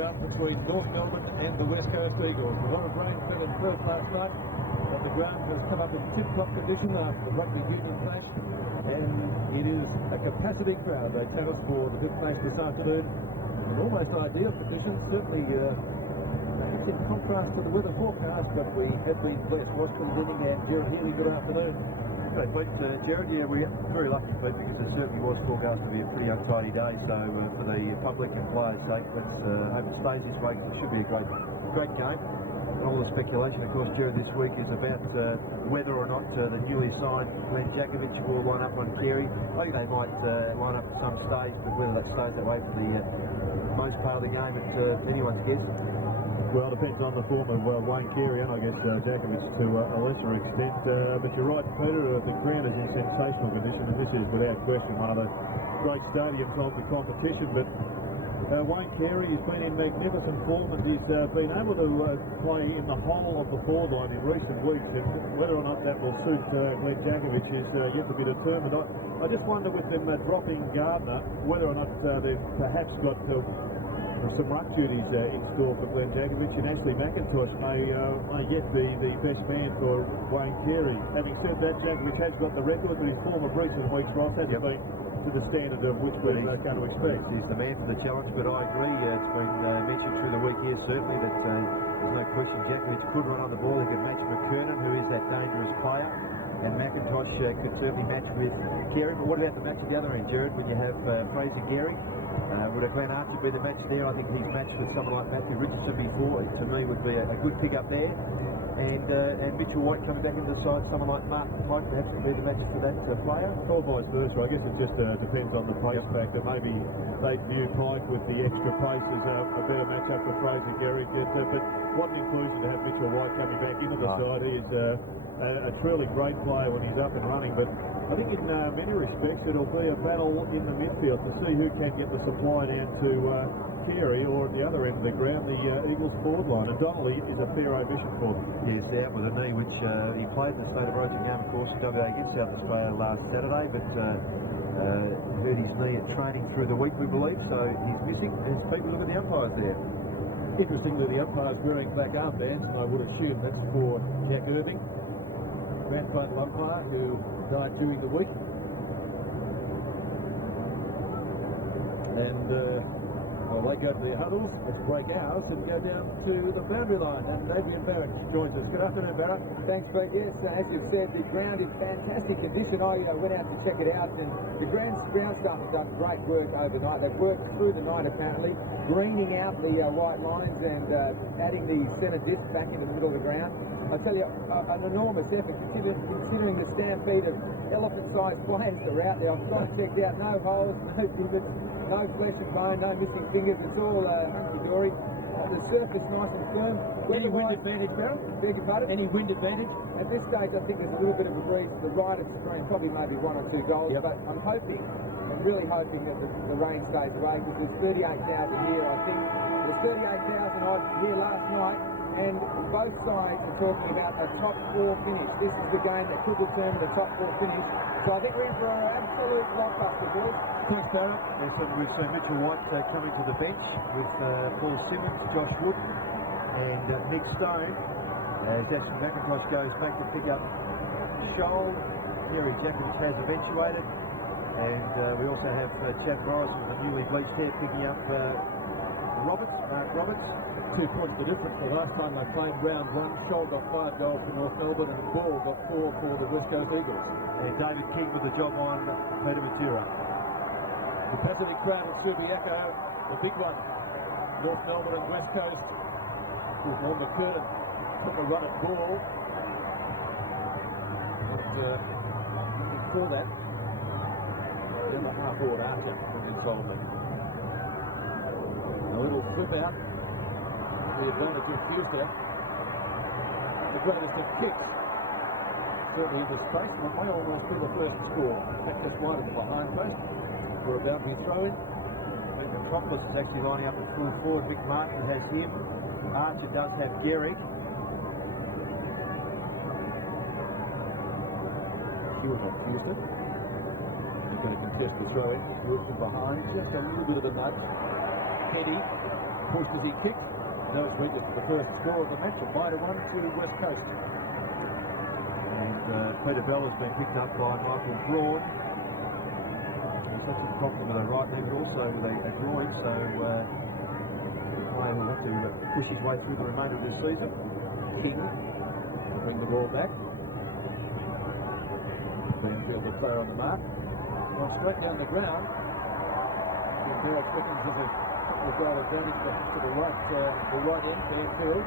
ground between North Melbourne and the West Coast Eagles. A lot of rain fell in Perth last night, but the ground has come up in tip-top condition after the rugby union clash, and it is a capacity crowd, they tell us, for the good clash this afternoon. An almost ideal condition, certainly in contrast to the weather forecast, but we have been blessed. Washington winning, and Gerard Healy, good afternoon. Okay, Pete, Gerard, yeah, we're very lucky, Pete, because it certainly was forecast to be a pretty untidy day, so for the public and players' sake, let's hope it stays this way, because it should be a great game. And all the speculation, of course, Gerard, this week is about whether or not the newly signed Glenn Jakovic will line up on Carey. I think they might line up at some stage, but whether that stays that way for the most part of the game, it's anyone's guess. Well, it depends on the form of Wayne Carey and I guess Jakovic to a lesser extent. But you're right, Peter, the ground is in sensational condition, and this is without question one of the great stadiums of the competition. But Wayne Carey has been in magnificent form, and he's been able to play in the whole of the forward line in recent weeks. And whether or not that will suit Glenn Jakovic is yet to be determined. I just wonder with them dropping Gardner, whether or not they've perhaps got some ruck duties in store for Glenn Jakovic, and Ashley McIntosh may yet be the best man for Wayne Carey. Having said that, Jakovic has got the record, but his form of recent weeks, Ross, hasn't been to the standard of which we're going to expect. He's the man for the challenge, but I agree. It's been mentioned through the week here, certainly, that there's no question Jakovic could run on the ball. He could match McKernan, who is that dangerous player, and McIntosh could certainly match with Carey. But what about the match at the other end, Gerard, when you have Fraser Gehry? Would a Glenn Archer be the match there? I think he's matched with someone like Matthew Richardson before. It, to me, would be a good pick up there. And Mitchell White coming back into the side, someone like Martin Pike perhaps would be the match for that player. Or vice versa. I guess it just depends on the pace factor. Maybe they view Pike with the extra pace as a better match-up for Fraser Gehry. But what an inclusion to have Mitchell White coming back into the side. He is a truly great player when he's up and running. But I think in many respects it'll be a battle in the midfield to see who can get the supply down to Carey, or at the other end of the ground, the Eagles forward line. And Donnelly is a fair omission for them. Yes, out with a knee, which he played in the State of Origin game, of course, WA against South Australia last Saturday, but hurt his knee at training through the week, we believe, so he's missing. And people look at the umpires there. Interestingly, the umpire's wearing black armbands, and I would assume that's for Jack Irving, grand final umpire who died during the week. And well, they go to their huddles. Let's break ours and go down to the boundary line. And Adrian Barrett joins us. Good afternoon, Barrett. Thanks, Pete. Yes, as you've said, the ground is fantastic condition. I went out to check it out, and the ground staff have done great work overnight. They've worked through the night, apparently, greening out the white lines and adding the centre disc back into the middle of the ground. I tell you, an enormous effort, considering the stampede of elephant-sized players that are out there. I've got checked out, no holes, no divots, no flesh and bone, no missing fingers. It's all hunky-dory. The surface nice and firm. Any wind advantage, Barrett? Beg your pardon? Any wind advantage? At this stage, I think there's a little bit of a breeze to the right of the screen, probably maybe 1 or 2 goals. Yep. But I'm really hoping that the rain stays away, because there's 38,000 here, I think. There's 38,000 odd here last night. And both sides are talking about a top 4 finish. This is the game that could determine the top 4 finish. So I think we're in for an absolute blockbuster, boys. Thanks, Barrett. Yes, and we've seen Mitchell White coming to the bench with Paul Simmons, Josh Wood, and Nick Stone. Jackson McIntosh goes back to pick up Scholl. Kerry Jakovic has eventuated. And we also have Chad Morris with the newly bleached hair picking up Roberts. 2 points the difference. The last time they played round 1, Scholl got 5 goals for North Melbourne, and Ball got 4 for the West Coast Eagles. And David King with the job on Peter Matera. The Pacific crowd at Subiaco, the big one. North Melbourne and West Coast. Paul McKernan took a run at Ball. Looking for that. Then the half-forward Archer told me. A little flip out. The advantage of Houston. The greatest of kicks. Certainly in the space, and it may almost be the first to score. In fact, that's wide of the behind post for a boundary throw-in. Metropolis is actually lining up at full forward. Mick Martin has him. Archer does have Gehry. Hewitt off Houston. He's going to contest the throw-in. Houston behind, just a little bit of a nudge. Teddy pushed as he kicked. That was registered the first score of the match, a 5-1 to West Coast. And Peter Bell has been picked up by Michael Broad. He's got some problem with a right knee, but also with a groin, so this player will have to push his way through the remainder of the season. King will bring the ball back. Banfield, the player on the mark. Gone straight down the ground. In Derek Pickens of a couple of goal advantage perhaps to the right end, Banfield.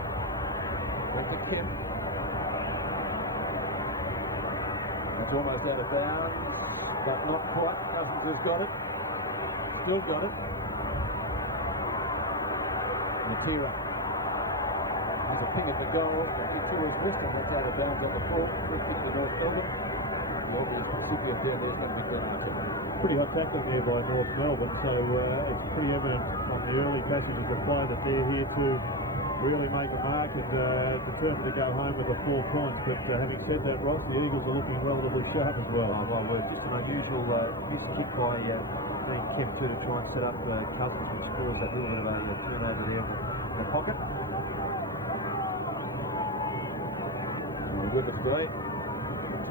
Back to Kemp. It's almost out of bounds, but not quite. Cousins has got it. Still got it. Matera has a ping at the goal. It's his wrist, and that's out of bounds on the full. 50 to North Melbourne. Pretty hot tackling there by North Melbourne, so it's pretty evident on the early passages of play that they're here to really make a mark and determined to go home with a 4 points. But having said that, Ross, the Eagles are looking relatively sharp as well. Well, we're just an unusual miss hit by being kept to try and set up Cousins, which caused that little bit of a turnover there in the pocket. With it great.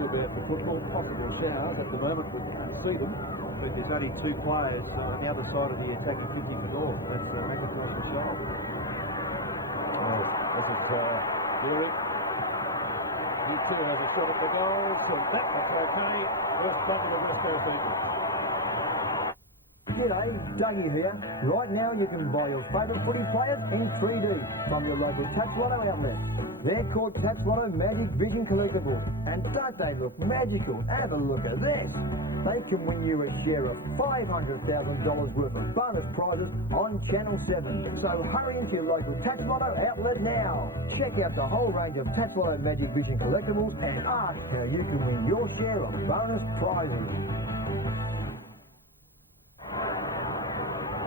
Too bad for football. Possible showers at the moment. We can't see them. But there's only 2 players on the other side of the attacking 50 for North. That's McIntosh and Shaw. This is Derek. He too has a shot at the goal, so that looks okay. First bucket of West Coast Eagles. G'day, Dougie here. Right now you can buy your favourite footy players in 3D from your local Tatsuano outlet. They're called Tatsuano Magic Vision Collectibles, and don't they look magical? Have a look at this. They can win you a share of $500,000 worth of bonus prizes on Channel 7. So hurry into your local Tatsuano outlet now. Check out the whole range of Tatsuano Magic Vision Collectibles and ask how you can win your share of bonus prizes.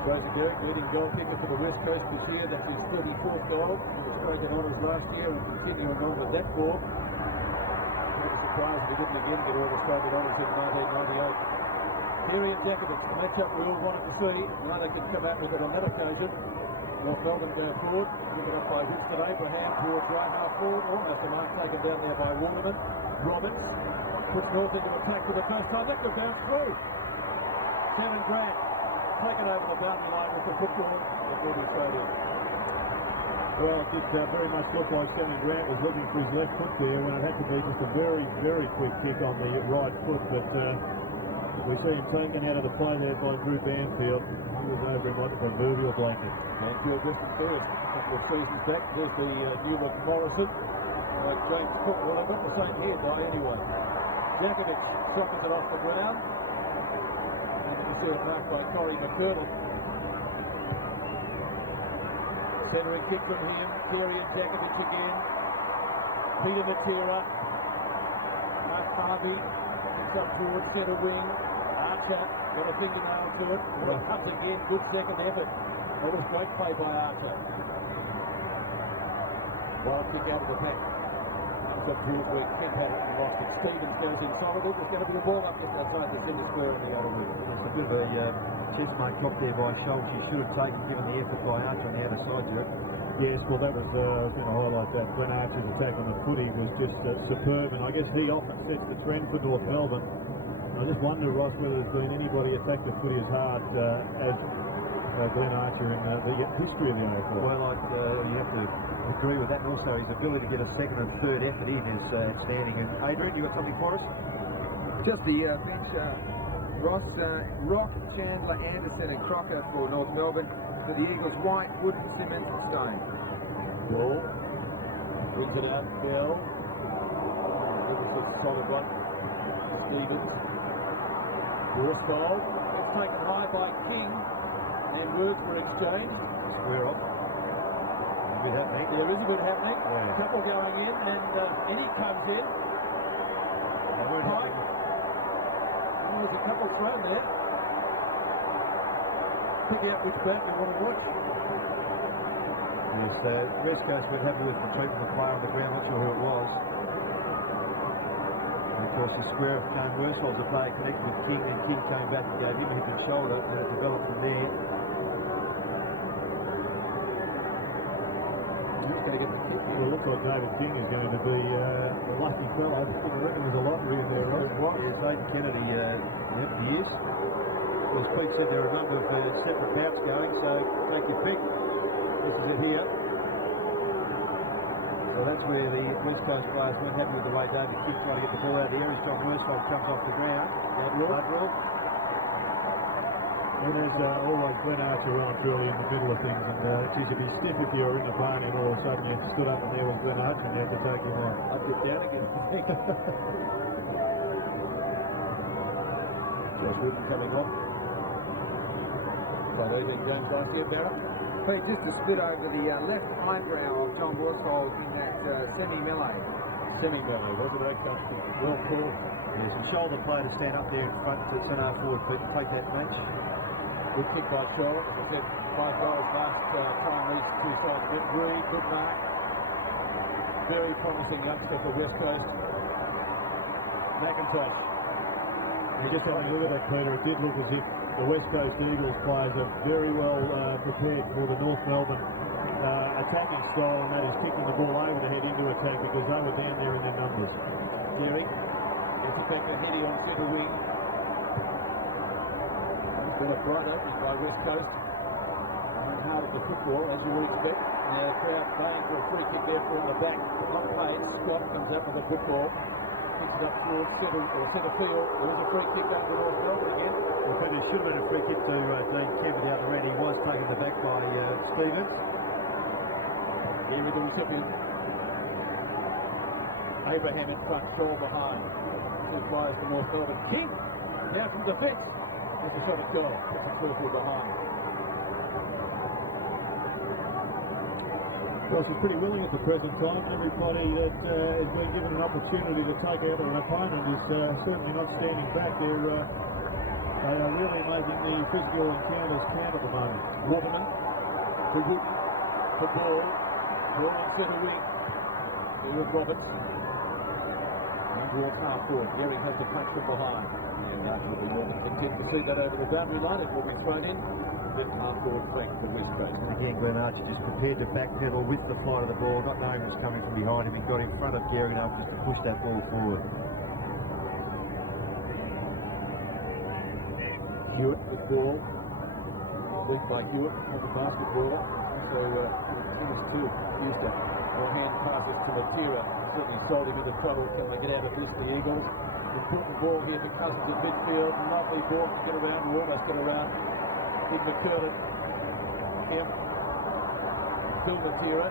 Goes to Derek, leading goal kicker for the West Coast this year. That was 34th goal. He was broken honours last year and continuing on with that form. Not a surprise if he didn't again get all the Australian honours in 1998. Terry and Jakovich, the matchup we all wanted to see. Now they can come out with it on that occasion. North Melbourne go forward, given up by Winston Abraham towards right half forward. Almost the mark taken down there by Waterman. Roberts puts North into attack to the first time. That could bounce through. Kevin Grant taken over the boundary line with the football before he thrown in. Well, it just very much looked like Kevin Grant was looking for his left foot there when it had to be just a very, very quick kick on the right foot. But we see him taken out of the play there by Drew Banfield. He was over in like a proverbial blanket. Banfield distance first. A couple of seasons back, there's the Newland Morrison. Like James Cook, well, they've got the same hair dye anyway. Jakovich dropping it off the ground. And you see it marked by Corey McKernan. Centering kick from him. Terry and Jakovich again. Peter Matera. Harvey comes up towards centre wing. Archer got a fingernail to it. Well, comes again. Good second effort. That was great play by Archer. Wild kick out of the pack. Got towards where Kemp had it and lost it. Stevens goes in solid. There's going to be a ball up just outside the centre square on the other wing. It's a bit of a chest-mate drop there by Schultz. He should have taken, given the effort by Archer on the outer side to it. Yes, well, that was going to highlight that. Glenn Archer's attack on the footy was just superb, and I guess he often sets the trend for North Melbourne. I just wonder, Ross, whether there's been anybody attack the footy as hard as Glenn Archer in the history of the AFL. Well, you have to agree with that, and also his ability to get a second and third effort in is outstanding. And Adrian, you got something for us? Just the bench, Ross, Rock, Chandler, Anderson and Crocker for North Melbourne. For the Eagles, White, Wood, Simmons and Stone. Ball. Brings it out, Bell. This is a solid one. Stevens. Worsfold. It's taken high by King. And words were exchanged. Square up. A bit happening. There is a bit happening. Yeah. A couple going in, and Eddie comes in. They weren't Pike. happening. There's a couple thrown there. Pick out which bat you want to watch. Yes, West Coast went happy with the treatment of the player on the ground. Not sure who it was. And of course, the square of Kane Worsfold's a player connected with King, and King came back and gave him a hit and shoulder, and it developed from there. going to get the kick. Well, it looks like David King is going to be a lucky fellow. I reckon there's a lottery in there, right? What is Nathan Kennedy? He is. Well, as Pete said, there are a number of separate bouts going, so take your pick. This is it here. Well, that's where the West Coast players weren't happy with the way David King tried to get the ball out of the air. As John Worsfold comes off the ground. Bloodroll. Well, there's always Glenn Archer running really in the middle of things, and geez, you'd be stiff if you were in the party and all of a sudden you stood up and there was Glenn Archer and you had to take him on. Up, get down again. Josh Wooden coming off. So leaving James last year, Barrett. Pete, just to spit over the left eyebrow of John Worsfold in that semi-melee. Semi-melee, wasn't it? Well called. There's a shoulder player to stand up there in front to centre forward, Pete, to take that match. Good kick by Charles. As I said, 5 goals last time reached 2 sides. Bree, good mark. Very promising youngster for West Coast. McIntosh. You just having a look at that, Peter, it did look as if the West Coast Eagles players are very well prepared for the North Melbourne attacking style, and that is kicking the ball over to head into attack because they were down there in their numbers. Gary gets it back to Heady on centre wing. Philip Ryder is by West Coast. Running hard at the football, as you would expect. Now the crowd playing for a free kick there from the back. Long pace. Scott comes up with the football. Kicks it up towards centre field. There's a free kick up to North Melbourne again. Well, Peter, should have been a free kick to Dean Kemp at the other end. He was taken to the back by Stevens. Here with the recipient. Abraham in front, Shaw behind. Two players for North Melbourne. King now from the fence. With the shot at goal. Purple behind. Well, she's pretty willing at the present time. Everybody that has been given an opportunity to take out an opponent is certainly not standing back. They are really making the physical encounters count at the moment. Waterman for Wood. For Ball. Ball on centre wing. Here with Roberts. And towards half forward. Gehring has the punch from behind. And that will be Morgan. Intend to see that over the boundary line. It will be thrown in. Then half forward flank for West Coast. And again, Glenn Archer just prepared to backpedal with the flight of the ball, not knowing it was coming from behind him. He got in front of Gehring enough just to push that ball forward. Hewitt with ball. Lead by Hewitt on the basketball. So finish two. Here's that. Well, hand passes to Matera. Certainly sold him into trouble. Can they get out of this, the Eagles? Important ball here for Cousins at midfield. Lovely ball to get around. Almost get around. Big McCurtain. Kemp. Still Matera.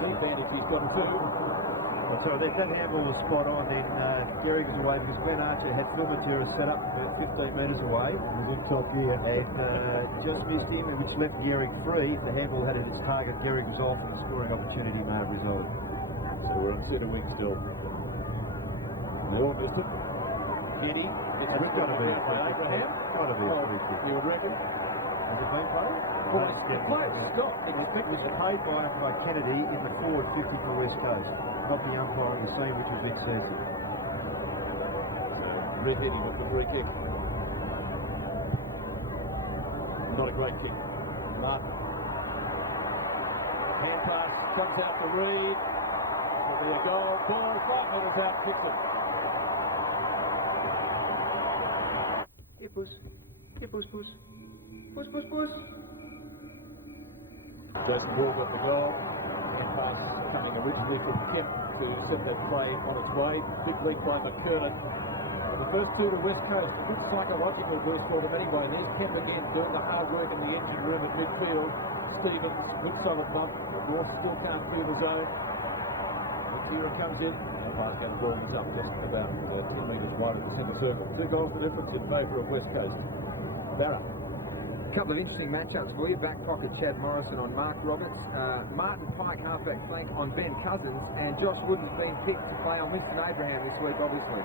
The advantage he's got two. So that handball was spot on. Then Gehring was away because Glenn Archer had Phil Matera set up about 15 metres away. He was in top gear. And just missed him, which left Gehring free. If the handball had its target, Gehring was off, and the scoring opportunity may have resulted. So we're on centre wing still. Miller missed it. Eddie. It's got to be by Abraham. Got to be a free kick. You would reckon? Has it been played? Well, it's played. It's not. It was paid by Kennedy in the forward 50 for West Coast, not the umpire of the team, which was accepted. Red Eddie with the free kick. Not a great kick. Martin. Hand pass comes out to Reed. Will be a goal. Ball is 5 metres out. Kicked it. Here, puss. Here, puss, puss. Puss, puss, puss. Jason Ball got the goal. Hand pass coming originally from Kemp to set that play on its way. Big lead by McCurtain. The first two to West Coast. A good psychological boost for them anyway. There's Kemp again doing the hard work in the engine room at midfield. Stevens, good solid bump. North still can't clear the zone. Matera comes in. The pass goes ball is up just about 10 metres wide of the centre circle. 2 goals for difference in favour of West Coast. Barra. A couple of interesting matchups for you. Back pocket Chad Morrison on Mark Roberts. Martin Pike halfback flank on Ben Cousins. And Josh Wooden's been picked to play on Winston Abraham this week, obviously.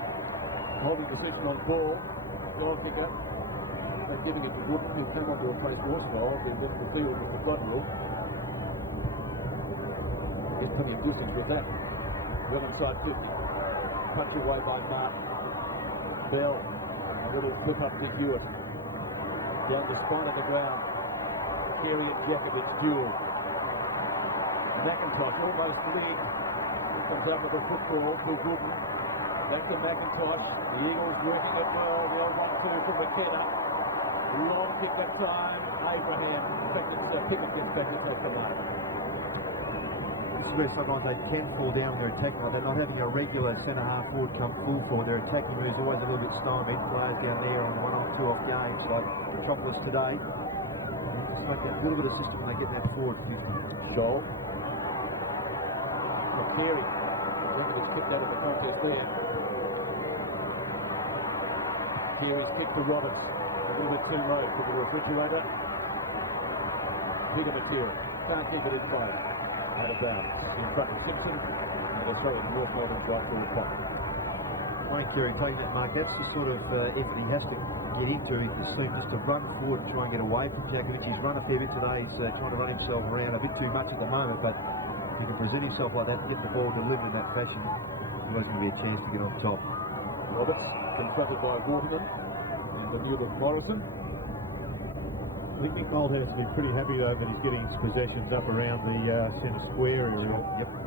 Holding position on ball. Goal kicker. They're giving it to Wooden, who's come on to replace Worsfold. They're in the field with the blood rule. Gets plenty of distance with that. Well inside 50. Punch away by Martin. Bell. A little flip up to Hewitt. Down the spine of the ground. Carey and Jakovic duel. McIntosh almost lead. Comes up with the football to Gooden. Back to McIntosh. The Eagles working it well. The old 1-2 from McKenna. Long kick that time. Abraham. In fact, it's Pickett gets back to take the line. This is where sometimes they can fall down when they're attacking. They're not having a regular centre-half forward come full forward. Their attacking moves always a little bit stymied. Players down there on 1-off, 2-off games like Metropolis today. Just make that little bit of system when they get that forward. Shoal. From Carey. It's kicked out of the contest there. Carey's kick to Roberts. A little bit too low for the refrigerator. Bigger material. Can't keep it in play. Out of bounds. In front of Simpson. And they'll throw it to North Melbourne's right forward pocket. Wayne Carey taking that mark. That's the sort of effort he has to get into. He seems just to run forward and try and get away from Jakovic. He's run a fair bit today. He's trying to run himself around a bit too much at the moment, but he can present himself like that, get the ball delivered in that fashion. There's always going to be a chance to get on top. Roberts confronted by Waterman and the new Morrison. I think Nick Malthouse has been pretty happy though that he's getting his possessions up around the centre square area,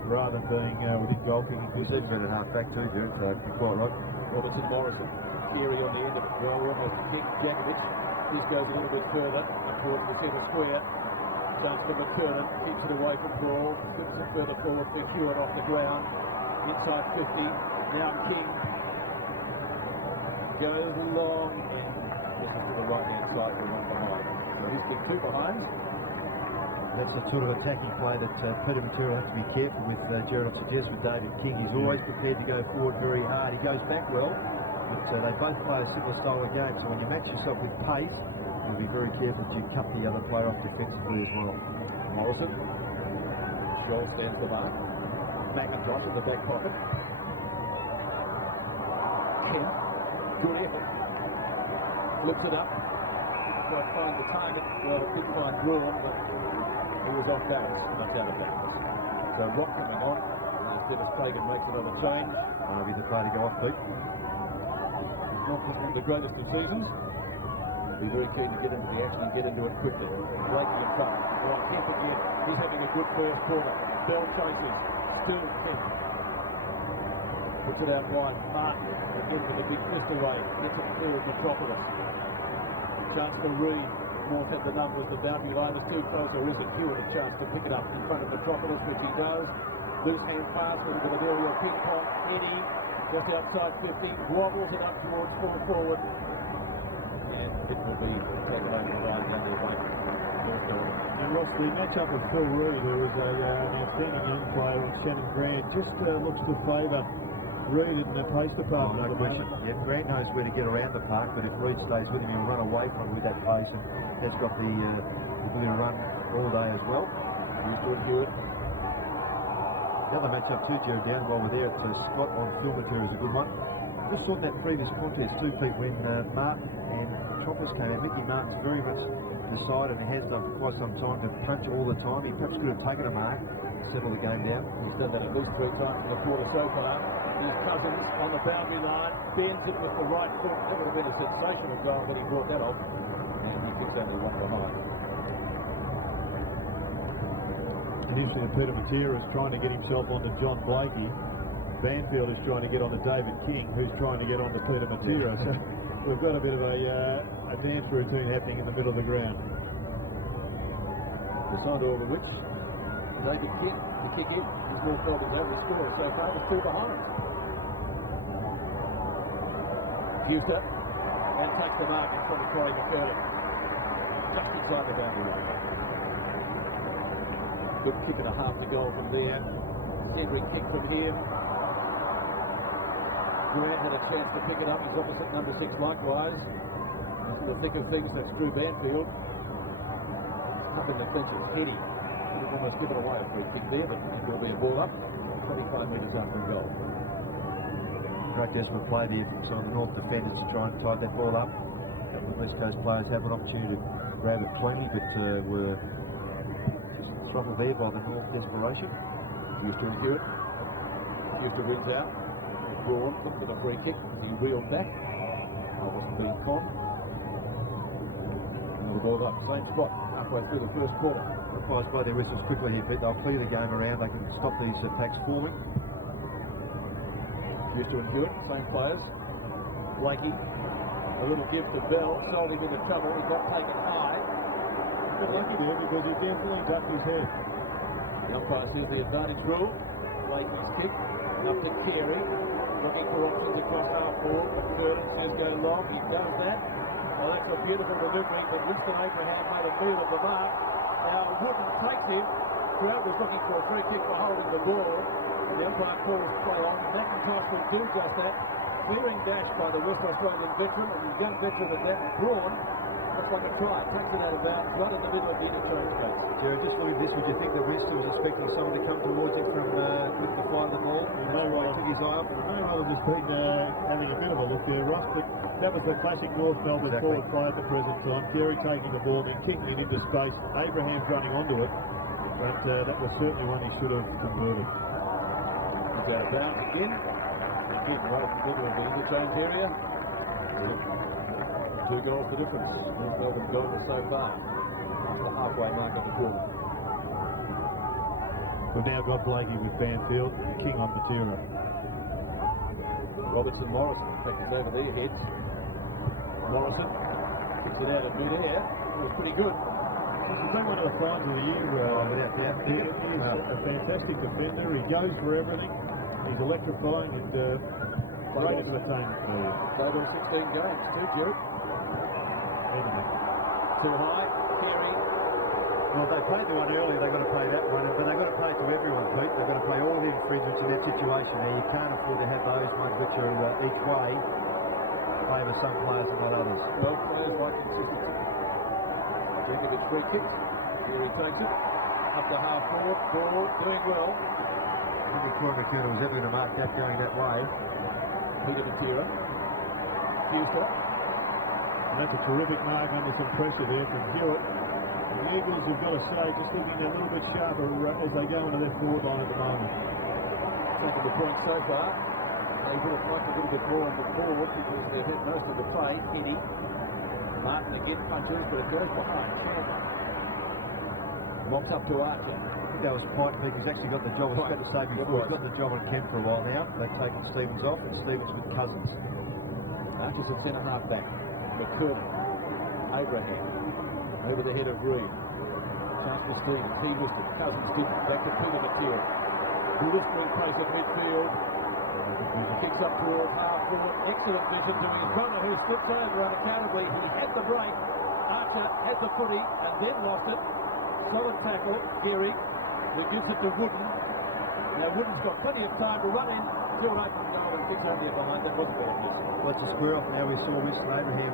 rather than being within golfing. He's even been at half back too, Jared, so you're quite right. Robertson Morrison. Theory on the end of it. Well, almost kick Jakovic. This goes a little bit further towards the centre square. Turns to McKernan, kicks it away from ball, puts it further forward to Hewitt off the ground. Inside 50. Now King goes long and gets to the right hand side for one behind. So he's been two behind. That's the sort of attacking play that Peter Material has to be careful with. Jared suggests with David King. He's always prepared to go forward very hard. He goes back well, but they both play a similar style of game. So when you match yourself with pace, you'll be very careful that you cut the other player off defensively as well. Morrison. Scholl stands the mark. McIntosh in the back pocket. Kemp. Good effort. Looks it up. Didn't quite find the target. Well, it didn't find Braun, but he was off balance, knocked out of balance. So Rock coming on. As Dennis Fagan makes another change. Maybe the play to go off, Pete. He's not one of the greatest of seasons. Be very keen to get into the action and get into it quickly. Blakey in front. Right, Kemp again. He's having a good first quarter. Bell chases. Still Kemp. Puts it out wide. Martin. Again with a big fist away. Gets it clear of Metropolis. Chance for Reed. North had the numbers. The boundary line is too close, or is it Hewitt? A chance to pick it up in front of Metropolis, which he does. Loose hand pass with a bit of aerial ping pong. Eddie just outside 50. Wobbles it up towards full forward. And it will be taken over the line down to the right. And Ross, the match-up with Phil Reed, who is an outstanding young player with Shannon Grant, just looks to favour Reed in the pace department. No question. Yeah, Grant knows where to get around the park, but if Reed stays with him, he'll run away from him with that pace, and has got the ability to run all day as well. He's doing Hewitt. The other matchup too, Jared, down while we're there, it's Scott on Phil Material is a good one. Just saw that previous contest too, Pete, when Martin and Metropolis came in. Mickey Martin's very much decided and has done for quite some time to punch all the time. He perhaps could have taken a mark, settled the game down. He's done that at least 3 times in the quarter so far. His Cousins on the boundary line, bends it with the right foot. That would have been a sensational goal, but he brought that off. And he kicks only one behind. And interesting that Peter Matera is trying to get himself onto John Blakey. Banfield is trying to get onto David King, who's trying to get onto Peter Matera. So we've got a bit of a dance routine happening in the middle of the ground. The side over which David King, the kick in, is North Melbourne's average scorer so far with 2 behind. Hughes and takes the mark in front of Corey McKernan. Just inside the boundary line. Good kick and a half to goal from there. Every kick from him. Grant had a chance to pick it up. He's opposite number 6 likewise. Into the thick of things, that's Drew Banfield. Up in the clinches. Eddie should have almost given away a free kick there, but it will be a ball up. 25 metres up from goal. Great desperate play there from some of the North defenders to try and tie that ball up. The West Coast players have an opportunity to grab it cleanly, but were just throttled there by the North desperation. Used to Hewitt. Used to wins out. Braun looked at a free kick. He reeled back. I wasn't being caught. And the ball up. Same spot halfway through the first quarter. umpires blow their whistles quickly here, Pete. They'll clear the game around. They can stop these attacks forming. Used to do it, same players. Blakey, a little give to Bell, sold him into trouble, he got taken high. But lucky there because he definitely ducked his head. The umpire sees the advantage rule. Blakey's kick, up to Carey, looking for options across half forward. McCurtain says go long, he does that. Oh, that's a beautiful delivery, but Winston Abraham made a meal of the mark. Now Wooden takes him. Crowd was looking for a free kick for holding the ball. And the umpire calls play on. McIntosh will do just that. Clearing dash by the West Australian veteran, and the young veteran of that, Braun, looks like a try. Takes it out of bounds, right in the middle of the interchange space. Jared, just look at this. Would you think that Winston was expecting someone to come towards him from with the fly of the ball? No, Right, took his eye up. No, rather just been having a bit of a look there, Russ. But that was the classic North Melbourne forward play at the present time. Gary taking the ball and kicking it into space. Abraham's running onto it. But that was certainly one he should have converted. He's out of bounds again. Again, right in the middle of the interchange area. 2 goals the difference. North Melbourne goals so far. After the halfway mark of the quarter. We've now got Blakey with Banfield, King on Matera. Robertson Morrison taking over their heads. Morrison kicked it out of mid-air. It was pretty good. He's been one of the finds of the year. He's a fantastic defender. He goes for everything. He's electrifying and great entertainment for you. Played all 16 games too, Garrett. Too high. Carey. Well, they played the one earlier, they've got to play that one, but they've got to play to everyone, Pete. They've got to play all the infringements in that situation. Now, you can't afford to have those ones which are equally favour some players and not others. Well, players like consistency. Djokovic free kicks. Carey takes it. Up to half forward. Ball doing well. I think Troy McKernan was ever going to mark that going that way. Peter Matera. Houston. And that's a terrific mark under some pressure there from Hewitt. The Eagles have got to say, just looking a little bit sharper as they go into their forward line at the moment. Taking the point so far. They would have liked a little bit more on the forward because they hit most of the play. Eddie. Martin again punches, but it goes behind. Mops up to Archer. I think that was quite big. He's actually got the job. He's got to say before. He's got the job on Kent for a while now. They've taken Stevens off, and Stevens with Cousins. Archer's a centre-half back. McCurtain. Abraham. Over the head of Reed. Chance for Stevens. He missed it. Cousins didn't. Back to Peter Matera. Blistering pace at midfield. Kicks up towards half forward. Excellent vision to his brother who slips over unaccountably. He had the break. Archer had the footy and then lost it. Solid tackle. Gary, who gives it to Wooden. Now Wooden's got plenty of time to run in. Still open goal and 6 under behind. That wasn't bad miss. Well, it's a square off now. We saw Winston Abraham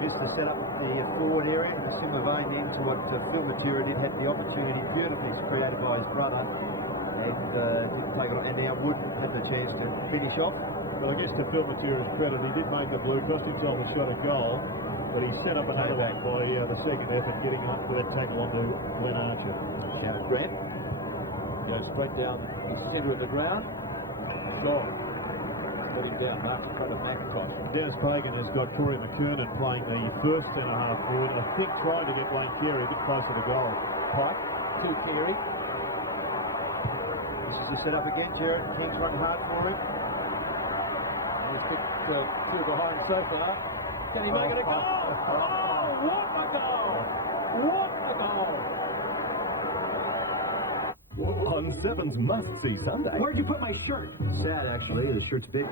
missed the set up the forward area in a similar vein then to what Phil Matera did. Had the opportunity beautifully created by his brother. And didn't take it on. And now Wooden had the chance to finish off. Well, I guess to Phil Matera's credit, he did make the blue, cost himself a shot at goal, but he set up another one by the second effort, getting up for that tackle onto Glenn Archer. Shannon Grant goes straight down the centre of the ground. Shaw let him down, mark in front of McIntosh. Dennis Fagan has got Corey McKernan playing the first centre-half forward, I think trying to get Wayne Carey a bit closer to goal. Pike to Carey. This is the set up again, Jared. King's run hard for him. He's kicked 2 behind so far. Can he make it a goal? Oh, what a goal! What a goal! On Seven's must-see Sunday. Where'd you put my shirt? Sad, actually. The shirt's big.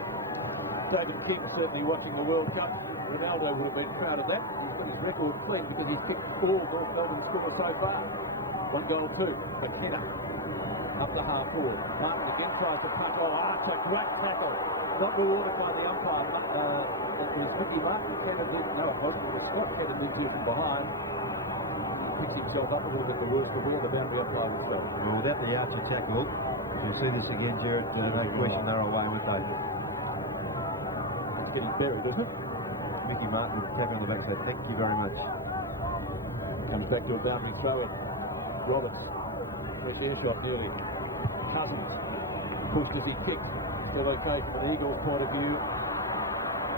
David King certainly watching the World Cup. Ronaldo would have been proud of that. He's got his record clean because he's kicked all North Melbourne scores so far. 1 goal, 2. McKenna up the half forward. Martin again tries to punch. Oh, that's a great tackle. Not rewarded by the umpire. It was Mickey Martin. No, it wasn't. It was Scott Kennedy from behind. Picked himself up a little bit the worst of all. The boundary umpire himself. Well, without the Archer tackle, you'll see this again, Jared. No question they're away with those. Getting buried, isn't it? Mickey Martin with the tackle on the back, so thank you very much. Comes back to a boundary throw in. Roberts. Fresh earshot nearly. Cousins. Pushed to be kicked. Still okay from an Eagles point of view.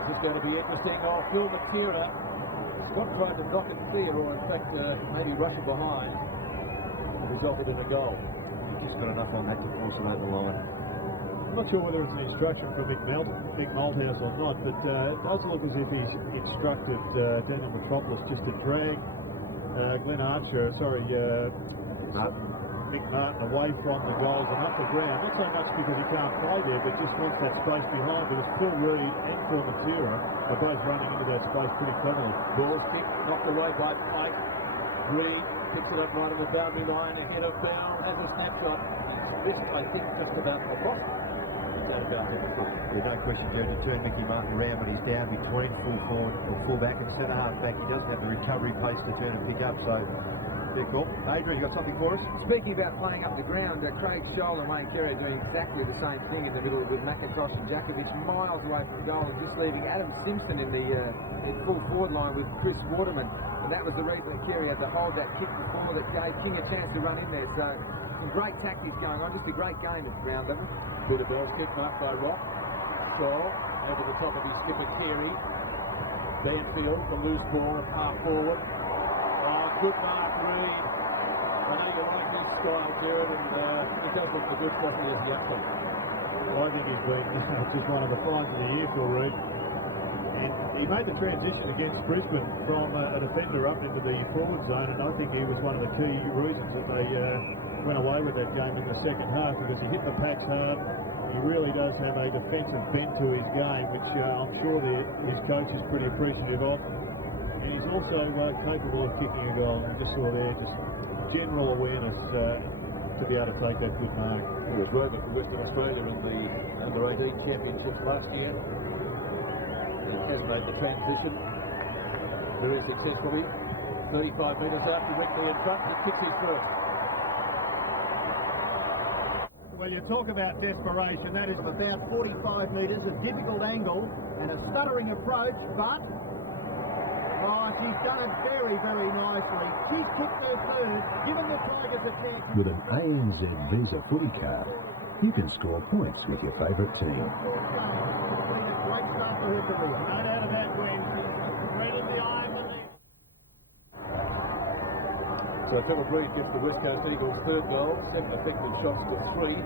This is going to be interesting. Oh, Phil Matera. Scott tried to knock it clear, or in fact, maybe rush it behind. resulted in a goal. He's just got enough on that to force it over the line. I'm not sure whether it's an instruction from Mick Malthouse or not, but it does look as if he's instructed Daniel Metropolis just to drag Mick Martin away from the goals and up the ground. Not so much because he can't play there, but just wants that space behind. Because Phil Reid and Phil Matura are both running into that space pretty cleverly. Ball is kicked, knocked away by Pike. Reid picks it up right on the boundary line, ahead of Bell, has a snapshot. This, I think, just about a block. There's no question going to turn Mickey Martin around when he's down between full forward or full back and centre half back. He doesn't have the recovery pace to turn and pick up, so big call. Adrian, you got something for us? Speaking about playing up the ground, Craig Scholl and Wayne Carey are doing exactly the same thing in the middle with McIntosh and Djakovic miles away from goal, and just leaving Adam Simpson in the in full forward line with Chris Waterman. And that was the reason that Carey had to hold that kick before that gave King a chance to run in there. So some great tactics going on, just a great game at ground level. Peter Bell's kick marked by Rock. Shaw over the top of his skipper Carey. Banfield, the loose ball, half forward. Good mark, Reid. I know you like this style, Jared, and he does look the good stuff as the outcome. I think he's been just one of the finds of the year for Reid. And he made the transition against Brisbane from a defender up into the forward zone, and I think he was one of the key reasons that they went away with that game in the second half, because he hit the packs hard. He really does have a defensive bent to his game, which I'm sure his coach is pretty appreciative of. And he's also capable of kicking a goal. And just saw there, just general awareness to be able to take that good mark. He was working for Western Australia in the Under-18 Championships last year. He has made the transition very successfully. 35 metres out, directly in front, he kicks it through. Well, you talk about desperation. That is about 45 metres, a difficult angle and a stuttering approach, but she's done it very, very nicely. She's kicked their third, given the Tigers a chance. With an ANZ Visa footy card, you can score points with your favourite team. It's been a great start for her career. No doubt of that, Gwen. She's reading the eye of the league. So Philip Reid gets the West Coast Eagles' third goal. 7 effective shots to 3.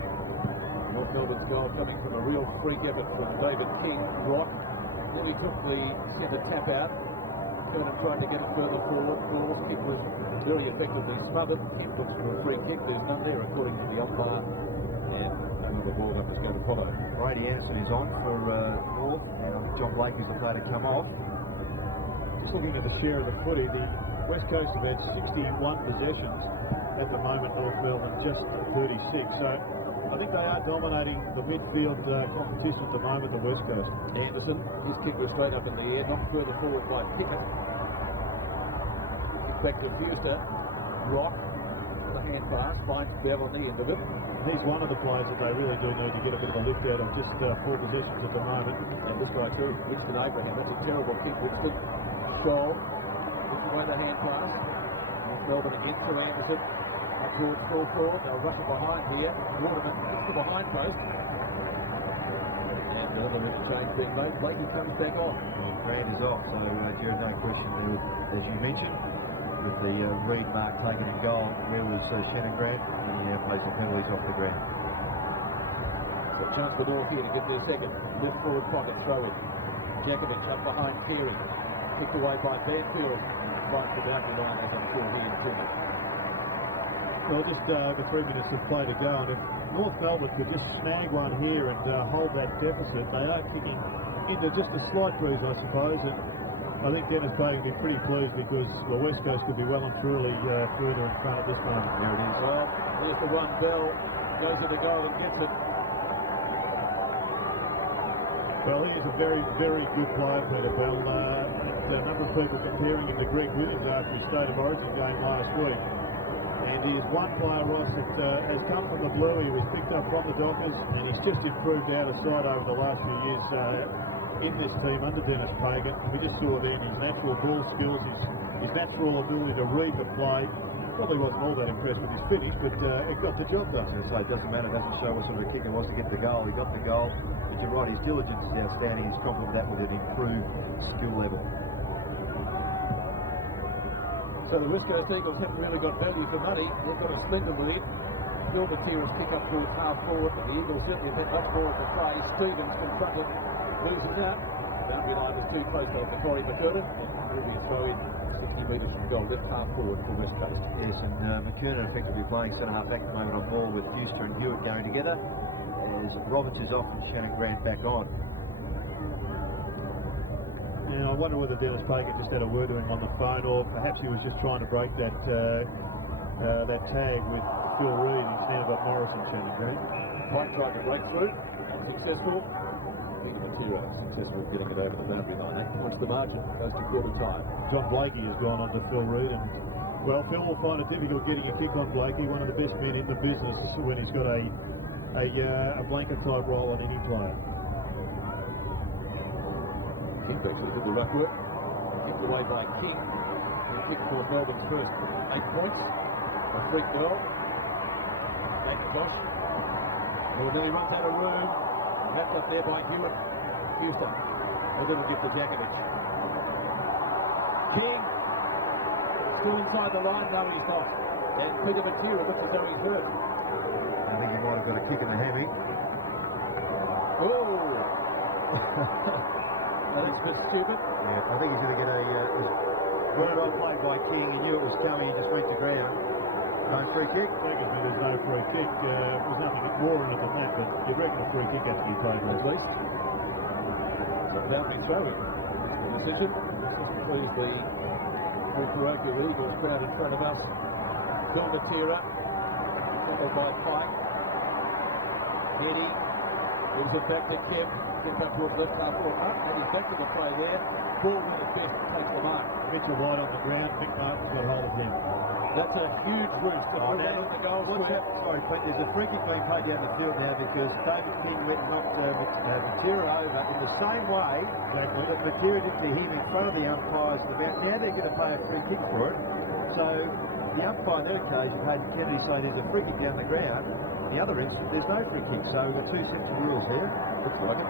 North Melbourne's goal coming from a real freak effort from David King. Rock nearly took the centre tap out. And tried to get it further forward. It was very effectively smothered. It looks for a free kick. There's none there according to the umpire. And another ball that was going to follow. Brady Anderson is on for North, and I think John Blake is the player to come off. Just looking at the share of the footy, the West Coast have had 61 possessions at the moment, North Melbourne just 36. So I think they are dominating the midfield competition at the moment, the West Coast. Anderson, his kick was straight up in the air, knocked further forward by Pickett. Back to Fuster. Rock, the hand pass, finds Bev on the end of it. He's one of the players that they really do need to get a bit of a lift out of, just 4 possessions at the moment. And looks like Winston Abraham, that's a terrible kick. Winston, Scholl, puts away the hand pass. North Melbourne against to Anderson. Up towards full forward, they'll rush it behind here. Waterman to behind post. And another interchange being made. Blakey comes back on. Grant is off, so Jared, no question there, as you mentioned, with the Reid mark taken in goal. Where was Shannon Grant? He plays the penalties off the ground. Got a chance for North here to get their second. Left forward pocket throw in. Djakovic up behind Carey. Kicked away by Banfield. Finds the boundary line as I'm sure he intended. Well, just over 3 minutes of play to go, and if North Melbourne could just snag one here and hold that deficit, they are kicking into just a slight cruise, I suppose, and I think Dennis Payne will be pretty pleased because the West Coast could be well and truly further in front at this moment. There it is. Well, here's the one. Bell goes to the goal and gets it. Well, he is a very, very good player, Peter Bell. A number of people comparing him to Greg Williams after his State of Origin game last week. And he is one player, Ross, that has come from the blue. He was picked up from the Dockers, and he's just improved out of sight over the last few years in this team under Dennis Pagan. We just saw then his natural ball skills, his natural ability to read the play. Probably wasn't all that impressed with his finish, but it got the job done. So it doesn't matter, it doesn't show what sort of a kick it was to get the goal. He got the goal, but you're right, his diligence is outstanding. He's complemented that with an improved skill level. So the West Coast Eagles haven't really got value for money. They've got a slender lead. Bill Matera's pick up towards half forward, but the Eagles certainly have up more at the play. Stevens confronted, loses out. Boundary line is too close on the Corey McKernan. Will be a throw in 60 metres from goal. Left half forward for West Coast. Yes, and McKernan effectively playing centre half back at the moment on ball with Houston and Hewitt going together. As Roberts is off and Shannon Grant back on. Now, I wonder whether Dennis Baker just had a word to him on the phone, or perhaps he was just trying to break that that tag with Phil Reid instead of Morrison, Shannon Grant. White tried to break through, unsuccessful. Matera successful in getting it over the boundary line. 8 points the margin, goes to quarter time. John Blakey has gone on to Phil Reid, and well, Phil will find it difficult getting a kick on Blakey, one of the best men in the business when he's got a blanket type role on any player. King actually did the rough work. Kicked away by King. He kicked for Melbourne's first 8 points. A freak goal. McIntosh. Well, then he runs out of room. That's up there by Hewitt. Houston. A little get to Djakovic. King. Still inside the line, though he's off. And Peter Matera looks as though he's hurt. I think he might have got a kick in the hammy. Oh! I think it's a bit stupid. Yeah, I think he's going to get a well played by King. He knew it was coming. He just went to ground. No free kick. Secondly, there's no free kick. There was nothing more in it than that, but you reckon a free kick has to be taken at least. Boundary throw in. Decision. Please the full parochial Eagles crowd in front of us. Bill Matera. Tackled by Pike. Eddie. Brings it back to Kemp. Kemp up towards left half forward. And he's back to the play there. Ball with his best. Takes the mark. Mitchell White on the ground. Mick Martin's got hold of him. That's a huge roost. Oh, now, The goal sorry, Pete, there's a free kick being played down the field now because David King went and knocked Matera over in the same way that Matera did to him in front of the umpires. Now they're going to play a free kick for it. So the umpire on that occasion, Hayden Kennedy, saying there's a free kick down the ground. In the other instance, there's no free kick. So we've got two sets of rules here. Looks like it.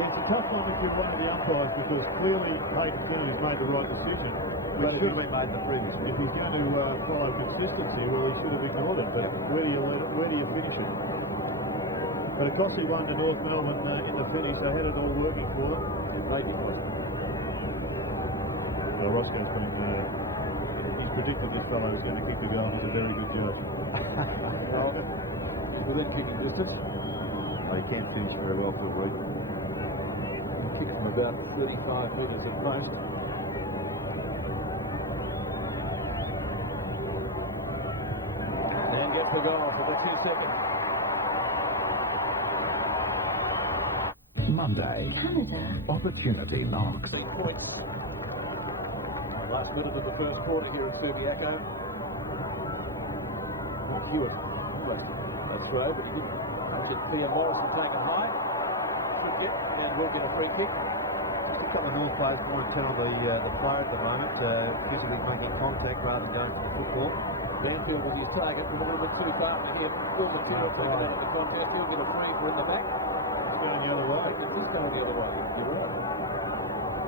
Yeah, it's a tough one to give one of the umpires because clearly Hayden Kennedy's made the right decision. But it should have been made in the previous. If he's going to follow consistency, well, he should have ignored it. But where do you finish it? But it cost him one to North Melbourne in the finish. They had it all working for them. It made him one. Well, Roscoe's been, he's predicted this fellow is going to kick the goal. He's a very good judge. Within kicking distance. He can't finish very well for Reid. Kick from about 35 metres at most. And gets the goal for the 2 seconds. Monday. Opportunity knocks. 16 points. Last minute of the first quarter here at Subiaco. Hewitt. That's right, but he didn't. Just Thea Morrison taken high. Should get and will get a free kick. A couple of North players want to tell the player at the moment, physically making contact rather than going for football. Banfield with his target, a little bit too far for him. Will Matera taken out of the contest. He'll get a free for in the back. He's going the other way. He's going the other way. You're right.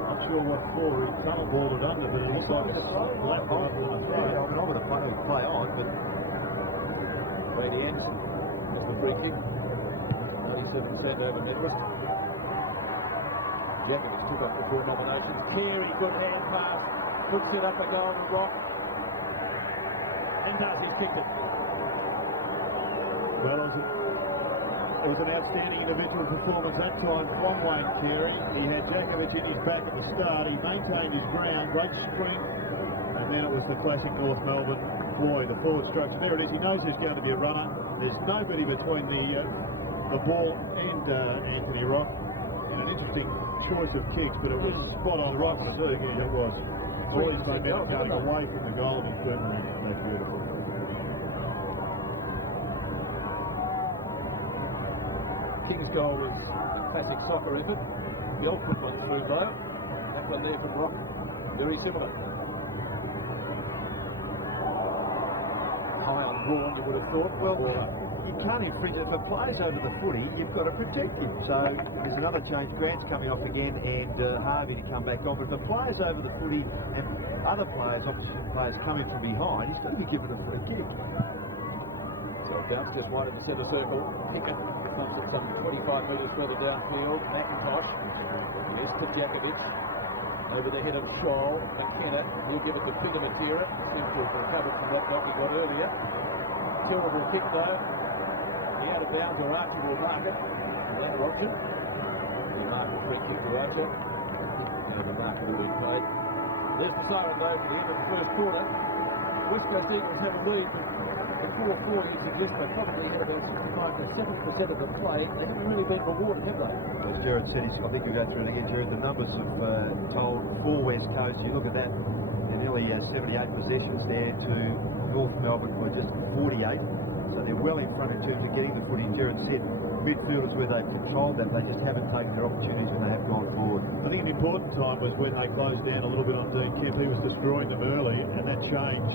Not sure what for. He's tunnel-balled it under, but it looks like it's flat rather than a throw. I'm not going to play on, but Brady Anderson has the free kick. 97% over Medris. Djakovic took up the full nominations. Carey, good hand pass. Puts it up a goal to Rock. And does he kick it? Well, it was an outstanding individual performance that time from Wayne Carey. He had Djakovic in his back at the start. He maintained his ground, great sprint, and then it was the classic North Melbourne ploy, the forward structure. There it is. He knows there's going to be a runner. There's nobody between the ball and Anthony Rock. And an interesting choice of kicks, but it was spot on right for the again. It was. All his momentum going away from the goal and turning around. That's beautiful. King's goal was classic soccer effort. The old foot one through low. That one there from Rock. Very similar. high on Braun, you would have thought. Well, you can't infringe it. If a player's over the footy, you've got to protect him. So there's another change. Grant's coming off again, and Harvey to come back on. But if a player's over the footy and other players, opposition players, coming from behind, he's going to be given a free kick. So bounce just wide in the centre circle. Pickett comes to some 25 metres further downfield. McIntosh is to Jakovic. Over the head of Scholl. McKenna. He'll give it to Peter Matera. Seems to have recovered from that knock he got earlier. Terrible kick though. He out of bounds, or Archie will mark it. That option. He marked the free kick for Archer. The mark will be played. There's the siren though for the end of the first quarter. West Coast Eagles have a lead. The 4-4 years exist, they probably had about 65 to 7% of the play. They haven't really been rewarded, have they? As Jared said, I think you'll go through it again, Jared. The numbers have told for West Coast. You look at that, they're nearly 78 possessions there to North Melbourne for just 48. So they're well in front in terms of getting the footy. Jared said midfielders where they've controlled that, they just haven't taken their opportunities when they have gone forward. I think an important time was when they closed down a little bit on Dean Kemp. He was destroying them early, and that change,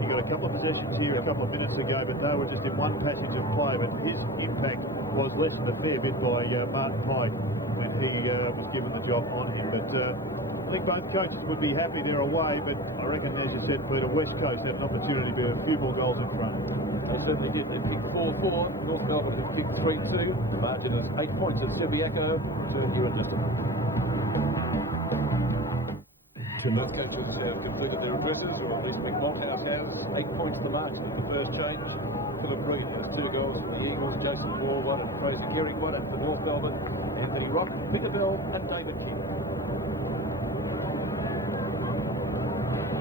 he got a couple of possessions here a couple of minutes ago, but they were just in one passage of play. But his impact was lessened a fair bit by Martin Hyde when he was given the job on him. But I think both coaches would be happy they're away, but I reckon, as you said, Peter, West Coast had an opportunity to be a few more goals in front. They certainly did. They picked 4-4. North Melbourne has picked 3-2. The margin is 8 points at Subiaco to New and Distant. Both coaches have completed their addresses, or at least Mick Malthouse has. 8 points the margin of the first change. Philip Reed has 2 goals for the Eagles. Jason Moore 1, and Fraser Herring 1, and for North Melbourne, Anthony Rock, Peter Bell, and David King.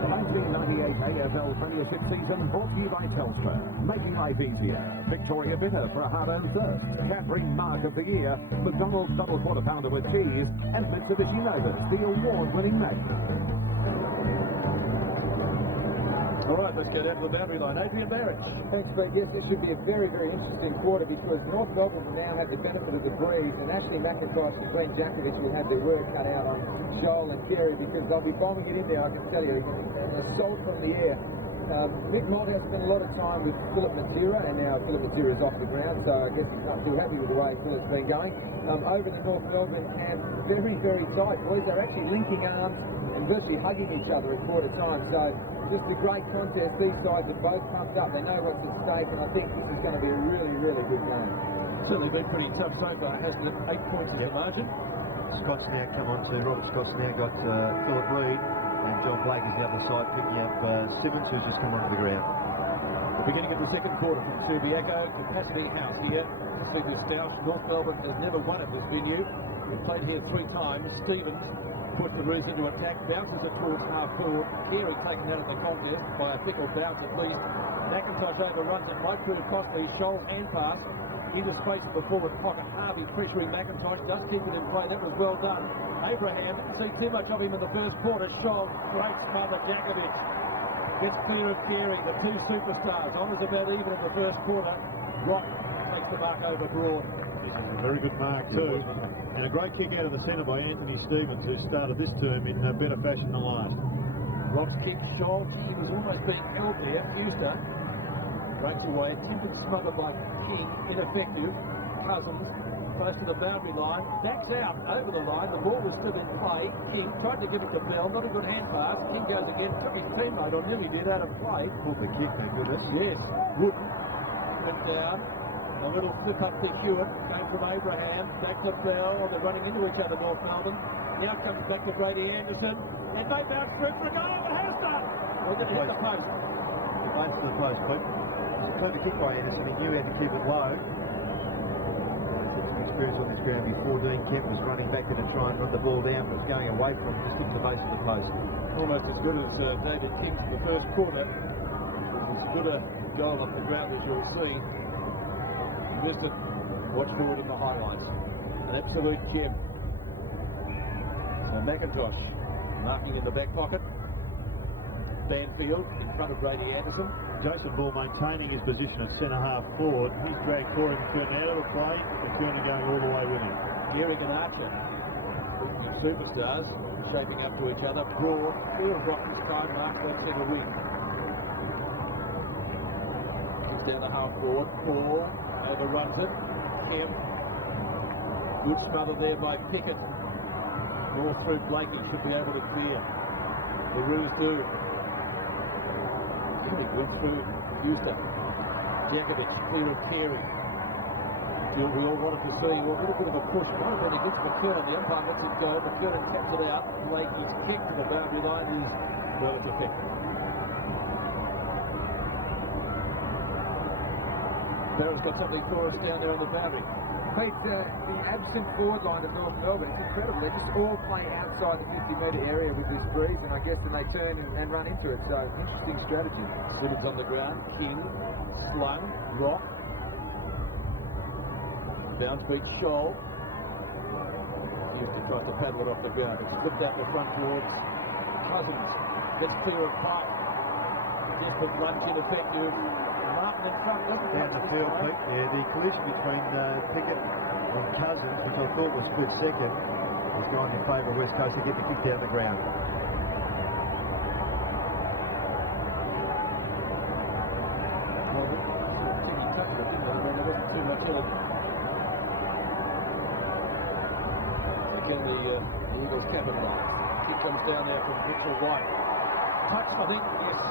The 1998 AFL Premiership season brought to you by Telstra, making life easier. Victoria Bitter for a hard-earned thirst. Catherine Mark of the Year, McDonald's double quarter pounder with cheese, and Mitsubishi Novus, the award-winning Magnum. All right, let's go down to the boundary line. Adrian Barrett. Thanks, Pete. Yes, it should be a very, very interesting quarter because North Melbourne now have the benefit of the breeze, and Ashley McIntosh and Glenn Jakovic will have their work cut out on Joel and Carey because they'll be bombing it in there, I can tell you. Assault from the air. Mick Malthouse spent a lot of time with Philip Matera, and now Philip Matera is off the ground, so I guess he's not too happy with the way Philip's been going. Over the North Melbourne camp, very, very tight. Boys, they're actually linking arms and virtually hugging each other at quarter time. So just a great contest. These sides are both pumped up. They know what's at stake, and I think this is going to be a really, really good game. Certainly been pretty tough so far, hasn't it? 8 points is the margin. Scott's now come on to Robert Scott's now got Philip Reed, and John Blake is the other side picking up Simmons, who's just come onto the ground. The beginning of the second quarter from Subiaco, Capacity House here. Biggest South. North Melbourne has never won at this venue. We've played here 3 times. Stevens puts the Roos into attack, bounces it towards half forward. Carey taken out of the contest by a pickle bounce at least. McIntosh overruns it, right through to Costley. Scholl hand pass into space of the forward pocket. Harvey pressuring McIntosh, does keep it in play. That was well done. Abraham, see too much of him in the first quarter. Scholl, great smother. Jakovic gets clear of Carey, the 2 superstars. Honours about even in the first quarter. Rock takes the mark over Broad. A very good mark too, and a great kick out of the centre by Anthony Stevens, who started this term in better fashion than last. Rock's kick, Scholl, he was almost being held there. Houston breaks away, attempted smother by King, ineffective. Cousins close to the boundary line, backs out over the line. The ball was still in play. King tried to give it to Bell, not a good hand pass. King goes again, took his teammate, or nearly did, out of play. Pulled the kick, thank goodness. Yes, Wooden went down. A little flip up to Hewitt, came from Abraham, back to Bell. They're running into each other, North Melbourne. Now comes back to Brady Anderson. And they bounce through for a goal. It has done. Or did it hit the post? He plays to the post, Pete. It's a clever kick by Anderson. He knew how to keep it low. Took some experience on this ground before. Dean Kemp was running back to try and run the ball down, but it's going away from him. Just hit the base of the post. Almost as good as David King for the first quarter. As good a goal off the ground as you'll see. Missed it. Watch for it in the highlights. An absolute gem. And McIntosh marking in the back pocket. Banfield in front of Brady Anderson. Jason Ball maintaining his position at centre half forward. He's dragged for him to turn out of the play, and Turner going all the way with him. Gehrig and Archer, superstars, shaping up to each other. Broad, clear of Rock's try and mark that centre wing. down the half forward. Paul overruns it. Kemp. Good smother there by Pickett. North through Blakey should be able to clear. The Roos do. He went through Usa. Jakovic, clear of Carey. We all wanted to see a little bit of a push. One of them against McKernan. The umpire lets it go. McKernan taps it out. Blakey's kick to the boundary line is well, it's effective. Barrett's got something for us down there on the boundary. Pete, the absent forward line of North Melbourne, it's incredible. They just all play outside the 50-metre area with this breeze, and I guess then they turn and run into it. So, interesting strategy. Simmons on the ground. King, slung, Rock. Bounce beat Scholl. Houston tried to paddle it off the ground. It's flipped out the front towards Cousins. Gets clear of Park. Desperate runs ineffective. Martin in front, Down the field, Pete. Yeah, the collision between Pickett and Cousins, which I thought was split second, has gone in favour of West Coast to get the kick down the ground. Again, the Eagles capitalise. Kick comes down there from Mitchell White. Touch, I think, yes.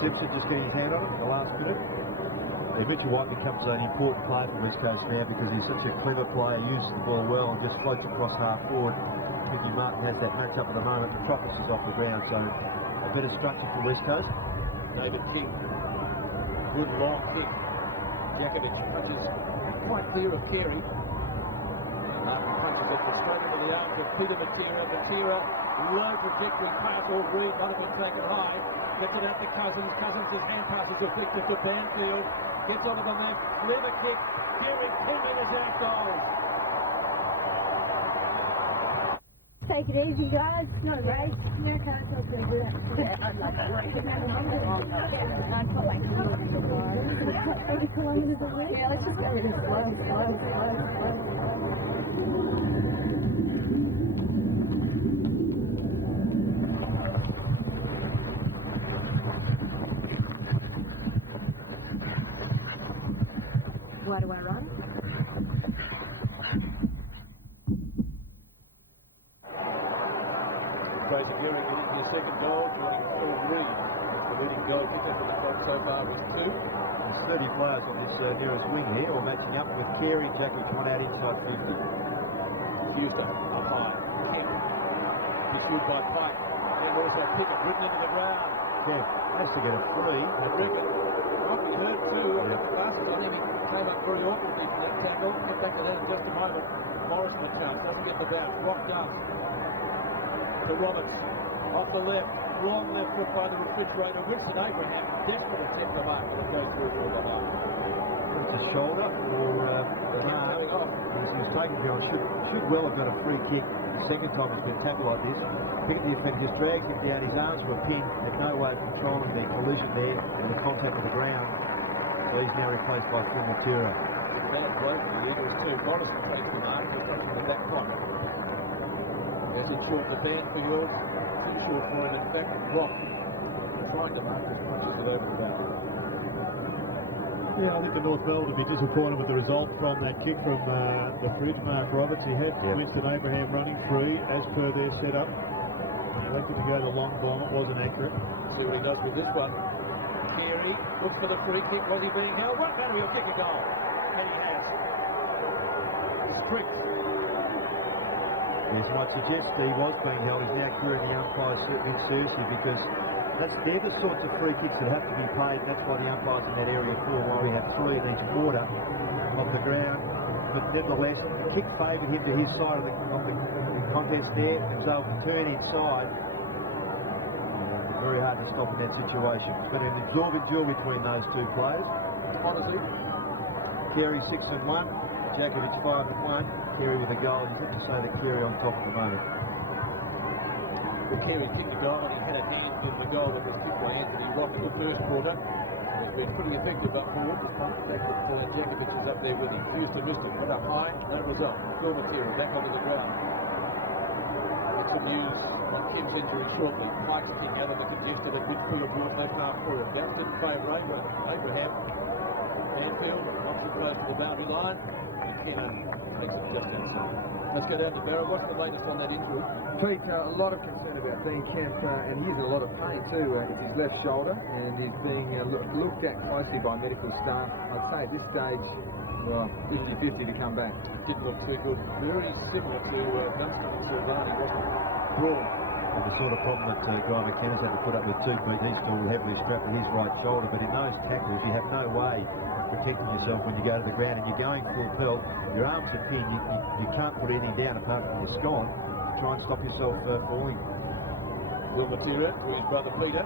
Simpson just getting his hand on it in the last minute. Mitchell White becomes an important player for West Coast now because he's such a clever player, uses the ball well and just floats across half forward. Nicky Martin has that match up at the moment. The Crockett is off the ground, so a better structure for West Coast. David King. Good long kick. Jakovic touches quite clear of Carey. Martin punches it straight into the arms of Peter Matera. Matera, low trajectory pass, all green, might have been taken high. Gets it out to Cousins. Cousins' hand passes deflected to Banfield. Gets onto the left. Clever kick. Carey 10 metres out goal. Take it easy, guys. It's not a race. No can't tell to do that. Yeah, 30 kilometres a week. Yeah, let's just go really slow. Why do I run? Craig Geary getting his second goal, joining Paul Reed. The leading goal kicker for the club so far was 2. 30 players on this nearest wing here, all matching up with Carey, Jakovic, one out inside 50. Houston up high. He's good by Pike. And also Pickett written into the ground. Yeah, has to get a free. I reckon. Rocky hurt too. I think he came up very awkwardly from that tackle. Get back to that in just a moment. Morris the chance. Doesn't get the bounce. Rocked up. To Roberts. Off the left. Long left foot by the refrigerator. Winston Abraham. Desperate to set the mark. And it goes through for the half. It's a shoulder for Bernard. His second goal should well have got a free kick. Second time it's been tackled like this. Pickett, the offender, just drags him down. His arms were pinned. There's no way of controlling the collision there and the contact with the ground. So he's now replaced by Phil Matera. That bloke for the Eagles too. Morrison takes the mark. He's running in the back pocket. As it short to Banfield. Too short for him. In fact, Rock trying to mark this punches it over the back. Yeah, I think the North Melbourne would be disappointed with the result from that kick from the fridge, Mark Roberts. He had Winston Abraham running free as per their setup. Elected to go the long bomb. It wasn't accurate. See what he does with this one. Carey looks for the free kick. Was he being held? What better he'll kick a goal? And he has. Tricks. Yes, might suggest he was being held. He's now querying the umpires certainly seriously because they're the sorts of free kicks that have to be paid. And that's why the umpires in that area for while we had 3 in each quarter off the ground. But nevertheless, the kick favoured him to his side of the contents there, and so to turn inside. Very hard to stop in that situation. But an absorbing duel between those two players. Honestly. Carey 6 and 1, Jakovic 5 and 1. Carey with a goal. You have to say that Carey on top at the moment. Well, Carey kicked the goal and he had a hand in the goal that was kicked by Anthony Rock in the first quarter. He's been pretty effective up forward. The fact that Jakovic is up there with him. Houston missed it. Went up high. No result. Still Matera back onto the ground. some news on Kim's injury shortly. Mike's looking out of the congestion that did put a broad no path forward. That didn't favour Abraham. Anfield, not too close to the boundary line. McKenna takes the distance. Let's go down to Barrow. What's the latest on that injury? Pete, a lot of concern about Dean Kemp, and he's in a lot of pain too. It's his left shoulder, and he's being looked at closely by medical staff. I'd say at this stage, well, 50-50 to come back. Didn't look too good. Very similar to Dunstan and Silvani, wasn't it? Broad. And the sort of problem that Guy McKenna's had to put up with 2 feet, he's still heavily strapped to his right shoulder, but in those tackles you have no way of protecting yourself when you go to the ground and you're going full pelt, your arms are pinned, you can't put anything down apart from your scone to try and stop yourself falling. Will Matera with his brother Peter.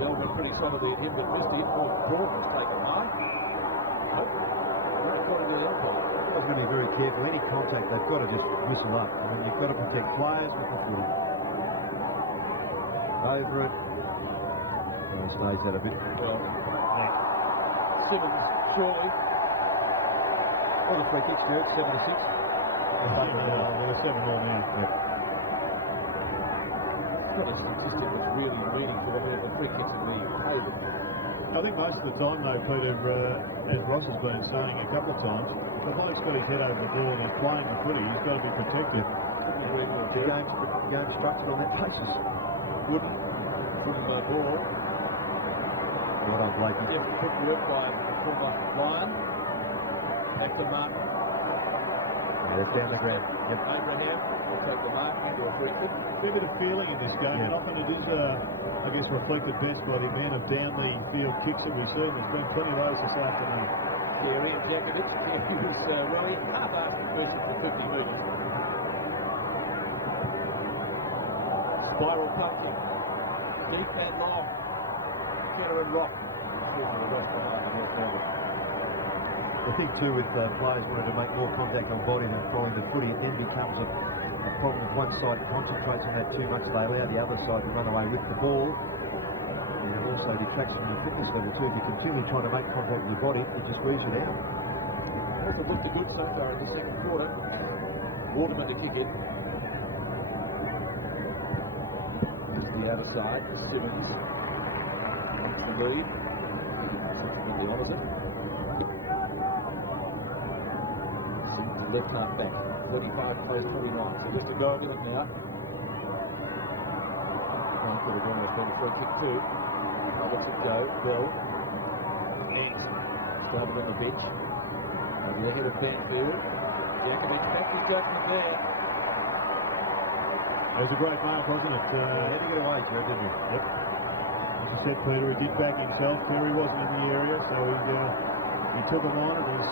Bell was pretty solidly at him, but missed it. Broad was taken high. They've got to be very careful. Any contact, they've got to just whistle up. I mean, you've got to protect players with the footy. Over it. Oh, he stays that a bit. Well, Simmons, surely. What a free kick, Stuart, 7-6. We're 7 more now. What a statistic that's really meaningful. I mean, the free kicks are really crazy. I think most of the time, though, Peter, as Ross has been saying a couple of times, the bloke's got his head over the ball and they're playing the footy, he's got to be protected. The game's structured on that basis. Wooden ball. Well done, Blakey. Yep, quick work by former Lion. Back to Martin. Yeah, they're down the ground. Yep. Abraham will take the mark into a free kick. A bit of feeling in this game, and often it is, I guess, reflected best by the amount of down the field kicks that we've seen. There's been plenty of those this afternoon. Gary and Jakovic, he was rowing half after the first of the 50 metres. Spiral pumpkin. Deep and long. Centre and rock. The thing too with players wanting to make more contact on body than throwing the footy, it then becomes a problem if one side concentrates on that too much, they allow the other side to run away with the ball. And it also detracts from the fitness level too. If you're continually trying to make contact with your body, it just wears you down. Also looked a good so far in the second quarter. Waterman to kick it. This is the other side. Stevens wants the lead. Subsequently honours it. Left half back, 35 plays 49. So just to go over it now. Could have almost been a free kick too. Lets it go. Bell. Ants. Started on the bench. On the ahead of Banfield. Jakovic back to judgment there. It was a great mark, wasn't it? How did he get away, Joe, didn't he? Yep. As you said, Peter, he did back himself. Perry wasn't in the area, so he took him on and he's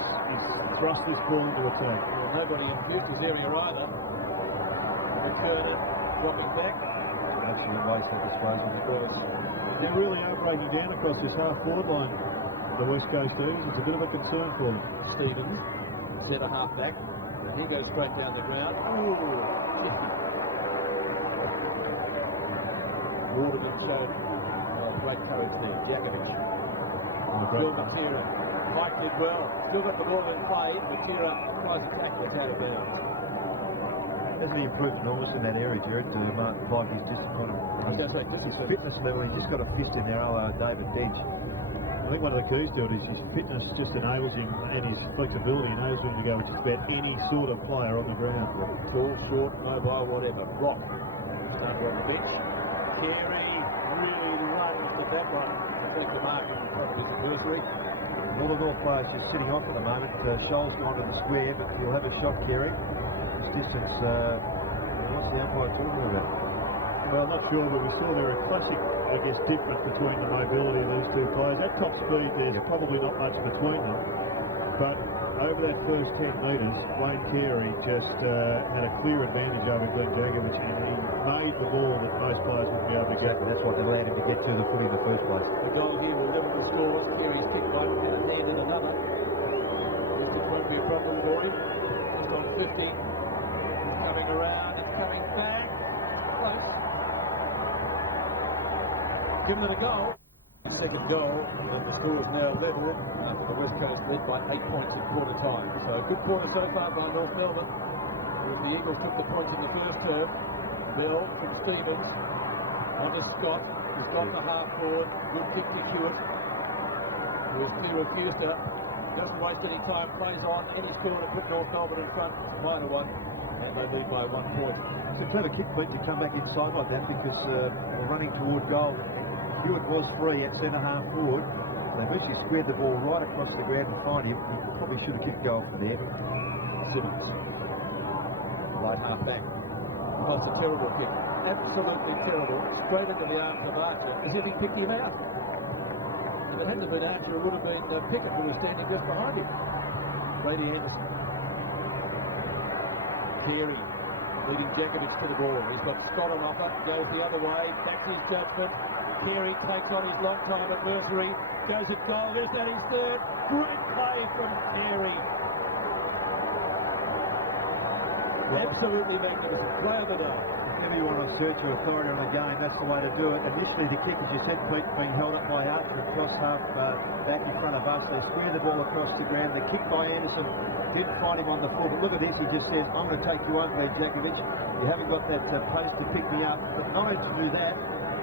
thrust this ball into attack. Well, nobody in Houston's area either. McKernan dropping back. Absolute waste of disposal. They really are breaking down across this half-forward line, the West Coast Eagles. It's a bit of a concern for them. Stevens, centre half back. He goes straight down the ground. Waterman showed great courage there. Jakovic. Bill Matera. Mike did well. Still got the ball in play. Matera tries to tackle it out of bounds. Hasn't he improved enormously in that area, Jared, to mark Blakey's disappointment? I was going to say, His fitness level, he's just got a fist in there, David Edge. I think one of the keys to it is his fitness just enables him, and his flexibility enables him to go with just about any sort of player on the ground. Tall, short, mobile, whatever. Rock. Under on the bench. Carey really runs the back one. I think the mark in front of his adversary. All the North players just sitting off at the moment. Shoal's gone to the square, but he'll have a shot, Carey. This distance, what's the umpire talking about? Well, not sure, but we saw there a classic, I guess, difference between the mobility of these two players. At top speed, there's probably not much between them, but over that first 10 metres, Wayne Carey just had a clear advantage over Glenn Jakovic, and he made the ball that most players would be able to get. That's what allowed him to get to the footy in the first place. The goal here will level the score. Carey's kick by one and hand in another. It won't be a problem for him. Just on 50. Coming around and coming back. Close. Given it a goal. Second goal, and the score is now level after the West Coast led by 8 points at quarter time. So a good quarter so far by North Melbourne. The Eagles took the points in the first term. Bell from Stevens. On to Scott. He's got the half forward. Good kick to Hewitt. With Theo Fuster. Doesn't waste any time. Plays on any score to put North Melbourne in front. Minor one. And they lead by 1 point. So it's had a kick beat to come back inside like that because we're running toward goal. Hewitt was free at centre-half forward. They eventually squared the ball right across the ground and find him. He probably should have kicked goal from there. Simmons. Right half back. That's a terrible kick. Absolutely terrible. Straight into the arms of Archer. As if he picked him out. If it hadn't been Archer, it would have been Pickett who was standing just behind him. Brady Anderson. Carey leading Djakovic to the ball. He's got Scott on offer. Goes the other way. Back to his judgment. Carey takes on his long time adversary. Goes at goal. There's that his third. Great play from Carey. Absolutely magnificent. Play of the day. Whenever you want to assert your authority on a game, that's the way to do it. Initially, the kick, as you said, Pete, being held up by Archer across half back in front of us. They square the ball across the ground. The kick by Anderson didn't find him on the floor. But look at this. He just says, I'm going to take you over, Djakovic. You haven't got that pace to pick me up. But not only to do that,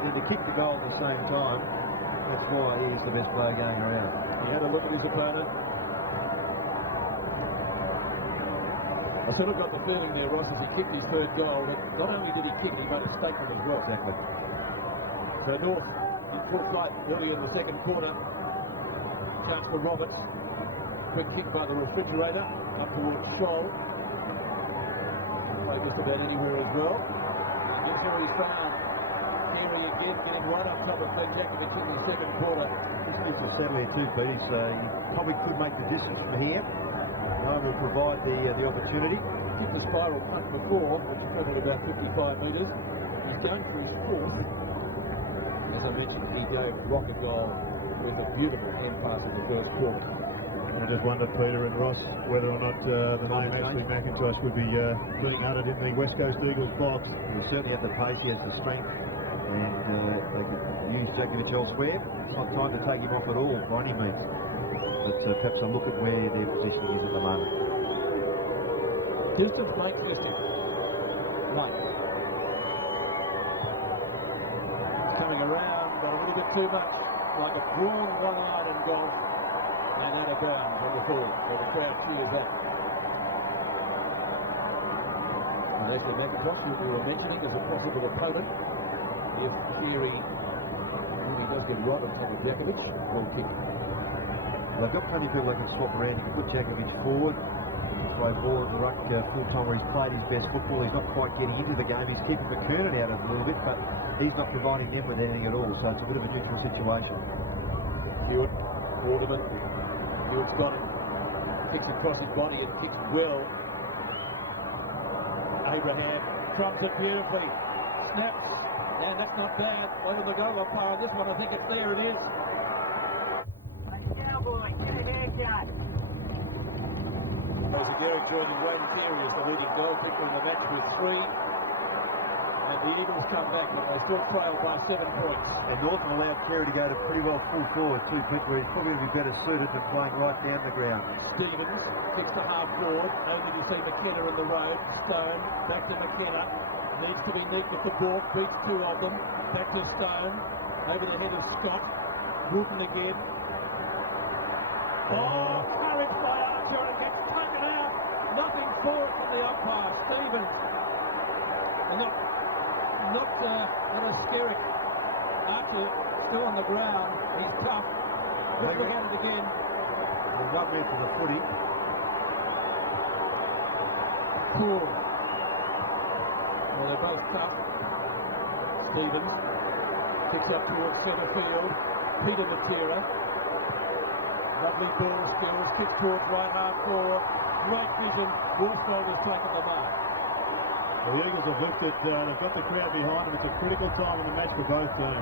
then to kick the goal at the same time. That's why he is the best player going around. He had a look at his opponent. I sort of got the feeling there, Ross, as he kicked his third goal, that not only did he kick it, he made a statement as well. Exactly. So North in full flight early in the second quarter. Chance for Roberts. Quick kick by the refrigerator up towards Scholl. Play just about anywhere as well. Here's where he's found. Carey again getting right up top of Djakovic in the second quarter. This is Saturday too, Pete. He probably could make the distance from here. I will provide the opportunity. Hit the spiral punch before, which is only about 55 metres. He's going for his fourth. As I mentioned, he gave Rock a goal with a beautiful end pass in the first quarter. I just wondered, Peter and Ross, whether or not the name Ashley McIntosh would be being uttered in the West Coast Eagles box. He'll certainly have the pace, he has the strength, and they could use Djakovic elsewhere. It's not time to take him off at all by any means. But perhaps a look at where their position is at the moment. Here's some Blake missing. Nice. Coming around, but a little bit too much. Like a drawn one-line and gone. And out of bounds on the ball. Where the crowd cheers that. And Ashley McIntosh, who we were mentioning, as a possible opponent. If Carey really does get right on top of Djakovic, will kick. They've got plenty of people that can swap around. You put Djakovic forward, throw ball at the ruck full time where he's played his best football. He's not quite getting into the game. He's keeping McKernan out of it a little bit, but he's not providing them with anything at all. So it's a bit of a neutral situation. Hewitt, Waterman. Hewitt's got it. Kicks across his body and kicks well. Abraham trumps it beautifully. Snaps. And that's not bad. Wait till the goal umpire on this one. I think it's there. It is. Rosie Derrick joining Wayne Carey as the leading goal kicker in the match with 3. And the Eagles come back, but they still trail by 7 points. And Norton allowed Carey to go to pretty well full forward too, Pete, where he's probably going to be better suited than playing right down the ground. Stevens kicks the half forward. Only to see McKenna in the road. Stone back to McKenna. Needs to be neat with the ball. Beats 2 of them. Back to Stone. Over the head of Scott. Wooten again. Oh, courage by Archer and gets taken out. Nothing for it from the umpire. Stevens. And not scary. Archer still on the ground. He's tough. Good look at it again. There's one man from the footy. Cool. Well, they're both tough. Stevens picks up towards centre field. Peter Matera. Lovely ball skills. Kicks towards right half forward. Great vision. Worsfold has taken the mark. Well, the Eagles have lifted, they've got the crowd behind them. It's a critical time in the match for both teams.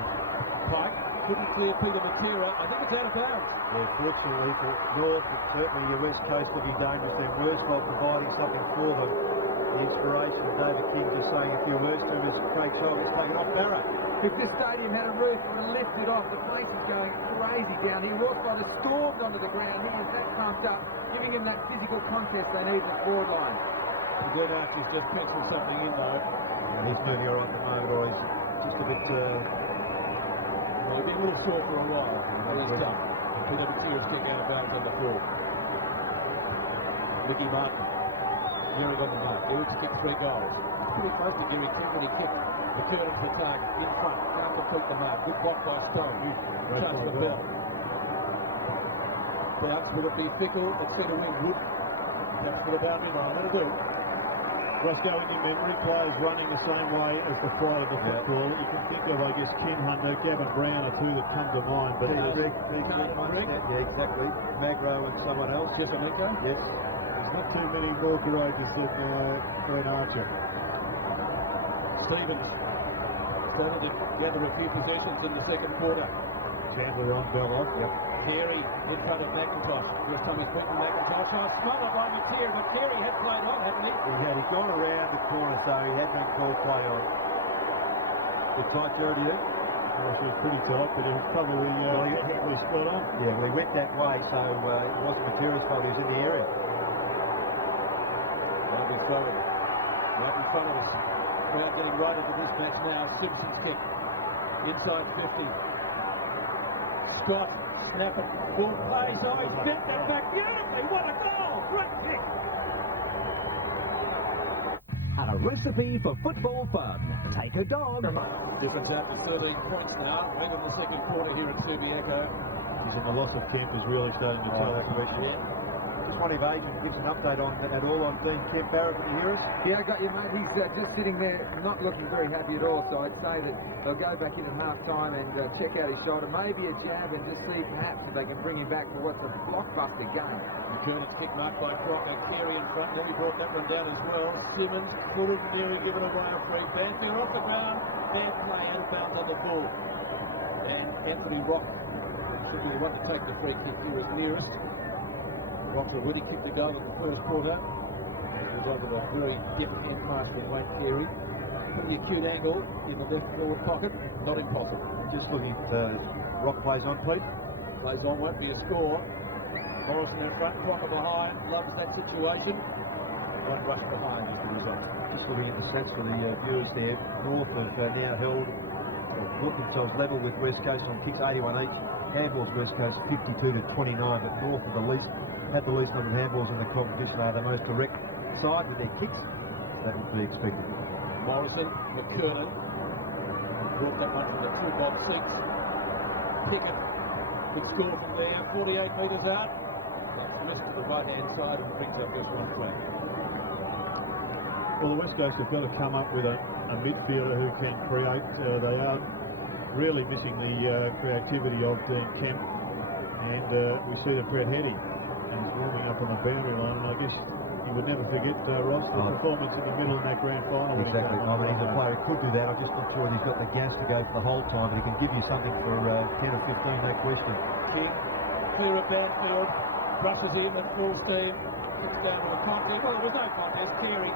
Pike couldn't clear Peter Matera. I think it's out of bounds. Yeah, fortunately for North, but certainly your West Coast looking dangerous. Then Worsfold providing something for them. The inspiration of David King just saying a few words to him as Craig Chalmers taken off Barrett. If this stadium had a roof and lifted off, the place is going crazy down here. Worsfold has stormed onto the ground. He is that pumped up, giving him that physical contest they need in the forward line. Again, Archie's just penciled something in though. He's moving all right at the moment, or he's just a bit... Well, he's been a little sore for a while. He's done. Peter Material stick out of bounds on the floor. Mickey Martin. Gehrig on the mark. Gehrig to kick 3 goals. Pretty close to Gehrig when he kicked. McKernan's the target. In front. Can't defeat the mark. Good block by Stone. Touch the bell. Bounce. Will it be Fickle? It's centre wing. Wood. That's for the boundary line. That'll do. Roscoe, in your memory, players running the same way as the flight of the football. You can think of, I guess, Ken Hunter, Gavin Brown are two that come to mind. But Rick. Yeah, exactly. Magro and someone else. Jessamiko? Yes. Not too many more courageous than Glenn Archer. Stevens started to gather a few possessions in the second quarter. Chandler on Belloc. Yep. Carey in front of McIntosh. There's some Quentin McIntosh. Smothered by Mateer, but Carey had played on, hadn't he? He'd gone around the corner, so he had been called play on. Good tight, Jared, you? Well, she was pretty tight, but it was probably spot on. Yeah, well, he went that way, so it wasn't Material's fault, he was in the area. Rugby throwing. Right in front of us. Crowd getting right into this match now. Simpson's kick. Inside 50. Scott. Snap it. Ball plays. Oh, he's picked that back beautifully. What a goal. Great kick. And a recipe for football fun. Take a dog. Difference out to 13 points now. Right in the second quarter here at Subiaco. And the loss of Kemp is really starting to tell that question. Yeah. Just wonder if Adrian gives an update on at all on being Kemp Barrett for the Heroes. Yeah, I got you, mate. He's just sitting there, not looking very happy at all. So I'd say that they'll go back in at half time and check out his shoulder, maybe a jab, and just see perhaps if they can bring him back for what's a blockbuster game. McKernan's kick marked by Crocker. Carey in front. Then he brought that one down as well. Simmons pulled it, nearly given away a free. Banfield off the ground. Fair play and found on the ball. And Anthony Rock should be the one to take the free kick here as nearest. Rock already kicked the goal in the first quarter. He was over a very deft hand pass from Wayne Carey. Pretty acute angle in the left forward pocket. Not impossible. Just looking at Rock plays on, please. Plays on, won't be a score. Morrison in front, Crocker behind. Loves that situation. One rush behind is the result. Just looking at the stats for the viewers there. North have now held, look themselves level with West Coast on kicks 81 each. Handballs West Coast 52 to 29, but North are the least, had the least number of handballs in the competition. They are the most direct side with their kicks. That would be expected. Morrison, McKernan brought that one from the 2-box 6. Pickett could score from there, 48 metres out. Missed to the right hand side and brings up this one track. Well, the West Coast have got to come up with a midfielder who can create. They are really missing the creativity of Dean Kemp, and we see that Brett Heady and he's warming up on the boundary line, and I guess you would never forget Ross' performance in the middle of that grand final. Exactly. I mean, he's a player who could do that. I'm just not sure he's got the gas to go for the whole time, but he can give you something for 10 or 15, no question. King, clear of downfield, brushes in at full steam, looks down to a contest. Well, there was no contest. Carey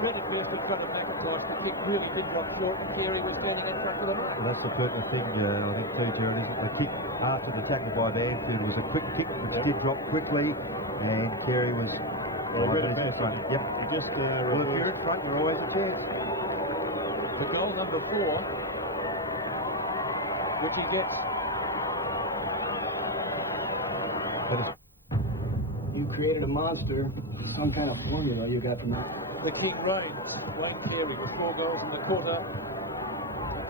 read it first in front of McIntosh. The kick really did not short, and Carey was standing in front of the mark. Well, that's the pertinent thing, I think, too, Jared, isn't it? The kick after the tackle by Banfield was a quick kick, which did drop quickly, and Carey was... read it back. Yep. He just... well, if you're in front, you're always a chance. The goal number 4, which he gets. You created a monster, some kind of formula you got from that. The king reigns. Wayne Carey with 4 goals in the quarter.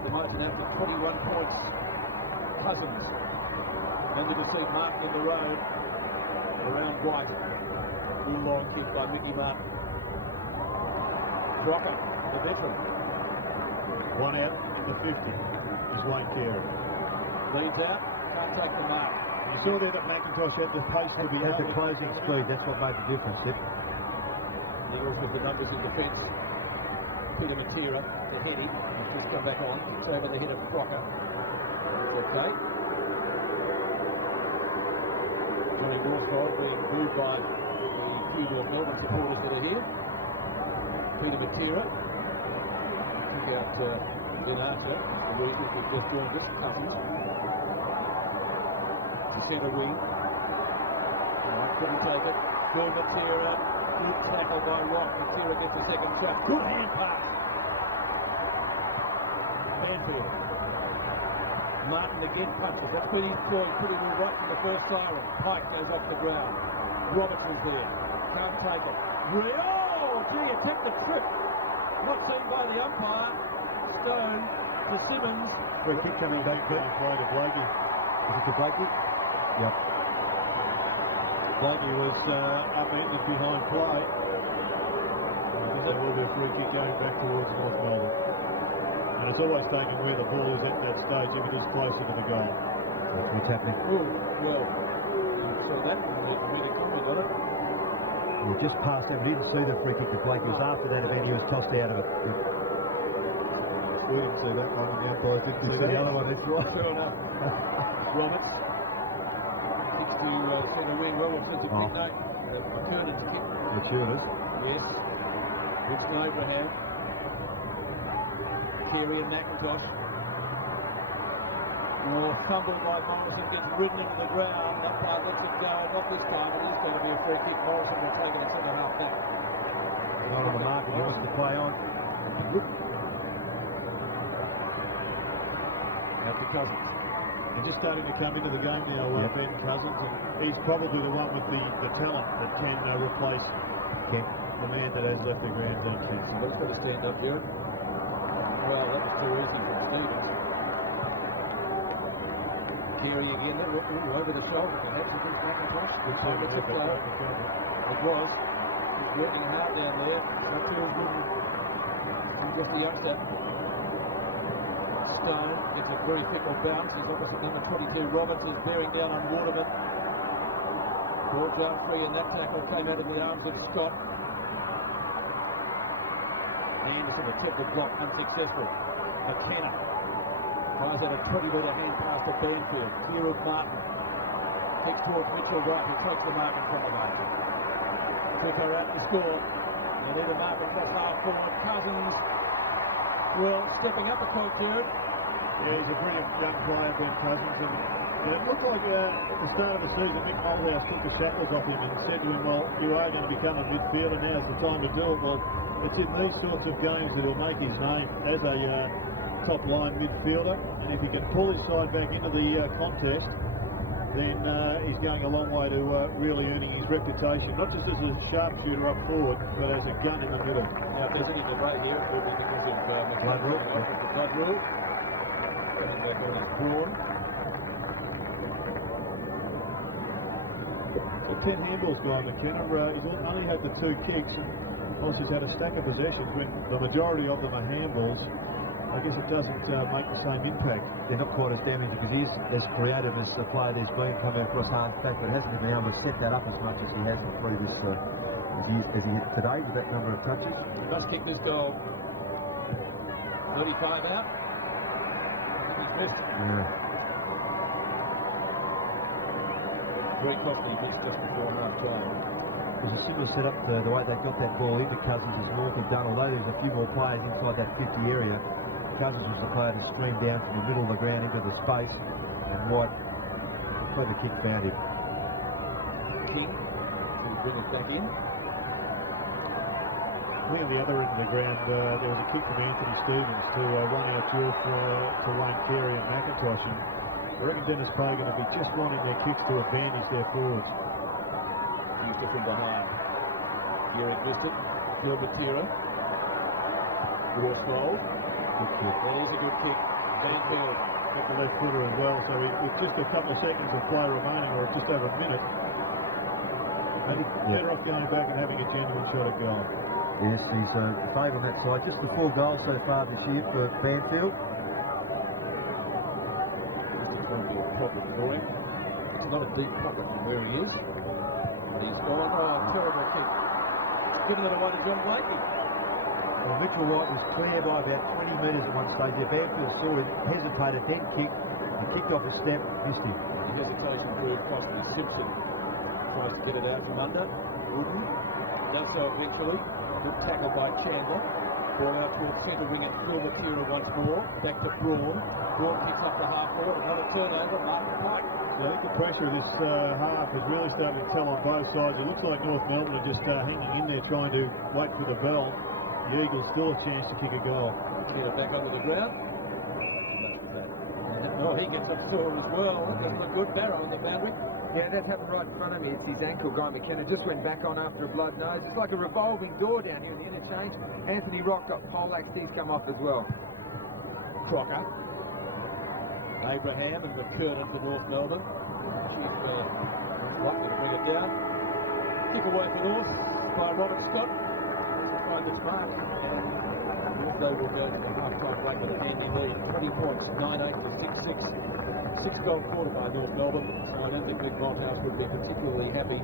The Martin have 21 points. Cousins. And the defeat Martin in the road. Around White. Good long kick by Mickey Martin. Crocker, the veteran. One out in the 50 is Wayne Carey. Leads out, can't take the mark. You saw there that McIntosh had the pace to be That's able the closing speed, that's what made the difference. The Eagles with the numbers in defence. Peter Matera, the heady, he's come back on. It's over the head of Crocker. Okay. Johnny Warthog being booed by the few of Melbourne supporters that are here. Peter Matera. Took out Ben Archer, the reasons we've just joined us, Cousins. The centre wing. Couldn't take it. Bill Matera. Good tackle by Rock. Matera gets the second trap. Good hand pass. Banfield. Martin again punches. That's been his choice pretty well right from the first siren. Pike goes off the ground. Robertson's there. Can't take it. Oh, gee, it took the trip. Not seen by the umpire. Stone to Simmons. Free kick coming back to Play to Blakey. Is it to Blakey? Yep. Blakey was upended behind play. I think there will be a free kick going back towards North Melbourne. And it's always taken where the ball is at that stage if it is closer to the goal. What's happening? Oh, well. So that really comment on it. Just past that. We didn't see the free kick to Blakey. It was after that event he was tossed out of it. We didn't see that one. The umpires didn't see The other one, that's right. Fair enough. Roberts. Kicks to centre wing. Roberts does the kick. No. McKernan's kick. McKernan's. Yes. It's an Abraham. Carey and McIntosh. Oh, fumbled by Morrison, gets ridden into the ground. That part lets it go. Not this time. It is going to be a free kick. Morrison will take it a second half back. Not on the mark. He wants to play on. Now because they're just starting to come into the game now, Ben Cousins, and he's probably the one with the talent that can replace the man that has left the ground zone since. Look for the stand up here. Well, that was too easy for the Stevens. Carey again, over the shoulder, and that's a big McIntosh. Good service to play. It was. He's working hard down there. Not sure he didn't. I guess the upset. Stone gets a very fickle bounce. He's opposite number 22. Roberts is bearing down on Waterman. Ball down free, and that tackle came out of the arms of Scott. Anderson, the tip was blocked, unsuccessful. McKenna tries out a 20-metre hand pass to Banfield. Cyril Martin kicks towards Mitchell right, who takes the mark in front of him. Pico out to score. And then the mark across half forward. Cousins, well, stepping up a close third. Yeah, he's a brilliant young player, Ben Cousins, and it looked like at the start of the season Mick Moldhouse took the shackles off him and said to him, well, you are going to become a midfielder, now's the time to do it. Well, it's in these sorts of games that he'll make his name as a top-line midfielder, and if he can pull his side back into the contest, then he's going a long way to really earning his reputation, not just as a sharpshooter up forward, but as a gun in the middle. Now, if there's any debate here, it will be because of the blood rule. Blood rule. Coming back on his brawn. The 10 handballs guy, McKenna, he's only had the 2 kicks, and whilst he's had a stack of possessions, when the majority of them are handballs, I guess it doesn't make the same impact. They're not quite as damaging because he is as creative as the player there's been coming across hard back, but hasn't been able to set that up as much as he has in previous as he hit today with that number of touches. Must kick this goal. 35 out. He's missed. Yeah. Very confident he missed just before half time. It was a similar setup the way they got that ball into Cousins as Northie done, although there's a few more players inside that 50 area. Cousins was the player to stream down from the middle of the ground into the space, and White played the kick found him. King, will bring us back in. I think on the other end of the ground, there was a kick from Anthony Stevens to run out yours for Wayne Carey and McIntosh. And I reckon Dennis Pay going to be just wanting their kicks to advantage their forwards. He's from behind. Here at Bissett. Gilbert Tira. Worsfold. Good kick. There's a good kick. Banfield. Got the left footer as well, so with just a couple of seconds of play remaining, or just over a minute, and better off going back and having a genuine shot at goal. Yes, he's favourite on that side. Just the 4 goals so far this year for Banfield. This is going to be a problem for him. It's not a deep pocket from where he is. And he's gone. Oh, terrible kick. Giving it away to John Blakey. Well, Mitchell White was clear by about 20 metres at one stage there. Banfield saw him, hesitated, then kicked. He kicked off a step, missed him. The hesitation drew across to Simpson. Tries to get it out from under. Wouldn't. Does so eventually. Good tackle by Chandler. Ball out towards centre wing and Gilbert Tira once more. Back to Braun. Braun picks up the half forward. Another turnover. Martin Pike. So I think the pressure of this half is really starting to tell on both sides. It looks like North Melbourne are just hanging in there trying to wait for the bell. The Eagles still a chance to kick a goal. Get it back onto the ground. Oh, he gets a score as well. Doesn't look good. Barrow on the boundary. Yeah, that's happened right in front of me. It's his ankle, Guy McKenna. Just went back on after a blood nose. It's like a revolving door down here in the interchange. Anthony Rock got poleaxed. He's come off as well. Crocker. Abraham and McKernan for North Melbourne. Chief lucky to bring it down. Kick away for North by Robert Scott. Find the mark. They will go to the half-time break with a handy lead. 20 points, 9-8 to 6-6. 6-goal quarter by North Melbourne. So I don't think Mick Monthouse would be particularly happy.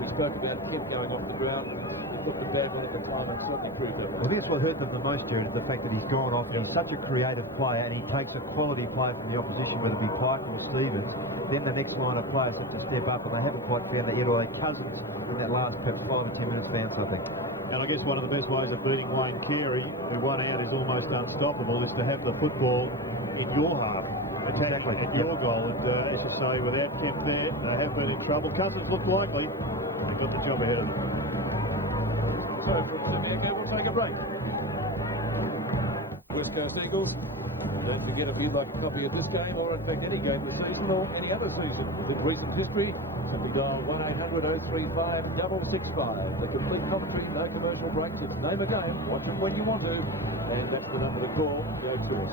We spoke about Kemp going off the ground. It looked a bad one at the time and certainly proved it. Well, I guess what hurt them the most, Jared, is the fact that he's gone off. He's such a creative player, and he takes a quality player from the opposition, whether it be Pike or Stevens. Then the next line of players have to step up, and they haven't quite found that yet, or they cousins in that last perhaps 5 or 10 minutes found something. And I guess one of the best ways of beating Wayne Carey, who won out is almost unstoppable, is to have the football in your half, attacking at your goal. And as you say, without Kemp there, they have been in trouble. Cousins looked likely. They've got the job ahead of them. So from America, we'll take a break. West Coast Eagles. Don't forget, if you'd like a copy of this game, or in fact any game this season, or any other season with recent history, simply dial 1-800-035-665. The complete commentary, no commercial breaks. It's name a game, watch it when you want to, and that's the number to call. Go to it.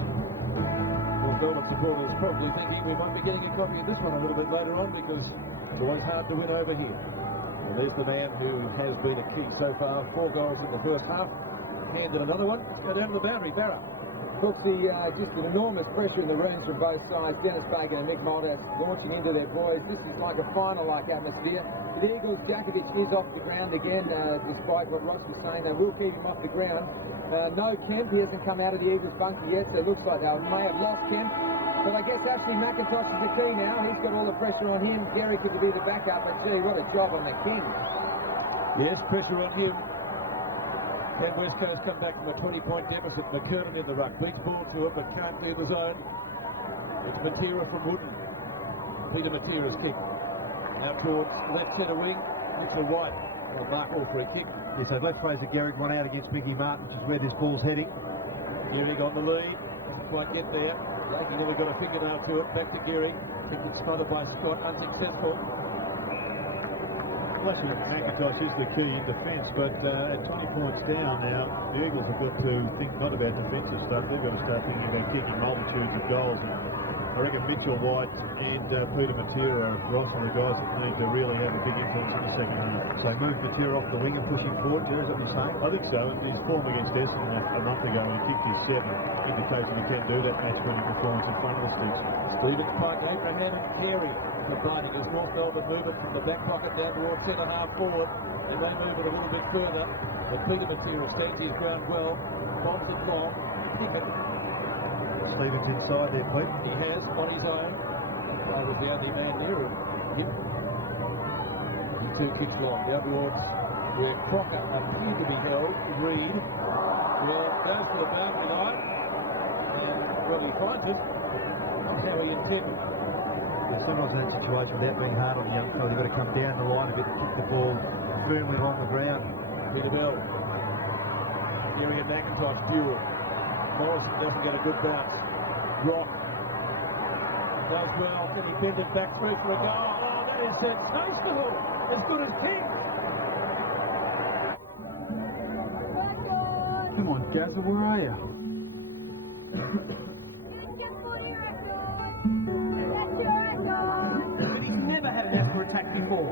Well, Melbourne supporters probably thinking we might be getting a copy of this one a little bit later on, because it's always hard to win over here. And there's the man who has been a key so far. 4 goals in the first half. Handed another one. Go down to the boundary, Barra. Look, just an enormous pressure in the rooms from both sides. Dennis Bacon and Mick Monthouse launching into their boys. This is like a final-like atmosphere. The Eagles, Djakovic is off the ground again, despite what Ross was saying. They will keep him off the ground. No Kemp. He hasn't come out of the Eagles bunker yet, so it looks like they may have lost Kemp. But I guess Ashley McIntosh is the key now. He's got all the pressure on him. Gary could be the backup, but gee, what a job on the Kings. Yes, pressure on him. Can West Coast come back from a 20-point deficit? McKernan in the ruck. Beats ball to it, but can't do the zone. It's Matera from Wooden. Peter Matera's kick. Out towards left centre wing. It's the right. Well, Mark all free kick. Yeah, so both players that Garrick won out against Mickey Martin, which is where this ball's heading. Gehrig on the lead. Didn't quite get there. He never got a fingernail to it. Back to Gehrig. I think it's smothered by Scott. Unsuccessful. Fletcher and McIntosh is the key in defence, but at 20 points down now, the Eagles have got to think not about defensive stuff. They've got to start thinking about kicking multitudes of goals. And I reckon Mitchell White and Peter Matera are the guys that need to really have a big influence in the second half. So move Matera off the wing and push him forward, is that what you're saying? I think so. His form against Essendon a month ago when he kicked his 7 indicates that he can do that match-winning performance in front of the six. Stephen Pike, Abraham and Carey combining as North Melbourne move it from the back pocket down towards centre-half forward, and they move it a little bit further. But Peter Matera stands his ground well, bombs it long, kick it. Stevens inside there, Pete. He has on his own. I was the only man near him. Yep. 2 kicks long. Down towards where Crocker appeared to be held. Reed. Well, goes to the boundary line. And well, he finds it. That's how he intended. Sometimes in that situation, without being hard on the young fellow, you've got to come down the line a bit and kick the ball firmly along the ground. Peter Bell. Gehrig and McIntosh duel. Morrison doesn't get a good bounce. Rock. Does well, and he bends it back through for a goal. Oh, that is sensational! As good as King. Come on, Jazza, where are you? But he's never had an effort attack before.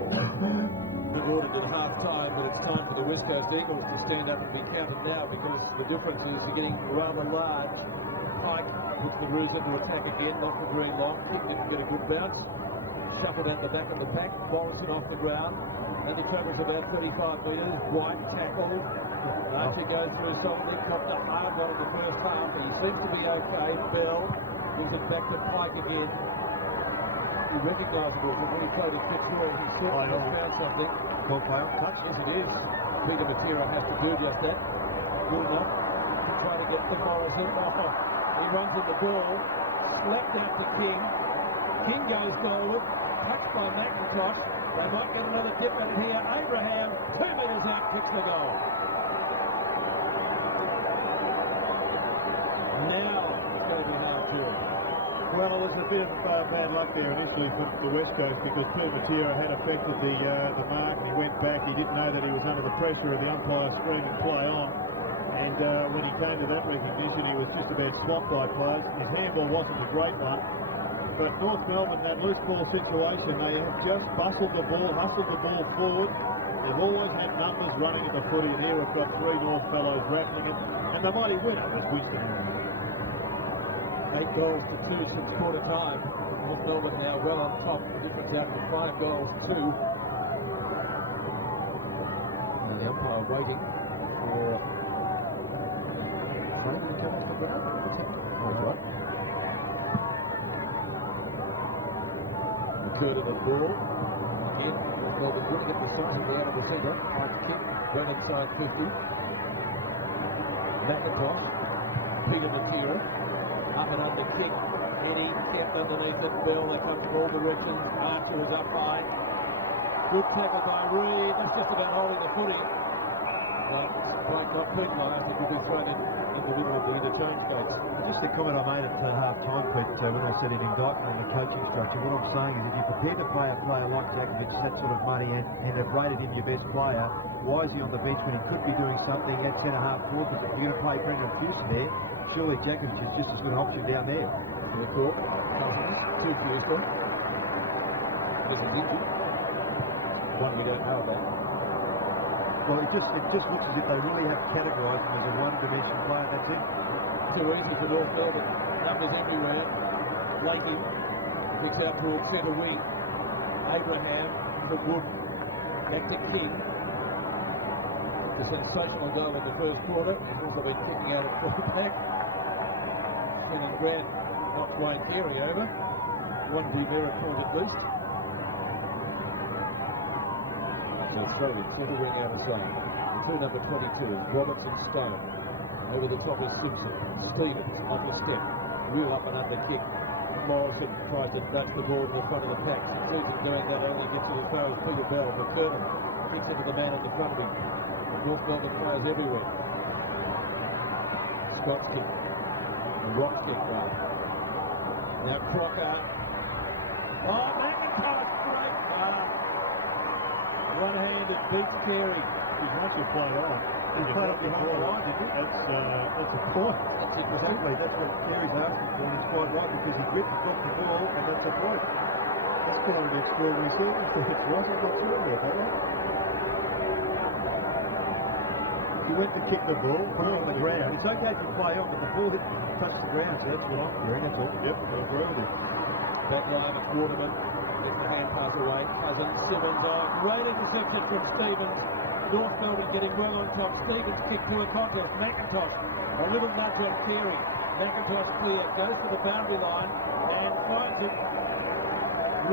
Good order at half-time, but it's time for the West Coast Eagles to stand up and be counted now, because the difference is they're getting rather large. Pike puts the Roos into attack again, not the green lock. He didn't get a good bounce. Shuffled out the back of the pack. Morrison off the ground. And the total's about 35 metres. White tackled. Arthur goes for his Dominic. Copped a hard one in the first half, but he seems to be okay. Bell gives it back to Pike again. He recognisable from when he played at Victoria. He thought he found something. Ball player. Touch as it is. Peter Matera has to do just that. Good enough to try to get to Morrison. He runs at the ball. Slapped out to King. King goes forward. Touched by McIntosh. They might get another dip at it here. Abraham, 2 metres out, kicks the goal. Now it's going to be hard to. Well, there's a bit of bad luck there initially for the West Coast because Matera had affected the mark and he went back. He didn't know that he was under the pressure of the umpire screaming play on. And when he came to that recognition, he was just about swamped by players. His handball wasn't a great one. But North Melbourne, that loose ball situation, they have just hustled the ball forward. They've always had numbers running at the footy, and here we've got three North fellows rattling it. And the mighty winner is Winston. 8 goals to 2 since quarter time. North Melbourne now well on top. The difference down to 5 goals to 2. And the umpire waiting for... Third of the ball. In. Melbourne would get the size around of the centre. Kick. Run inside 50. McIntosh. Peter Matera. Up and under kick. Eddie kept underneath it. Bell, they come from all directions. Archer was up high. Good tackle by Reed. That's just about holding the footy. But Blake not penalised because he's thrown in the middle of the interchange gates. Just a comment I made at half time, Pete, when I said an indictment on the coaching structure. What I'm saying is if you're prepared to play a player like Jakovic that sort of money and have rated him your best player, why is he on the bench when he could be doing something at centre-half forward? But if you're going to play Brendan Pearson there, surely Jakovic is just as good an option down there. We thought Cousins to Pearson. There's an injury. One we don't know about. Well, it just looks as if they really have categorised him as a one-dimension player, that's it. Too easy for North Melbourne. Numbers everywhere. Lakey picks out towards centre wing. Abraham, the Wood, back to King. The sensational goal in the first quarter. He's also been kicking out of full-back. And Grant knocks Wayne Carey over. One demerit point at least. So Stone, centre wing out of zone. Two number 22, Robertson Stone. Over the top is Simpson. Stevens on the step. Real up and under kick. Morrison tries to duck the ball to the front of the pack. Susan doing that only gets it as far as Peter Bell. McKernan kicks into the man on the front of him. North Melbourne players everywhere. Scott's kick. Rock kick right. Now Crocker. Oh, McIntosh straight. One-handed beat Carey. He's actually played on. He's played up behind the line, did he? That's a point. That's exactly. That's what Carey's asking for. He's quite right because he gripped the ball and that's a point. That's kind of an extraordinary circumstance. Right, I'm not sure about that. He went to kick the ball, put it on the ground. It's okay to play on, but the ball hit touch the ground, so that's what I'm hearing, that's all. Yep, I agree with you. Back line at Waterman. Gets the hand pass away. Cousins, Simmons, great interception from Stevens. North Melbourne getting well on top. Stevens kick to a contest. McIntosh, a little nudge on Carey. McIntosh clear, goes to the boundary line and finds it.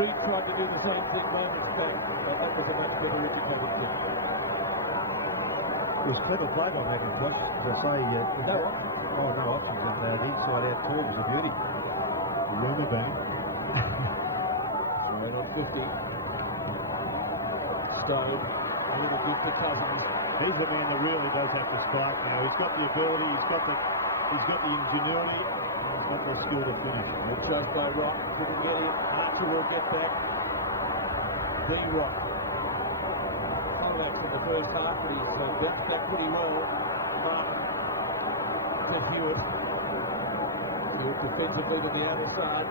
Reed tried to do the same thing moments back, but that was a much better indicated kick. It was clever play by McIntosh. As I say, No options. no options. And the inside out too was a beauty. Rumour bang. Right on 50. Stone. A little good for Cousins. He's a man that really does have to spark now. He's got the ability, he's got the ingenuity, and he's got the skill to finish. It's just by Rock. Couldn't get it. Archer will get back. D-Rock. Follow-up from the first half, but he's bounced back pretty well. Martin to Hewitt. Hewitt defensively to the other side.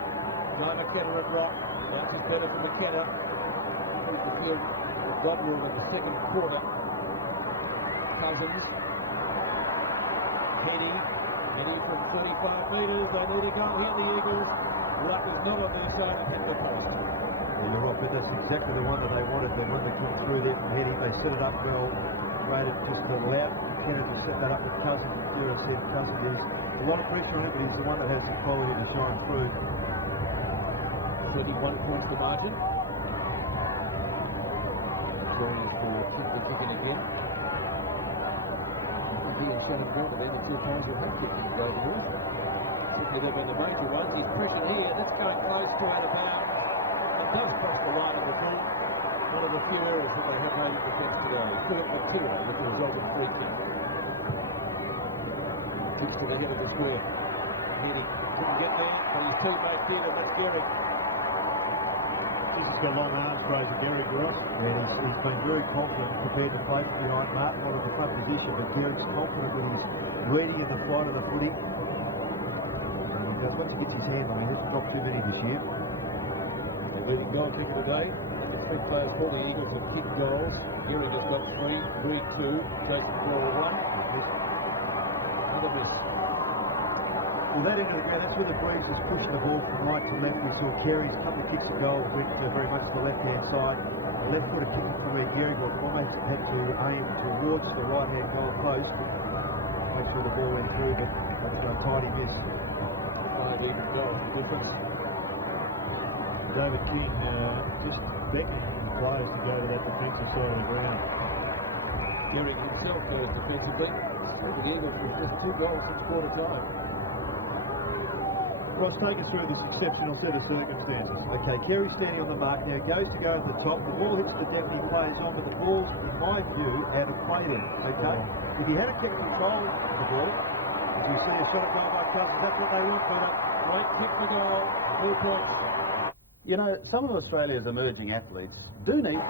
Ryan McKenna at Rock. That's his better for McKenna. He's the field of Godwell in the second quarter. Cousins. Heading from 35 metres. They need a goal here, the Eagles. Luck is not on their side at the post. Yeah, you're right, but that's exactly the one that they wanted. They wanted to come through there from Heading. They set it up well. Rated just allowed Kenneth to set that up with Cousins. As Sarah said, Cousins is a lot of pressure on him, but he's the one that has the quality to shine through. 31 points to margin. Going for triple kicking again. He and Shannon Grant are the two times who have kicked this over here. They've been the major ones. He's pressure here. That's going close to out of bounds. It does cross the line of the ball. One of the few areas that they have made defence today. Philip Matera with the result of free kick. Six to the head of the 12. Heading didn't get there, but his teammate did, and that's Gehrig. He's got long arms, Fraser Gehrig, right? Yeah, he's been very confident, prepared to play behind Martin on the front position, but Gehrig's confident with his reading and the flight of the footy. Once he gets his hand on him, it's not too many this year. The leading goal kicker today. Big players for the Eagles have kicked goals. Gehrig has got 3, 3-2, Drake for 1. Another miss. Well, that end of the ground, that's where the breeze was pushing the ball from right to left. We saw Carey's couple of kicks of goals went very much to the left-hand side. The left footer kicking from where Gehrig almost had to aim towards the right-hand goal post. Make sure the ball went through, but that's a tidy miss. 5 even goals difference. David King just beckoning players to go to that defensive side of the ground. Gehrig himself goes defensively. The Eagles with just 2 goals since quarter time. Ross, take it through this exceptional set of circumstances. Okay, Carey standing on the mark now, goes to go at the top, the ball hits the deputy players on, but the ball's, in my view, out of play then, okay? If he had a technical goal the ball, as you see a shot at goal by Cousins, that's what they want, Peter. Great kick for goal, 2 points. You know, some of Australia's emerging athletes do need...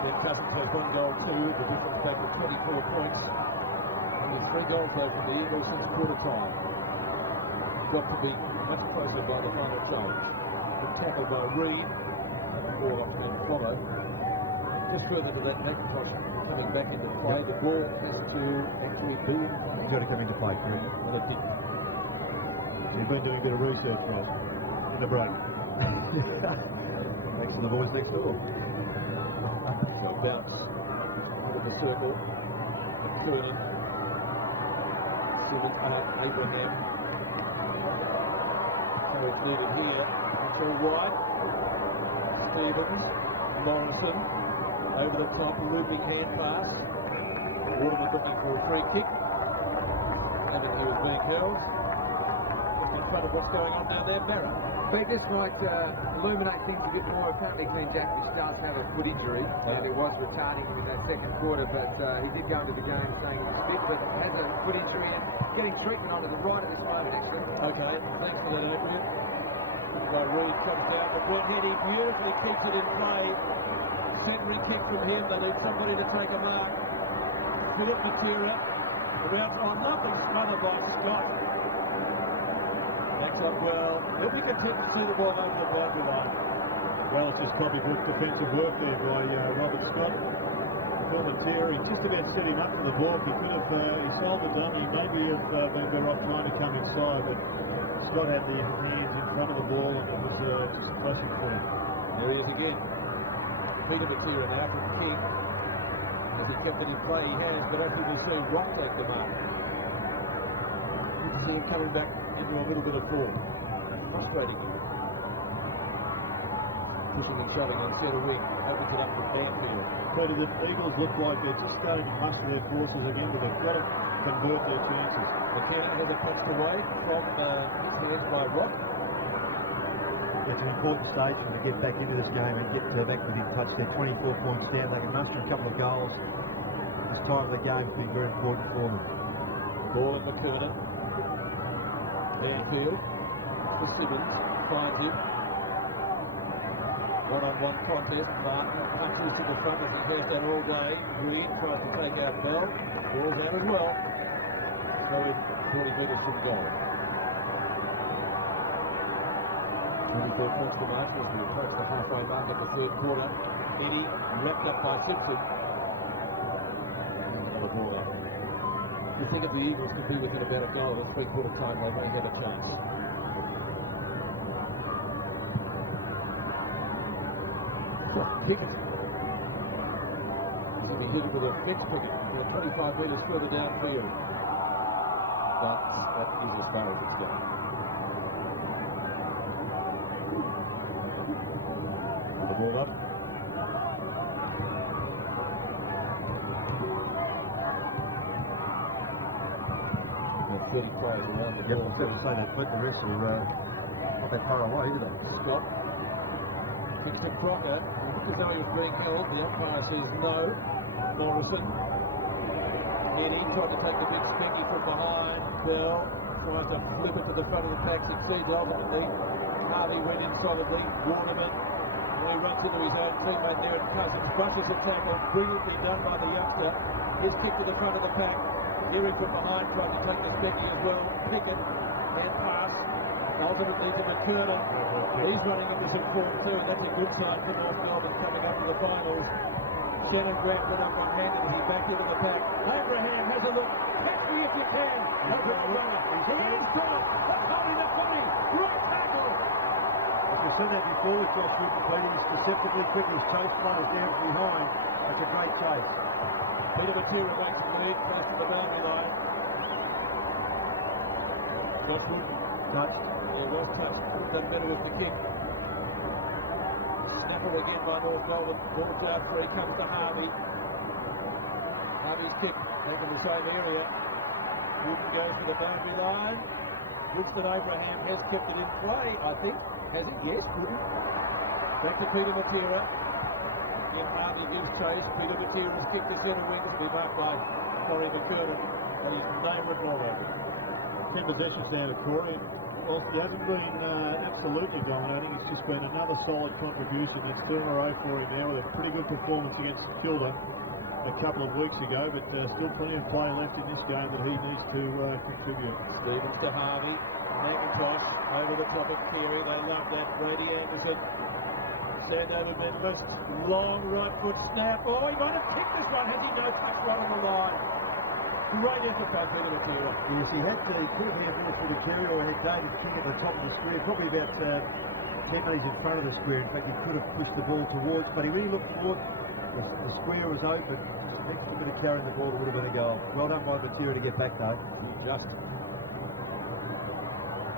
Ben Cousins has 1 goal, 2, the difference back to 24 points. Only 3 goals though from the Eagles since quarter time. Got to be much closer by the final time. The tackle by Reed, ball off and follow. Just further to that, McIntosh coming back into play. The ball has to actually be in. He's got to come into play, Chris. Well, it didn't. You've been doing a bit of research, Ross, in the break. Thanks to the boys next door. Got bounce into the circle. McKernan. Abraham. It's needed here. Control wide. Stevens. Morrison. Over the top. Looping hand pass. Waterman looking for a free kick. And he was being held. Just in front of what's going on down there, Barra. But this might illuminate things a bit more. Apparently, Glenn Jackson starts to have a foot injury, and it was retarding him in that second quarter, but he did go into the game saying he's fit, but has a foot injury and getting treatment on it right at this moment, actually. Okay, thanks for that, Adrian. So Reed comes down, but Brett Heady beautifully keeps it in play. Centering kick from him, they need somebody to take a mark. Philip Matera, around on nothing, smothered by Scott. Backs up well. He'll be content to see the ball over the boundary line. Well, it's just copybook defensive work there by Robert Scott. Phil Matera, he just about set him up for the ball. He could have, he sold the dummy, maybe have been better off trying to come inside, but Scott had the hands in front of the ball and it was just a classic for him. There he is again. Peter Matera now from King. As he kept it in play, he has, but as you will see, Rock take the mark. You can see him coming back into a little bit of form. Frustrating him. Pushing and shoving on centre wing. Opens it up to Banfield. But the Eagles look like they're just starting to muster their forces again, but they've got to convert their chances. McKenna has a touch away from his hands by Rock. It's an important stage for them to get back into this game and get back within touch. They're 24 points down. They can muster a couple of goals. This time of the game will be very important for them. Ball at McKernan. Banfield. To Simmons. Finds him. One-on-one contest. Martin punches to the front as he has that all day. Reed tries to take out Bell. Ball's out as well. Probably 40 metres from goal. 24 points to mark as we approach the halfway mark of the third quarter. Eddie wrapped up by Simpson. Another ball up. You think if the Eagles could be within about a goal at three-quarter time, they may have a chance. Kick it. It's going to be difficult at next cricket. They're 25 metres further downfield. But that is as far as it's going. The ball up. About 30 players around the Yep, ball. I'm going to say that, but the rest are not that far away, are they? Scott. Kicks to Crocker. As though he was being held. The umpire says no. Morrison. Eddie tried to take the big spanky from behind. Bell. tries to flip it to the front of the pack, succeeds ultimately. Harvey went in solidly, Waterman. He runs into his own teammate there at Cousins, crushes the tackle, brilliantly done by the youngster. His kick to the front of the pack. Eric from behind tries to take the Becky as well. Pickett and pass. Ultimately to McKernan. He's running into some form too. That's a good sign for North Melbourne coming up to the finals. Cannon Grant went up one-handed and he's back into the pack. Abraham has a look. Catch me if you can. Over the runner. He is short. Holding the body. Great tackle. We've said that before with Josh Wood, he's deceptively quick, his chase runners down from behind. That's a great chase. Peter Matera makes the lead, close to the boundary line. Josh Wood touched. Well, well touched. Done better with the kick. Snapper again by North Melbourne. Ball's out free, comes to Harvey. Harvey's kick back in the same area. Wooden goes to the boundary line. Winston Abraham has kept it in play, I think. Has it? Yes, Wooden. Back to Peter Matera. Again, Harvey gives chase. Peter Matera's kicked to centre wing to be marked by Corey McKernan. And his name was all over. 10 possessions now to Corey. Well, he hasn't been absolutely dominating. It's just been another solid contribution. It's 2 in a row for him now with a pretty good performance against Kilda a couple of weeks ago, but still plenty of play left in this game that he needs to contribute. Stevens to Harvey. McIntosh over the top of Keary. They love that. Brady Anderson. Stand over Memphis. Long right foot snap. Oh, he might have kicked this one. Has he no touch right on the line? Great effort by Peter Matera. Yes, he had to could have been to the carry or had David King at the top of the square, probably about 10 metres in front of the square. In fact, he could have pushed the ball towards, but he really looked towards the square was open. Next a bit of carrying the ball, it would have been a goal. Well done by Matera to get back though. Just.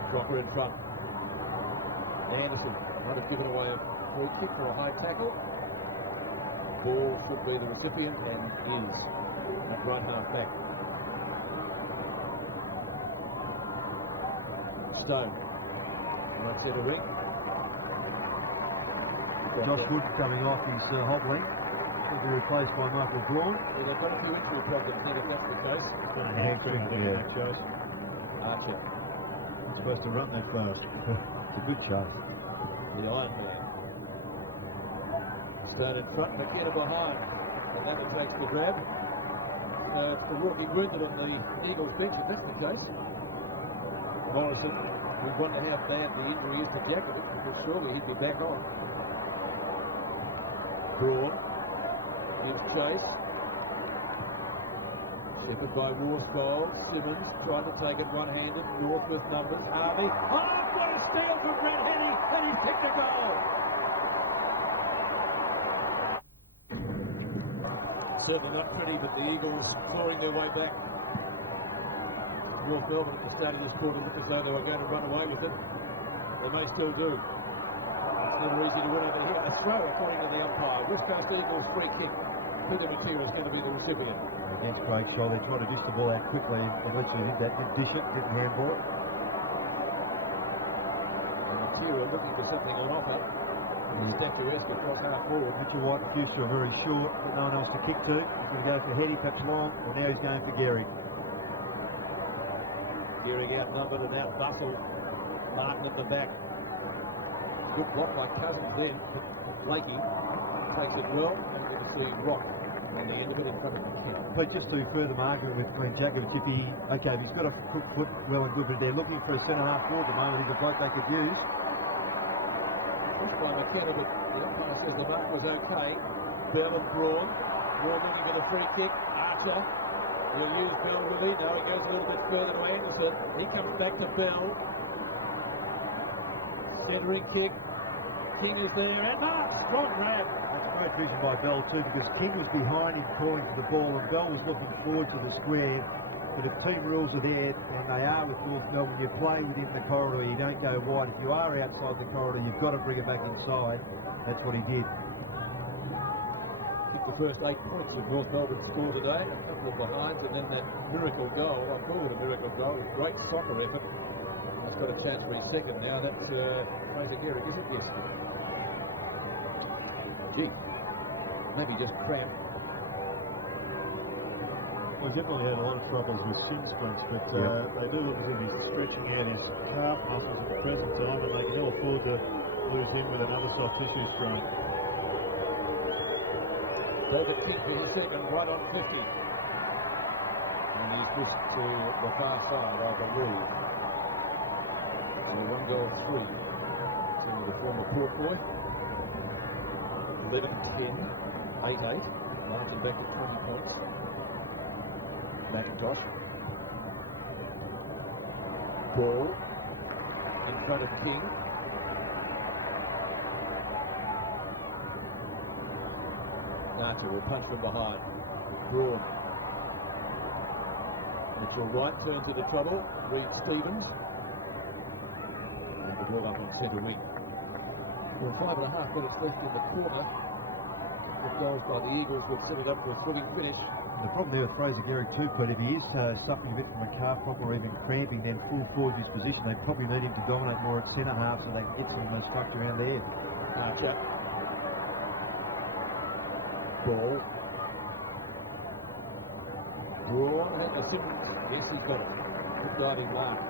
Crocker in front. Anderson might have given away a free kick for a high tackle. Ball should be the recipient and is at right half back. Stone. Right centre ring. Josh Wood coming off his hobbling. Should be replaced by Michael Braun. Well, they've got a few injury problems then if that's the case. Archer. Supposed to run that fast. It's a good chase. The Iron Man. Stone in front, McKenna behind. And that takes the grab. The rookie wounded on the Eagles bench, if that's the case. Morrison, we wonder how bad the injury is to Djakovic, because surely he'd be back on. Braun gives chase. Effort by Warthgold. Simmons tried to take it one-handed. North with numbers. Harvey. Oh, what a steal from Brad Henny, and he's kicked a goal. Certainly not pretty, but the Eagles clawing their way back. North Melbourne at the start of this quarter looked as though they were going to run away with it. They may still do. It's never easy to win over here. A throw, according to the umpire. West Coast Eagles free kick. Peter Matera is going to be the recipient. Against Craig Shaw, they tried to dish the ball out quickly and literally did that. Didn't dish it, didn't handball it. And Matera looking for something on offer. He's statuesque across half forward. Mitchell White and Fuster are very short, but no one else to kick to. He's going to go for Heady, perhaps long, and now he's going for Gehrig. Gehrig outnumbered and out bustled. Martin at the back. Good block by Cousins then, but Blakey takes it well, and we can see Rock on the end of it in front of the kick. But just to further argument with Djakovic, if he's got a quick foot, well and good, but they're looking for a centre-half forward at the moment. He's a bloke they could use. This by McKenna, but the umpire says the mark was okay. Bell and Braun. Braun looking for the free kick. Archer. He'll use Bell, will he? No, he goes a little bit further to Anderson. He comes back to Bell. Centering kick. King is there, and strong grab. That's great vision by Bell too, because King was behind him calling for the ball, and Bell was looking forward to the square. But the team rules are there, and they are with North Melbourne. You play within the corridor, you don't go wide. If you are outside the corridor, you've got to bring it back inside. That's what he did. I think the first 8 points of North Melbourne scored today, a couple of behinds, and then that miracle goal. I call it a miracle goal. It was a great soccer effort. That's got a chance for his second now. That Fraser Gehrig, is it? Yes. Gee, maybe just cramped. We've definitely had a lot of troubles with shin splints, but they do look as if he's stretching out his calf muscles at the present time, and they can ill afford to lose him with another soft tissue strain. David King for his second, right on 50. And he's just to the far side, I believe. And a 1 goal 3. Some of the former Port boy. 11-10, 8-8. Martin back at 20 points. McIntosh. Ball in front of King. Archer will punch from behind. Broad. Mitchell Wright turns into trouble. Reed Stevens. And the ball up on centre wing. Well, 5.5 minutes left in the quarter. The goals by the Eagles will set it up for a swimming finish. The problem there with Fraser Gehrig too, Pete, if he is suffering a bit from a calf problem or even cramping, then full forward disposition, they probably need him to dominate more at centre half so they can get some structure around there. Archer. Ball. Braun had the Simmons. Yes, he got it. Good guiding line.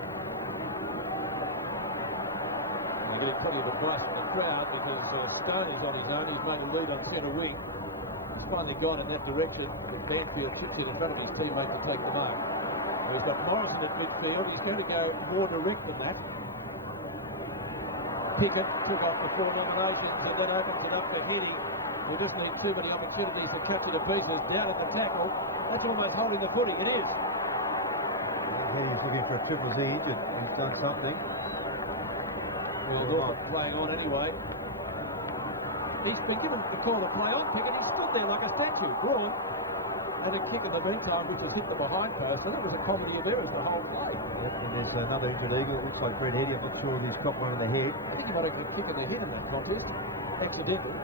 And I get plenty of advice from the crowd because Stone is on his own. He's made a lead on centre wing. He's finally gone in that direction. Banfield sits in front of his teammate to take the mark. Well, he's got Morrison at midfield. He's going to go more direct than that. Pickett took off the 4 nominations and that opens it up for Heading. We just need too many opportunities to catch it to pieces. Down at the tackle. That's almost holding the footy. It is. He's looking for a triple Z injured. He's done something. Well, Norfolk playing on anyway. He's been given the call to play on, Pickett. He's stood there like a statue. Braun had a kick in the meantime, which has hit the behind post, and it was a comedy of errors the whole play. And there's another injured Eagle. It looks like Fred Heady. I'm not sure if he's got one in the head. I think he might have got a kick in the head in that contest. Accidental.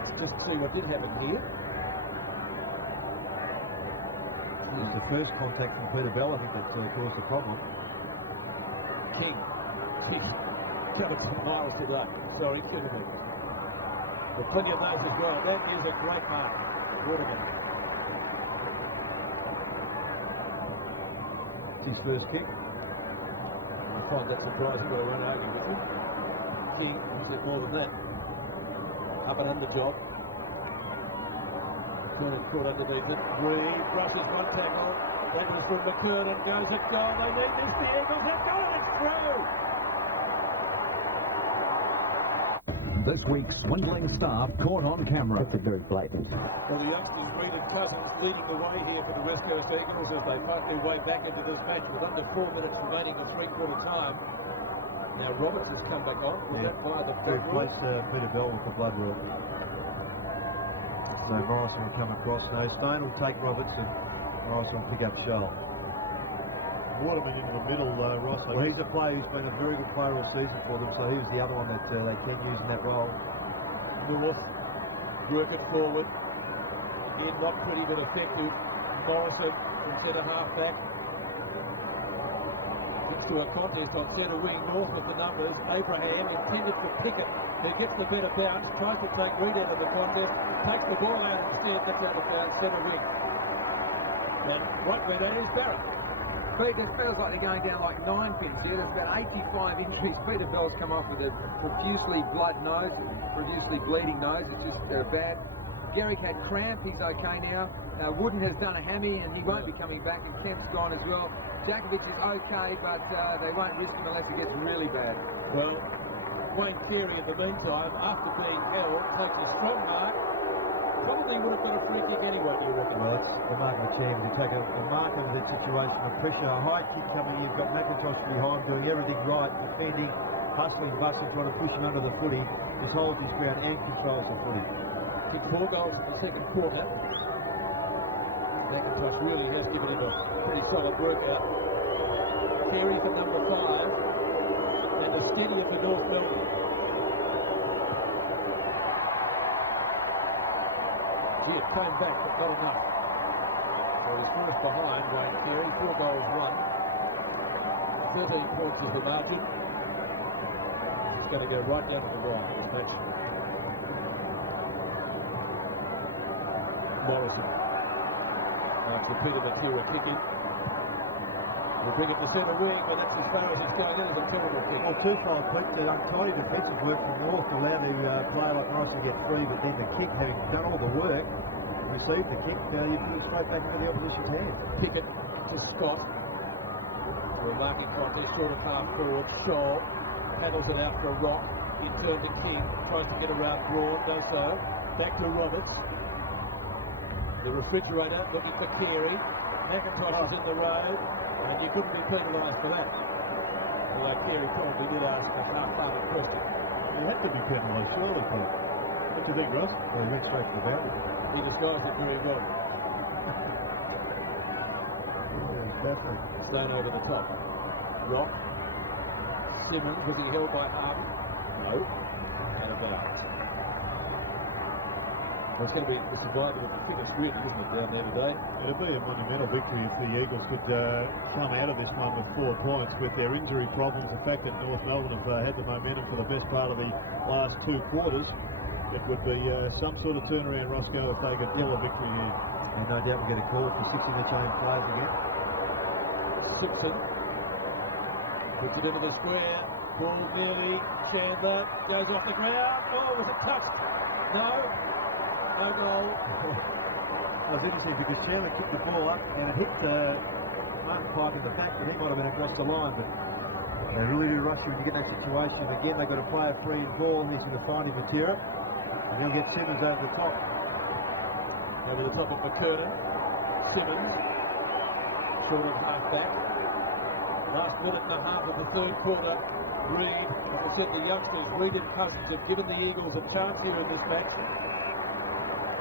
Let's just see what did happen here. It was the first contact from Peter Bell, I think, that caused the problem. King. Covered some miles to that. Sorry, 2 minutes. But plenty of those as well. That is a great mark. Waterman. It's his first kick. I find that surprising, but I won't argue with him. King, he said more than that. Up and under job. McKernan caught underneath it. Reed crosses one tackle. That was from McKernan. Goes at goal. They need this. The Eagles have got it. It's through. This week's swindling staff caught on camera. That's a very blatant. Well, the youngsters, Reed and Cousins, leading the way here for the West Coast Eagles as they fight their way back into this match with under 4 minutes remaining of three-quarter time. Now Roberts has come back on. Was that by the Who replaced Peter Bell with the blood rule. So Morrison will come across. No, Stone will take Roberts and Morrison will pick up Shull. Waterman into the middle, Ross. Well, he's a player who's been a very good player all season for them, so he was the other one that they can use in that role. North, working forward. Again, not pretty but effective. Morrison in centre half back. Into a contest on centre wing. North with the numbers. Abraham intended for Pickett, who gets the better bounce, tries to take Reed out of the contest, takes the ball out instead, that's out of bounds, centre wing. And right where that is Barrett. Pete, it feels like they're going down like 9 pins here. There's about 85 injuries. Peter Bell's come off with a profusely blood nose, profusely bleeding nose. It's just bad. Gehrig had cramp. He's okay now. Wooden has done a hammy and he won't be coming back, and Kemp's gone as well. Dakovic is okay, but they won't risk him unless it gets really bad. Well, Wayne Carey in the meantime, after being held, takes a strong mark. Probably would have got a free kick anyway, do you reckon? Well, that's the mark of the champion. To take a mark of that situation of pressure, a high kick coming in, you've got McIntosh behind doing everything right, defending, hustling, busting, trying to push him under the footy, just holds his ground and controls the footy. Kicked 4 goals in the second quarter. McIntosh really has given him a pretty solid workout. Carey for number 5, and the steady for North Melbourne. He had came back, but not enough. So he's first behind Wayne Carey, 4 goals, 1. 13 points is the margin. He's going to go right down to the right in this match. Morrison. After Peter Matera kicking. We'll bring it to centre wing, but that's as far as it's going. That is a terrible kick. Well, twofold, Pete. That untidy defensive work from North to allow the player like Morris to get free, but then the kick, having done all the work, received the kick, you put it straight back into the opposition's hand. Pickett to Scott. So a marking from there, short of half forward. Shaw paddles it out for a rock. In turn to King, tries to get around Braun, does so. Back to Roberts. The refrigerator looking for Carey. McIntosh is in the road, and you couldn't be penalised for that. Although Carey probably did ask a half-hearted question. He had to be penalised, surely, Pete. That's a big Russ. Well, he went straight to the boundary. He disguised it very well. Zone over the top. Rock. Simmons, was he held by Harvey? No. And about. Well, it's going to be the survival of the fittest really, isn't it, down there today? It'll be a monumental victory if the Eagles could come out of this one with 4 points. With their injury problems, the fact that North Melbourne have had the momentum for the best part of the last 2 quarters, it would be some sort of turnaround, Roscoe, if they could pull a victory here. And no doubt we'll get a call for 6 interchange players again. Simpson puts it into the square. Ball nearly. Chandler goes off the ground. Oh, was it touched? No. No goal. That was interesting because Chandler kicked the ball up and it hit Martin Pipe in the back, and he might have been across the line, but they really do rush you when you get in that situation. Again, they've got to play a free ball, and he's going to find him Matera, and he'll get Simmons over the top. Over the top of McKernan. Simmons. Short of half back. Last minute and a half of the third quarter. Reid, like I said, the youngsters, Reid and Cousins have given the Eagles a chance here in this match.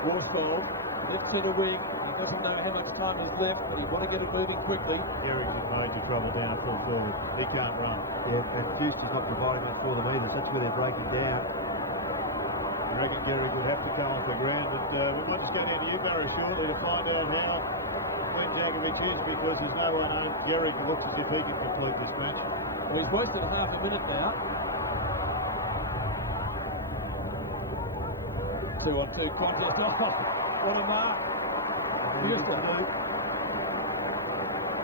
Worsfold, left centre wing. He doesn't know how much time is left, but he wants to get it moving quickly. Eric's in major trouble down full forward. He can't run. Yeah, and Deuce is not providing that for them either. That's where they're breaking down. I reckon Gehrig would have to come off the ground, but we might just go down to you, Barry, shortly to find out how Glenn Jakovic is, because there's no one on Gehrig who looks as if he can complete this match. Well, he's wasted half a minute now. 2-on-2 contest. Oh, what a mark. Beautiful move.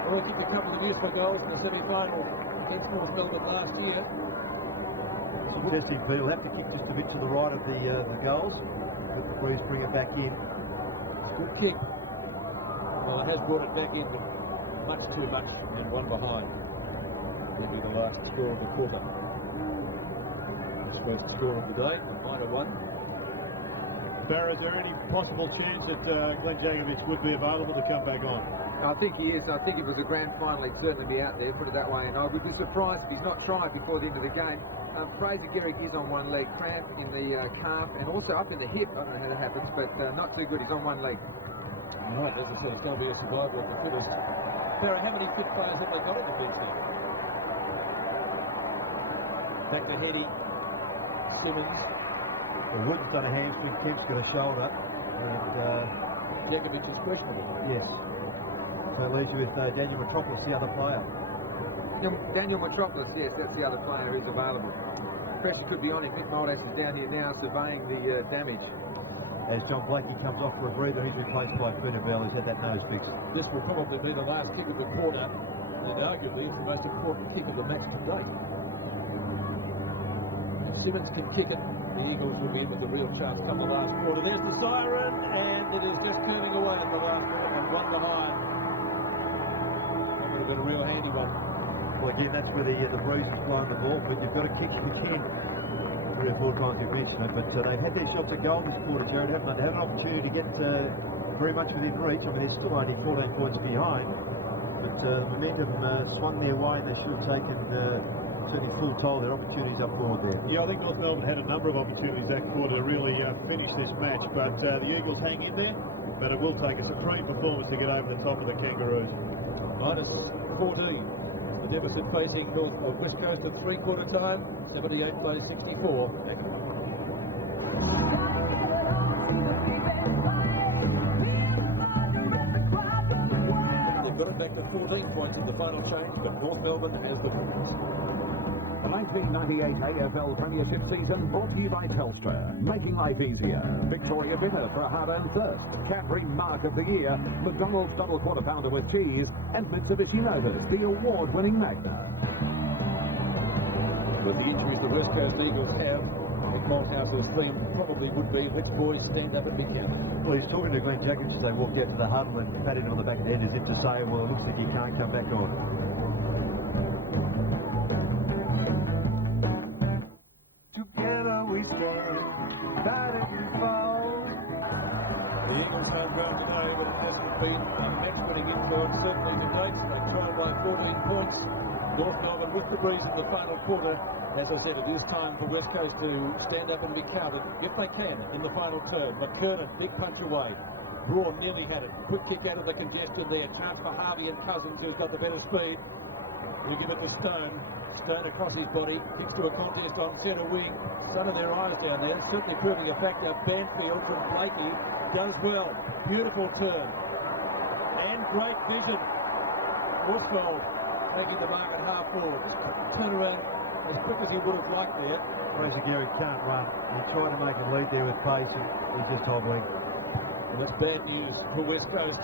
Well, he kicked a couple of beautiful goals in the semi-final against North Melbourne last year. Suggesting Pete will have to kick just a bit to the right of the goals before he's bring it back in. Good kick. Well, it has brought it back in, but much too much and one behind. Will be the last score of the quarter. First score of the day, the minor one. Barry, is there any possible chance that Glenn Jakovic would be available to come back on? I think he is. I think if it was a grand final, he'd certainly be out there, put it that way. And I would be surprised if he's not tried before the end of the game. Fraser Gehrig is on one leg, cramp in the calf and also up in the hip. I don't know how that happens, but not too good. He's on one leg. Right, as I said, it's going to be a survival of the fittest. Barry, how many fit players have they got in the bench here? Back to Heady. Simmons. Well, Wood's done a hamstring, Kemp's got a shoulder, and Jakovic is questionable. yes. That leaves you with Daniel Metropolis, the other player. Daniel Metropolis, yes, that's the other player who's available. Pressure could be on him. Mick Moldass is down here now surveying the damage. As John Blakey comes off for a breather, he's replaced by Peter Bell, who's had that nose fixed. This will probably be the last kick of the quarter, and arguably it's the most important kick of the match to date. If Simmons can kick it, the Eagles will be in with a real chance come the last quarter. There's the siren, and it is just turning away in the last quarter, and one behind. That would have been a real handy one. Well, again, that's where the breeze is blowing the ball, but you've got to kick if you can. 3 or 4 times you've mentioned it, but they've had their shots at goal this quarter, Jared, haven't they? They had an opportunity to get very much within reach. I mean, they're still only 14 points behind, but momentum swung their way, and they should have taken certainly full toll their opportunities up forward there. Yeah, I think North Melbourne had a number of opportunities that quarter to really finish this match, but the Eagles hang in there, but it will take a supreme performance to get over the top of the Kangaroos. Minus 14. The deficit facing North of West Coast at three-quarter time. 78 plays 64. They've got it back to 14 points in the final change, but North Melbourne has the points. 1998 AFL Premiership season brought to you by Telstra. Making life easier. Victoria Bitter for a hard-earned thirst. Cadbury Mark of the Year. McDonald's double quarter pounder with cheese. And Mitsubishi Novus, the award-winning Magna. With the injuries the West Coast Eagles have, if Malthouse is slim, probably would be. Let's boys stand up and be down. Well, he's talking to Glenn Jackett as they walked out to the huddle and patted him on the back of the head as if to say, well, it looks like he can't come back on. Together we stand, united we fall. The Eagles home ground today, but it hasn't been a match-winning influence, certainly to date. They've thrown by 14 points. North Melbourne with the breeze in the final quarter. As I said, it is time for West Coast to stand up and be counted, if they can, in the final term. McKernan, big punch away. Braun nearly had it. Quick kick out of the congestion there. Chance for Harvey and Cousins, who's got the better speed. We give it to Stone. Stone across his body. Kicks to a contest on centre wing. Sun in their eyes down there. Certainly proving a factor. Banfield from Blakey does well. Beautiful turn. And great vision. Woodfold making the mark at half forward. Turn around as quick as he would have liked there. Fraser Gehrig can't run. He's trying to make a lead there with pace. He's just hobbling. And that's bad news for West Coast.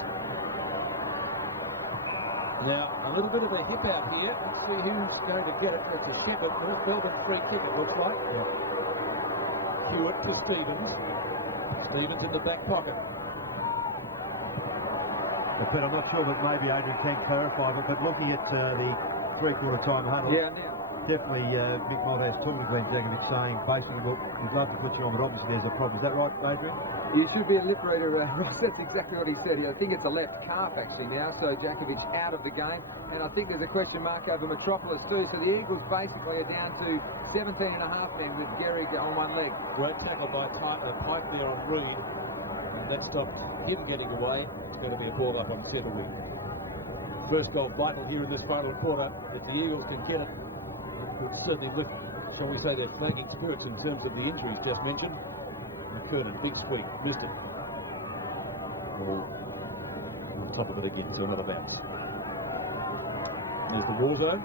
Now, a little bit of a hip out here. Let's see who's going to get it. It's a Shepherd. North Melbourne free kick, it looks like. Yep. Hewitt to Stevens. Stevens in the back pocket. But I'm not sure that maybe Adrian can clarify, but looking at the three-quarter time huddle, definitely Mick Malthouse talking to Glenn Jackett saying, basically, look, we'd love to put you on, but obviously there's a problem. Is that right, Adrian? You should be a lip reader, Ross. That's exactly what he said. I think it's a left calf actually now, so Djakovic out of the game. And I think there's a question mark over Metropolis too. So the Eagles basically are down to 17.5 then with Gehrig on one leg. Great tackle by Pike there on Reed. And that stopped him getting away. It's going to be a ball up on centre wing. First goal vital here in this final quarter. If the Eagles can get it, it could certainly lift, shall we say, their flanking spirits in terms of the injuries just mentioned. McKernan, big squeak, missed it. Ball on top of it again, so another bounce. There's the war zone.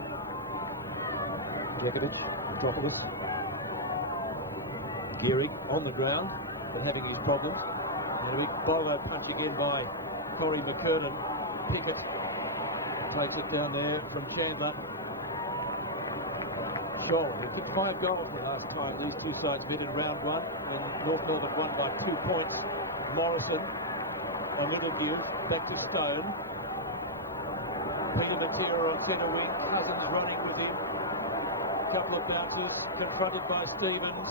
Djakovic, Metropolis. Gehrig on the ground, but having his problems. And a big bolo punch again by Corey McKernan. Pickett takes it down there from Chandler. Scholl, who took 5 goals the last time these two sides met in round one when North Melbourne won by 2 points. Morrison on Littleview, back to Stone. Peter Matera on centre wing, Cousins running with him. Couple of bounces, confronted by Stevens.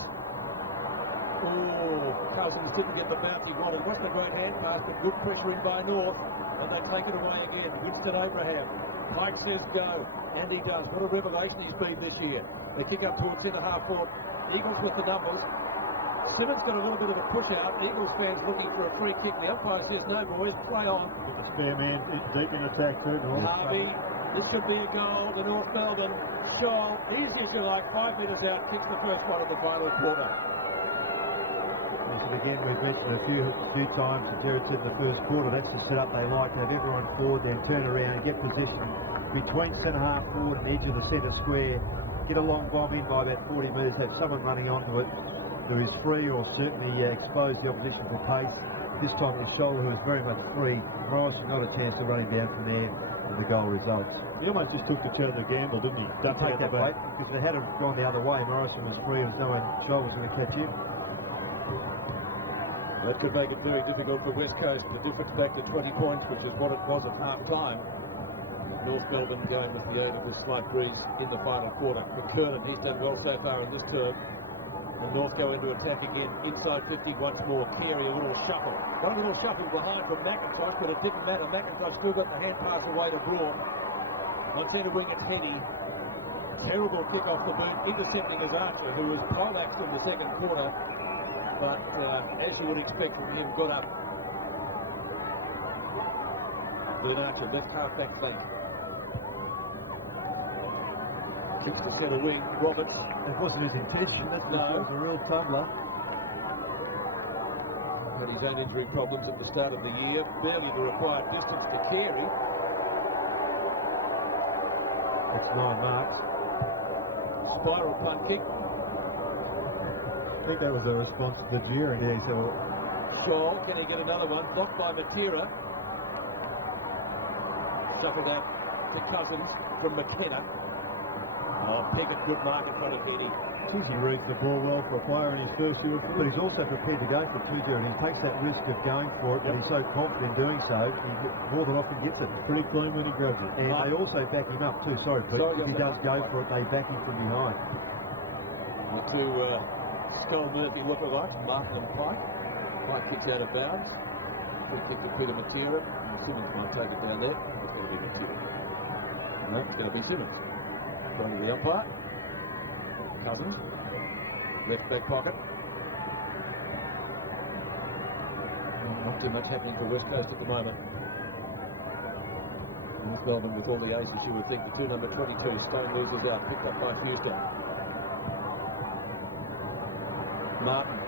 Oh, Cousins didn't get the bounce he wanted. Wasn't a great hand pass, but good pressure in by North. And they take it away again. Winston Abraham. Pike says go, and he does. What a revelation he's been this year. They kick up towards centre half forward. Eagles with the numbers. Simmons got a little bit of a push out. Eagles fans looking for a free kick. The umpire says no, boys, play on. Spare man deep in attack too. Harvey, this could be a goal. The North Melbourne. Scholl, easy if you like, 5 metres out, kicks the first one of the final quarter. Again, we've mentioned a few times, as Jared said in the first quarter, that's the setup they like. They have everyone forward, then turn around, get position between centre half forward and edge of the centre square, get a long bomb in by about 40 metres, have someone running onto it who is free or certainly expose the opposition for pace. This time it was Scholl who was very much free. Morrison not a chance of running down from there, and the goal results. He almost just took the Chandler gamble, didn't he? Don't take that way, because if it had gone the other way, Morrison was free, and no one, Scholl was going to catch him. That could make it very difficult for West Coast. The difference back to 20 points, which is what it was at half-time. North Melbourne going with the aid of this slight breeze in the final quarter. McKernan, he's done well so far in this term. And North go into attack again, inside 50 once more. Carey, a little shuffle. One little shuffle behind from McIntosh, but it didn't matter. McIntosh still got the hand pass away to Braun. On centre wing, it's Heady. Terrible kick off the boot, intercepting his Archer, who was poleaxed in the second quarter. But as you would expect from him, got up. Bern Archer, left half-back bank. Kicks the centre wing, Roberts. It wasn't his intention, that was a real tumbler. Had his own injury problems at the start of the year. Barely the required distance for Carey. That's 9 marks. spiral punt kick. I think that was a response to the jeering. Yeah, so Shaw, can he get another one? Blocked by Matera. Shuffled out to Cousins from McKenna. Oh, Pickett, good mark in front of Eddie. Geez, he reads the ball well for a player in his first year of but footy. he's also prepared to go for it too, Jared. He takes that risk of going for it, and he's so confident in doing so, he more than often gets it. Pretty clean when he grabs it. And they also back him up too. Sorry, Pete. Sorry, if he does go for it, they back him from behind. The two Skull Murphy lookalikes, Martin and Pike. Pike kicks out of bounds. Good kick to Peter Matera. Simmons might take it down there. It's going to be Matera. No, it's going to be Simmons. Going to the umpire. Cousins. Left back pocket. Not too much happening for West Coast at the moment. North Melbourne with all the age that you would think. The two number 22, Stone loses out, picked up by Houston. Martin,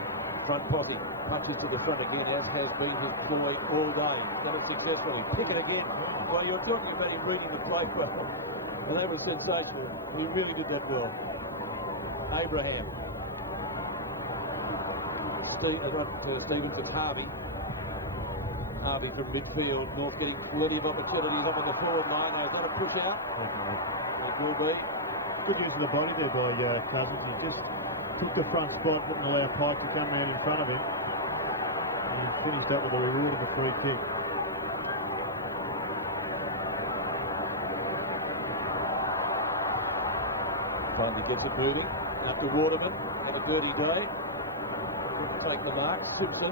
front potty, punches to the front again, as has been his ploy all day. Done it successfully. Pick it again. Well, you're talking about him reading the play well. And they were sensational. He really did that well. Abraham. Stevens with Harvey. Harvey from midfield. North getting plenty of opportunities up on the forward line. Now, is that a push out? It will be. Good use of the body there by Cousins. He just took the front spot, didn't allow Pike to come round in front of him. And he finished up with the reward of a free kick. Finally gets it moving. Up to Waterman. Have a dirty day. Take the mark. Simpson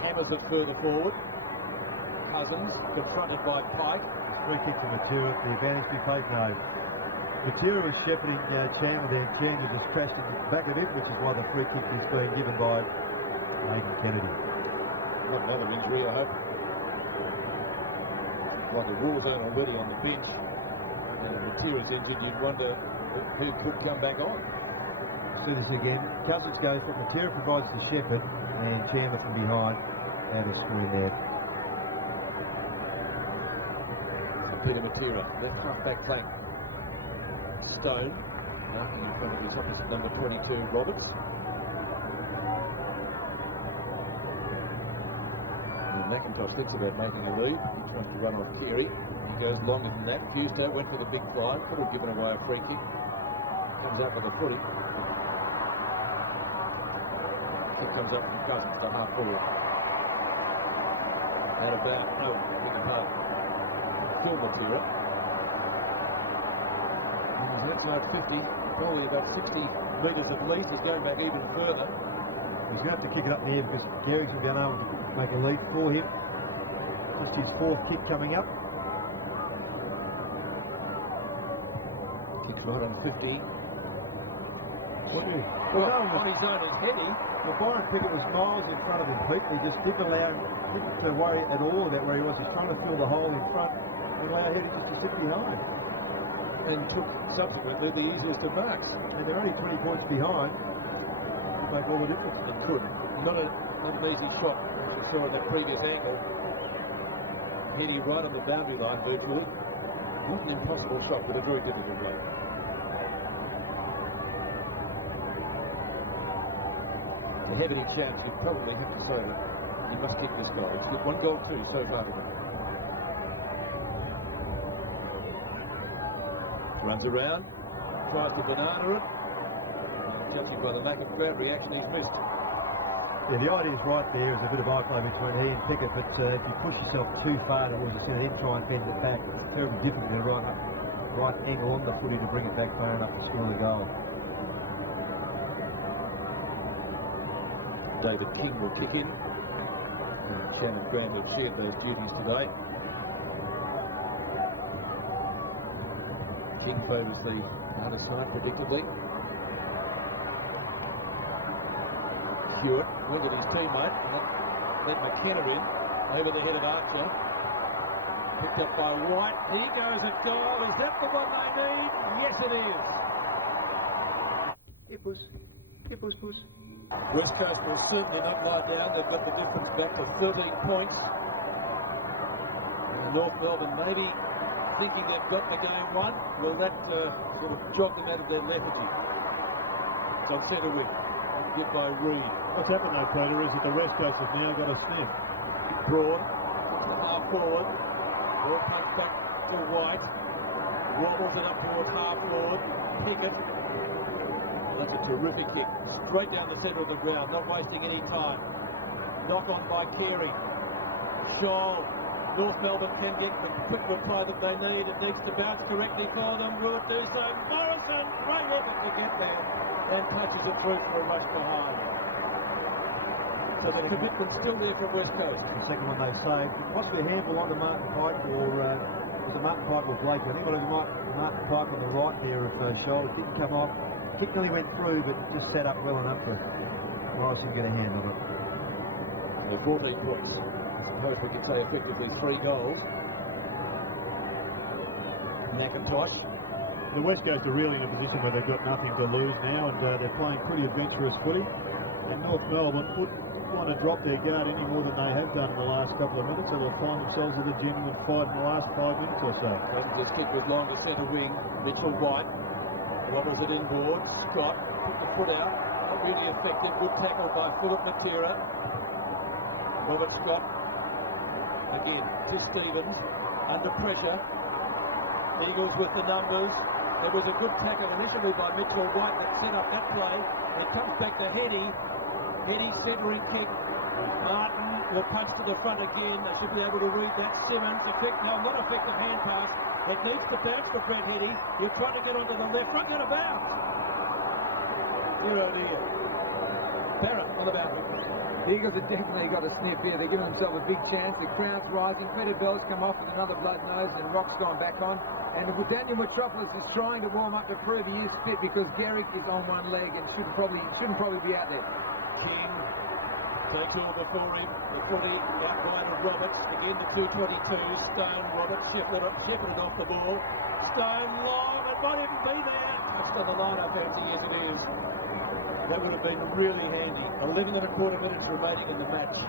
hammers it further forward. Cousins confronted by Pike. Free kick to Matera. The advantage to be played now. Matera was shepherding Chandler there. Chandler just crashed in the back of it, which is why the free kick was being given by Nathan Kennedy. Not another injury, I hope. Like a war zone already on the bench. And if Matera's injured, you'd wonder who could come back on. Do this again. Cousins goes, but Matera provides the shepherd, and Chandler from behind. Out of screen there. Peter Matera, left front back flank. Stone, marking in front of his opposite number 22, Roberts. And McIntosh thinks about making a lead. He tries to run on Keary. He goes longer than that. Hughesdale went for the big fly. Could have given away a free kick. Comes up with a footy. Kick comes up from Cousins to half forward. Out of bounds. No, I think it's hard. Kill Matera. That's not 50, probably about 60 metres at least. He's going back even further. He's going to have to kick it up in the air because Carey's going to be unable to make a lead for him. This is his fourth kick coming up. Kicks right on 50. What do you? Well, on his own and heading. Well, Byron Pickett was miles in front of him, Pete. He just didn't allow Pickett to worry at all about where he was. He's trying to fill the hole in front and allow him just to sit behind. And took subsequently the easiest of marks. And they're only 20 points behind. It'll make all the difference. It could. Not an easy shot. We saw in that previous angle. Heading right on the boundary line virtually. Not an impossible shot, but a very difficult play. A heavy chance, you probably have to say that you must kick this goal. It's 1 goal 2 so far today. Runs around, tries to banana it. Judging by the lack of crowd reaction, he's missed. Yeah, the idea is right there. There's a bit of eye-play between he and Pickett, but if you push yourself too far towards the centre, then try and bend it back. It's very difficult to right angle on the footy to bring it back far enough to score the goal. David King will kick in. And Shannon Graham have shared those duties today. King favours the other side, predictably. Hewitt went with his teammate. Let McKenna in over the head of Archer. Picked up by White. He goes at goal. Is that the one they need? Yes, it is. Puss. West Coast will certainly not lie down. They've got the difference back to 13 points. And North Melbourne maybe thinking they've got the game won. Well, that will jog them out of their lethargy. So centre wing, good by Reed. What's happened though, Peter, is that the West Coast has now got a sniff. Broad, half forward, ball punched back to White, wobbles it up towards half forward, Pickett. That's a terrific kick, straight down the centre of the ground, not wasting any time. Knock on by Carey. Shaw, North Melbourne can get the quick reply that they need. It needs to bounce correctly for them. Will do so. Morrison, great effort to get there and touches it through for a rush behind. So the commitment's still there from West Coast. The second one they saved. Possibly a handful onto Martin Pike, or was it Martin Pike or Blake? I think it was Martin Pike on the right there if shoulders didn't come off. Kick nearly went through, but just set up well enough for Morrison to get a hand on it. The 14 points. I hope we could say effectively 3 goals. McIntosh. The West Coast are really in a position where they've got nothing to lose now, and they're playing pretty adventurous footy. And North Melbourne wouldn't want to drop their guard any more than they have done in the last couple of minutes. They will find themselves with a genuine fight in the last 5 minutes or so. Gets kicked with long to centre wing. Mitchell White wobbles it inboard. Scott put the foot out. Not really effective. Good tackle by Philip Matera. Robert Scott again to Stevens under pressure. Eagles with the numbers. There was a good tackle initially by Mitchell White that set up that play. It comes back to Heady. Heady centering kick. Martin will punch to the front again. They should be able to read that. Simmons, not effective hand pass. It needs to bounce for Brett Heady. You're trying to get onto the left. Not going to bounce. 0 dear. Barrett on the boundary. The Eagles have definitely got a sniff here. They're giving themselves a big chance. The crowd's rising. Peter Bell's come off with another blood nose, and Rock's gone back on. And Daniel Metropolis is trying to warm up to prove he is fit, because Garrick is on one leg and shouldn't probably be out there. King takes all before him. The footy out wide of Roberts. Again to 222. Stone, Roberts jeoparded it off the ball. Stone long, it might even be there. It's on the line up empty as it is. That would have been really handy. 11 and a quarter minutes remaining in the match.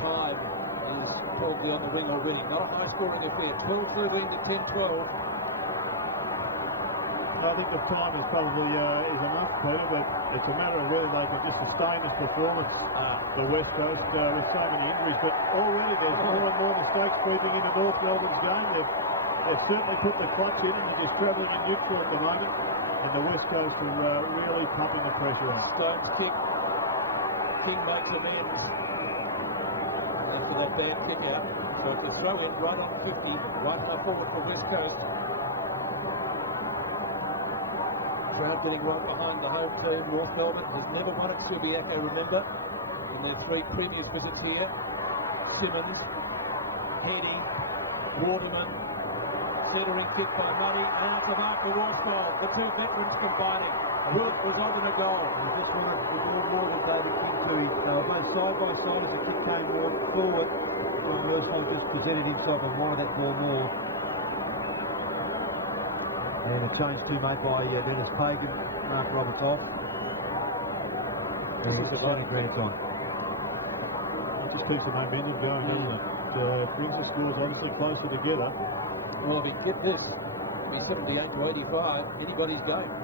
Time is probably on the ring already. Not a high scoring affair. 12-13 to 10-12. I think the time is probably is enough, Peter, but it's a matter of whether they can just sustain this performance, the West Coast, with so many injuries. But already there's more and more mistakes creeping into North Melbourne's game. They've certainly put the clutch in, and they're just travelling in neutral at the moment. And the West Coast are really pumping the pressure on. Stone's kick. King makes amends. And for that bad kick out. So it's a throw in right on 50. Right enough forward for West Coast. Crowd getting right behind the home team. North Melbourne has never won at Subiaco, remember, in their 3 previous visits here. Simmons, Heady, Waterman, centering kick by Muddy. Now it's a mark for Worsfold. The 2 veterans combining. Wilt was on to the goal. He just wanted to do more with David King too. They were both side by side as the kick came forward. Worsfold just presented himself and wanted that ball more. And a change too made by Dennis Pagan, Mark Roberts off. And he's just Grant on. It just keeps the momentum going, doesn't it? Brings the scores obviously closer together. Well, if he get this, be 78 to 85, anybody's game.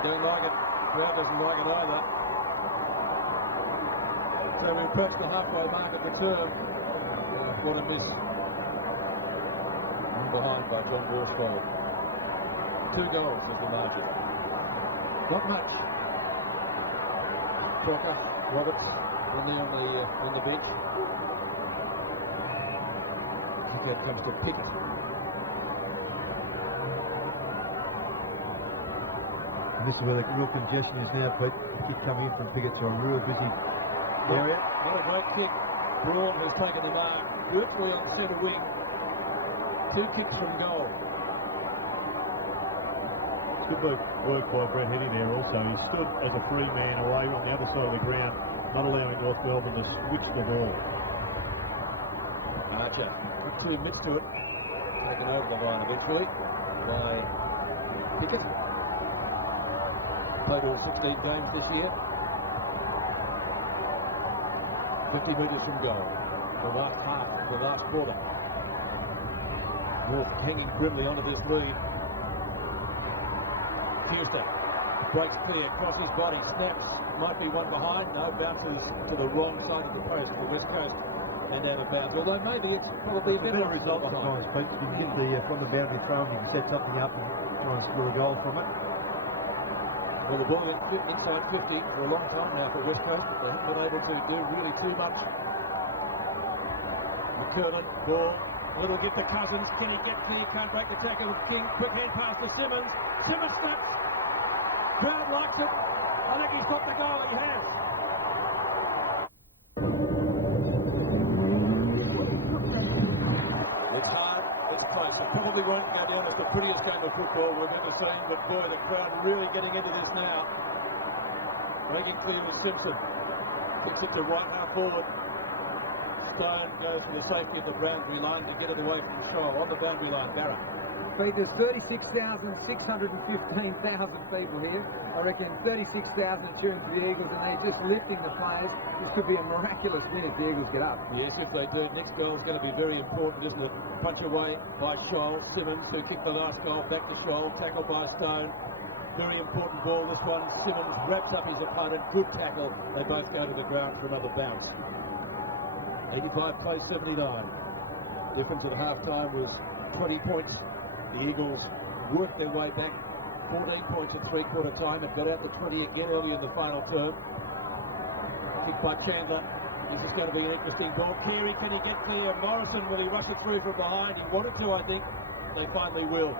Don't like it. Crowd doesn't like it either. So we approach the halfway mark of the term. What a miss. From behind by John Worsfold. 2 goals at the margin. Not much. Crocker, Roberts, on the bench. That comes to Pickett. And this is where the real congestion is now, Pete. Kick coming in from Pickett to a real busy area. What a great kick. Braun has taken the mark. Virtually on centre wing. 2 kicks from goal. Good work by Brett Heady there also. He stood as a free man away on the other side of the ground, not allowing North Melbourne to switch the ball. Archer, with 2 minutes to it. Taken over the line eventually by Pickett. Played all 16 games this year. 50 metres from goal. The last half, the last quarter. North hanging grimly onto this lead. Houston breaks clear, across his body, snaps, might be one behind, no, bounces to the wrong side of the post, the West Coast, and out of bounds. Although maybe it's probably a better result sometimes, Pete. If you can get from the boundary throw, you can set something up and try and score a goal from it. Well, the ball gets inside 50 for a long time now for West Coast, but they haven't been able to do really too much. McKernan, ball, little gift to Cousins. Can he get there? Can't break the tackle with King. Quick hand pass to Simmons. Simmons snaps. Brown likes it. I think he's got the goal he has. It's hard, it's close. It probably won't go down as the prettiest game of football we've ever seen, but boy, the crowd really getting into this now. Making clear with Simpson. Kicks it to right half forward. Stone goes to the safety of the boundary line to get it away from the shoal. On the boundary line, Barrett. Pete, there's 36,615,000 people here. I reckon 36,000 cheering for the Eagles, and they're just lifting the players. This could be a miraculous win if the Eagles get up. Yes, if they do. Next goal is going to be very important, isn't it? Punch away by Scholl. Simmons to kick the last goal. Back to Scholl. Tackled by Stone. Very important ball, this one. Simmons wraps up his opponent. Good tackle. They both go to the ground for another bounce. 85 plays 79. Difference at half-time was 20 points. The Eagles worked their way back. 14 points at three-quarter time. It got out to 20 again early in the final term. Kick by Chandler. This is going to be an interesting ball. Carey, can he get there? Morrison, will he rush it through from behind? He wanted to, I think. They finally will.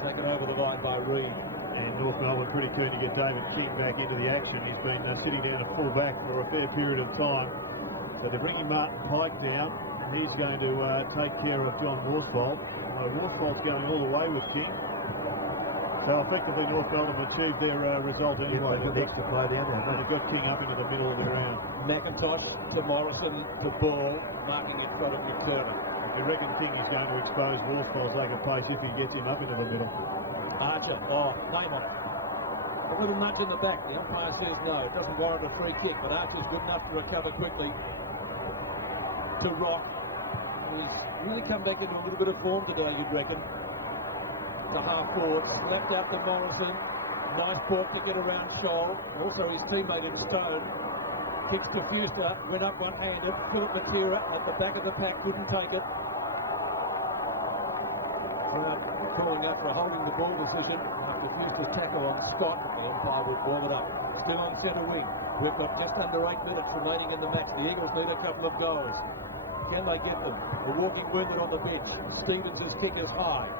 Taken over the line by Reed. And North Melbourne pretty keen to get David King back into the action. He's been sitting down at full back for a fair period of time. So they're bringing Martin Pike down. He's going to take care of John Worsfold. Worsfold's going all the way with King. So effectively North Melbourne achieved their result anyway. They've got extra play down there. They've got King up into the middle of the ground. McIntosh to Morrison, the ball, marking in front of McKernan. You reckon King is going to expose Worsfold take a pace if he gets him up into the middle? Archer, Claymont. A little nudge in the back. The umpire says no. It doesn't warrant a free kick, but Archer's good enough to recover quickly. To Rock. He's really come back into a little bit of form today, you'd reckon. To half forward. Slapped out to Morrison. Nice ball to get around Scholl. Also his teammate in Stone. Kicks to Fuster. Went up one-handed. Philip Matera at the back of the pack. Couldn't take it. Calling up for holding the ball decision after Fuster's tackle on Scott. The umpire will ball it up. Still on centre wing. We've got just under 8 minutes remaining in the match. The Eagles need a couple of goals. Can they get them? The walking wounded on the bench. Stevens' kick is high.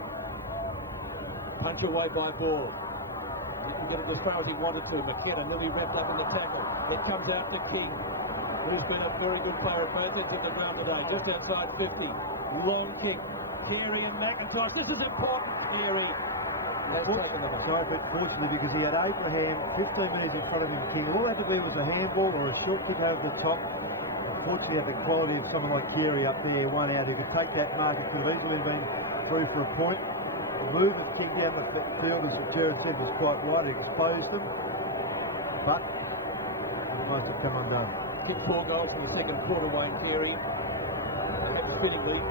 Punch away by Ball. He can get it as far as he wanted to. McKenna nearly wrapped up in the tackle. It comes out to King, who's been a very good player at both ends of the ground today. Just outside 50. Long kick. Carey and McIntosh. This is important. Carey has taken the No, but fortunately, because he had Abraham 15 metres in front of him, King. All had to be was a handball or a short kick over the top. Unfortunately, had the quality of someone like Carey up there, one out who could take that mark. It could have easily been through for a point. The move of King down the field, as Jared said, was quite wide. It exposed them, but it must have come undone. Kicked 4 goals in the second quarter, Wayne Carey. Perhaps fittingly,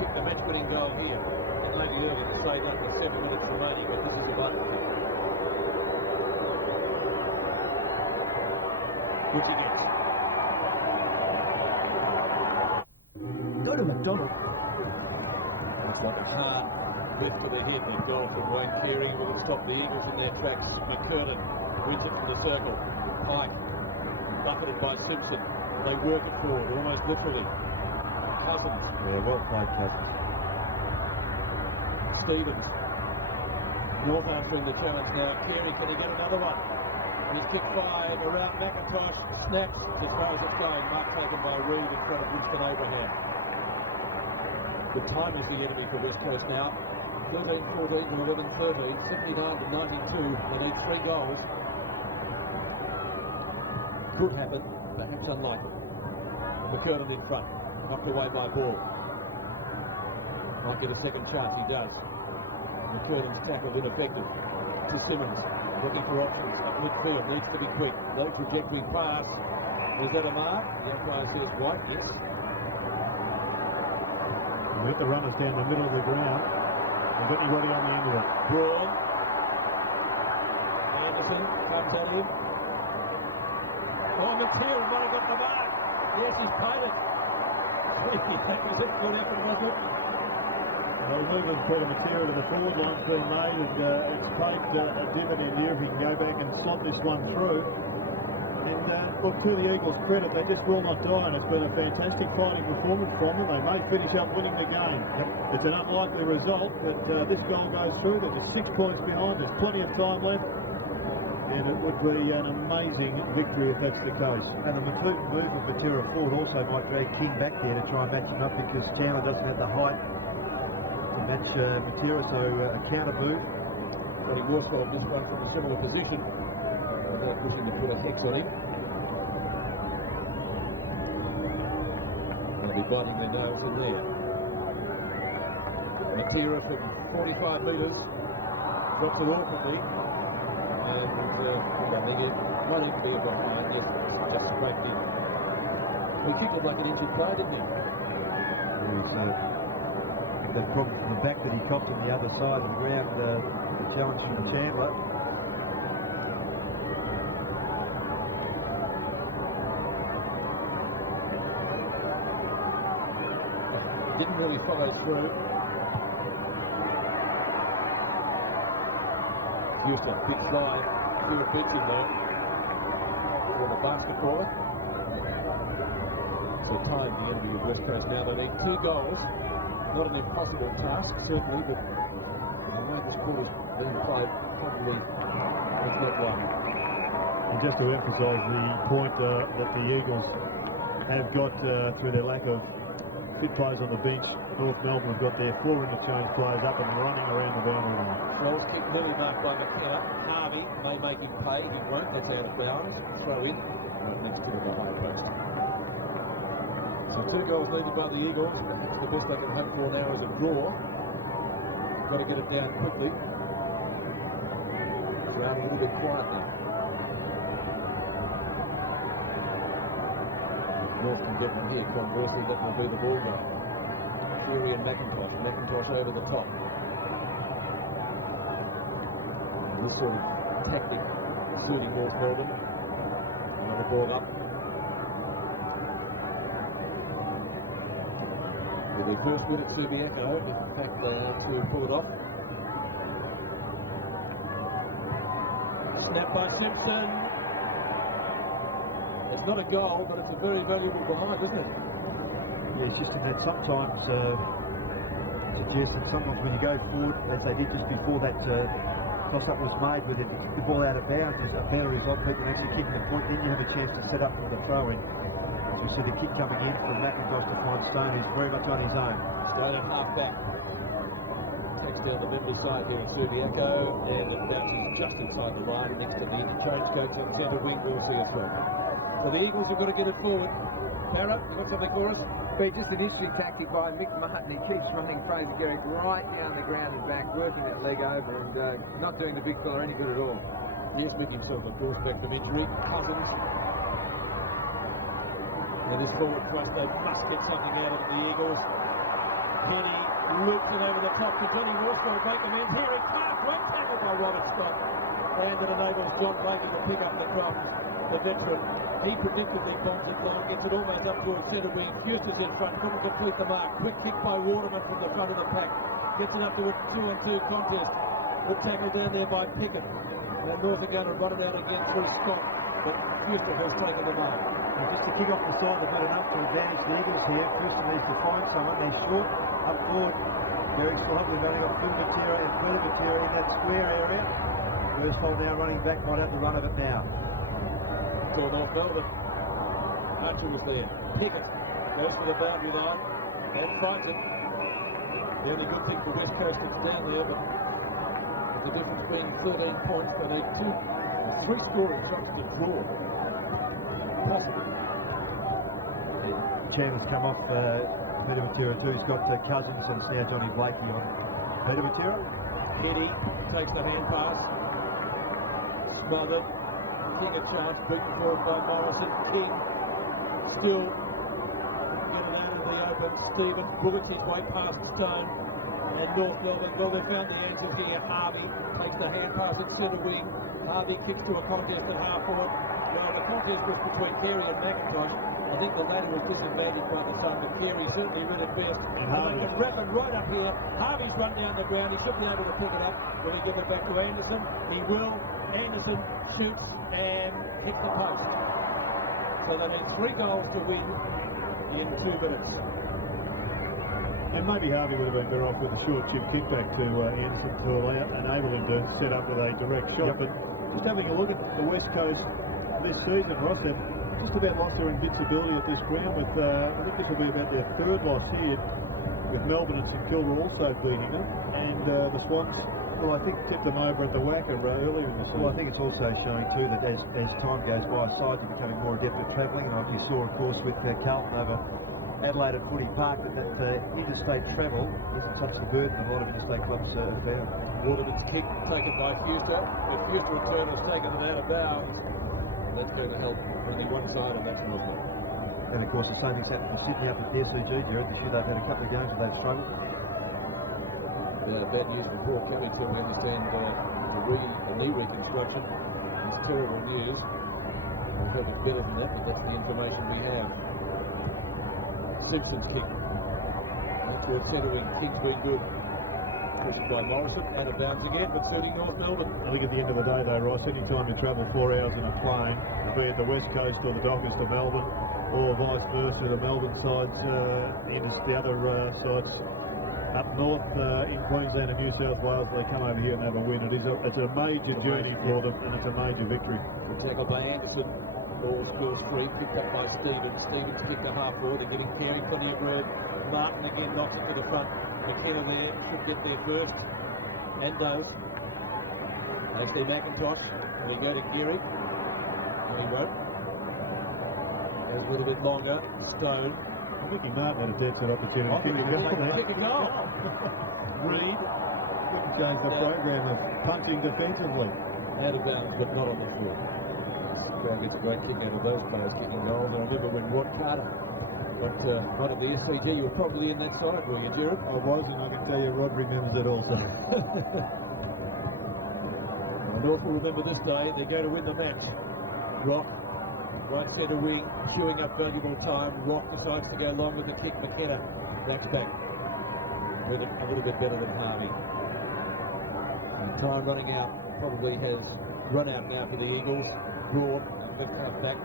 kicked the match-winning goal here. It may be early to say that with 7 minutes remaining, but this is a button. Which he gets. Go to McDonald. That's like a hard lift for the head and goal from Wayne Carey. Will it stop the Eagles in their tracks? McKernan wins it from the circle. Pike, buffeted by Simpson. They work it forward, almost literally. Cousins. Yeah, well played, Coach. Stevens. North answering the challenge now. Carey, can he get another one? He's kicked 5 around McIntosh. Snaps as far as it's going. Mark taken by Reed in front of Winston Abraham. The time is the enemy for West Coast now. 13-14 to 11-13. 79 to 92. They need 3 goals. Could happen, perhaps unlikely. McKernan in front. Knocked away by Ball. Might get a second chance, he does. McKernan's tackle ineffective. To Simmons. Looking for options up midfield, needs to be quick. Low trajectory pass. Is that a mark? The umpire says white, yes. With the runners down the middle of the ground. They've got anybody on the end of it. Braun. Anderson comes at him. Oh, McTeal might have got the mark. Yes, he's paid it. That was it. Good effort, was it? Well, moving Peter Material to the forward line's been made, and it's paid a dividend here if he can go back and slot this one through. And look, to the Eagles' credit, they just will not die, and it's been a fantastic fighting performance from them. They may finish up winning the game. It's an unlikely result, but this goal goes through. There's 6 points behind. There's plenty of time left, and it would be an amazing victory if that's the case. And a move of Matera forward also might drag King back here to try and match him up, because Chandler doesn't have the height to match Matera, so a counter move. But he was on this one from a similar position. Without pushing to put a hex on him. They'll be biting their nails in there. Matera from 45 metres drops it awkwardly. And might even be a drop behind him. That's a great thing. He kicked it like an injured player, didn't he? From the back that he copped on the other side of the ground, the challenge from Chandler. Didn't really follow through. Houston, big slide. Few beats him though. For the basket for it. So time the enemy of West Coast now. They need 2 goals. Not an impossible task, certainly, but the way this quarter's being played, probably not one. And just to emphasise the point that the Eagles have got through their lack of good players on the bench, North Melbourne have got their 4 interchange players up and running around the boundary line. Goals kick nearly marked by McKenna. Harvey may make him pay. He won't. That's out of bounds. Throw in. Next to the high post. So 2 goals needed by the Eagles. The best they can hope for now is a draw. Got to get it down quickly. Ground a little bit quiet now. North can get them here. Conversely, that will be the ball game. Fury and McIntosh. McIntosh over the top. This sort of tactic suiting North Melbourne. Another ball up. They first win it to the Echo, but in fact they have to pull it off. Snap by Simpson. It's not a goal, but it's a very valuable behind, isn't it? Yeah, it's just that sometimes sometimes when you go forward, as they did just before that toss-up was made with it, the ball out of bounds is a better result. People actually kicking the point, then you have a chance to set up for the throw-in. You see the kick coming in from McIntosh to find Stone, who's very much on his own. Stone half back. Takes down the middle side here to the Echo, and it bounces just inside the line next to the interchange coach on centre wing. We'll see as well. So the Eagles have got to get it forward. Parrott, what's something for us? But just an interesting tactic by Mick Martin. He keeps running Fraser Garrick right down the ground and back, working that leg over, and not doing the big fella any good at all. He's with himself, of course, back from injury. Cousins. And this forward thrust, they must get something out of the Eagles. Kenny loops it over the top to Johnny Warscoe to break them in. Here it's halfway tackled by Robert Scott. And it enables John Blakey to pick up the drop. The veteran, he predictably bombs it long, gets it almost up towards centre wing. Eustace in front, couldn't complete the mark. Quick kick by Waterman from the front of the pack. Gets it up to a 2-on-2 contest. The tackle down there by Pickett. And North are going to run it out again through Scott. But Eustace has taken the mark. Just to kick off the side, they've got enough to advantage the Eagles here. Christian needs to find someone. They're short up forward. Very spot. We've only got Phil Matera and Phil Matera in that square area. Worsfold now running back, might have the run of it now. So North Melbourne. Archer was there. Pickett goes to the boundary line. And Bryson. The only good thing for West Coast is down there, but the difference being 13 points, they need 3 scoring shots to draw. Possible. Chandler's come off Peter Matera too. He's got Cousins and it's now Johnny Blakey on Peter Matera. Eddie takes the hand pass. smothered. King a chance, beaten forward by Morrison. King still getting out of the open. Stephen bullets his way past Stone. And North Melbourne, well, they found the answer here. Harvey makes the hand pass at centre wing. Harvey kicks to a contest at half forward. Well, the contest was between Carey and McIntosh. I think the latter was disadvantaged by the time, but Carey certainly read it best. And they can wrap it right up here. Harvey's run down the ground. He should be able to pick it up. Will he give it back to Anderson? He will. Anderson shoots and hits the post. So they need 3 goals to win in 2 minutes. And maybe Harvey would have been better off with a short chip kickback to Anderson to enable him to set up with a direct shot. But just having a look at the West Coast this season, Ross, they've just about lost their invincibility at this ground. With I think this will be about their 3rd loss here, with Melbourne and St Kilda also beating them. And the Swans, well, I think tipped them over at the Wacker earlier in the season. Well, I think it's also showing too that as time goes by, sides are becoming more adept at travelling. Like you saw, of course, with Carlton over Adelaide at Footy Park, that interstate travel isn't such a burden a lot of interstate clubs have found. Waterman's kick taken by Fuster. The Fuster return has taken it out of bounds. That's going to help only one side of that sort of. And of course, the same thing's happened for Sydney up at the SCG. Jared, this year they've had a couple of games where they've struggled. Bad news before coming to understand the knee reconstruction. It's terrible news. I hope it's better than that, but that's the information we have. Simpson's kick. That's a tethering kick's been good. Pushed by Morrison, out of bounds again, but suiting North Melbourne. I think at the end of the day, though, Ross, any time you travel 4 hours in a plane, be it the West Coast or the Dockers to Melbourne, or vice versa, the Melbourne sides into the other sides up north in Queensland and New South Wales, they come over here and have a win. It's a major journey for them, and it's a major victory. The tackle by Anderson. Ball still free, picked up by Stevens. Stevens kicked to half forward. They're giving Carey plenty of room. Martin again knocks it to the front. McKenna there should get there first. Endo. They see McIntosh. We go to Geary. He won't. Goes a little bit longer. Stone. I think he might have a dead set opportunity. Kick a goal. Reed. Couldn't change the program of punching defensively. Out of bounds, but not on the floor. Crowd gets a great kick out of those players kicking goals. I remember when Rod Carter went one of the SCG, you were probably in that side, were you, Jared? I was, and I can tell you Rod remembers it also. North will remember this day. They go to win the match. Rock, right centre wing, queuing up valuable time. Rock decides to go long with the kick. McKenna backs back. With it a little bit better than Harvey. And time running out probably has run out now for the Eagles. Broad, back.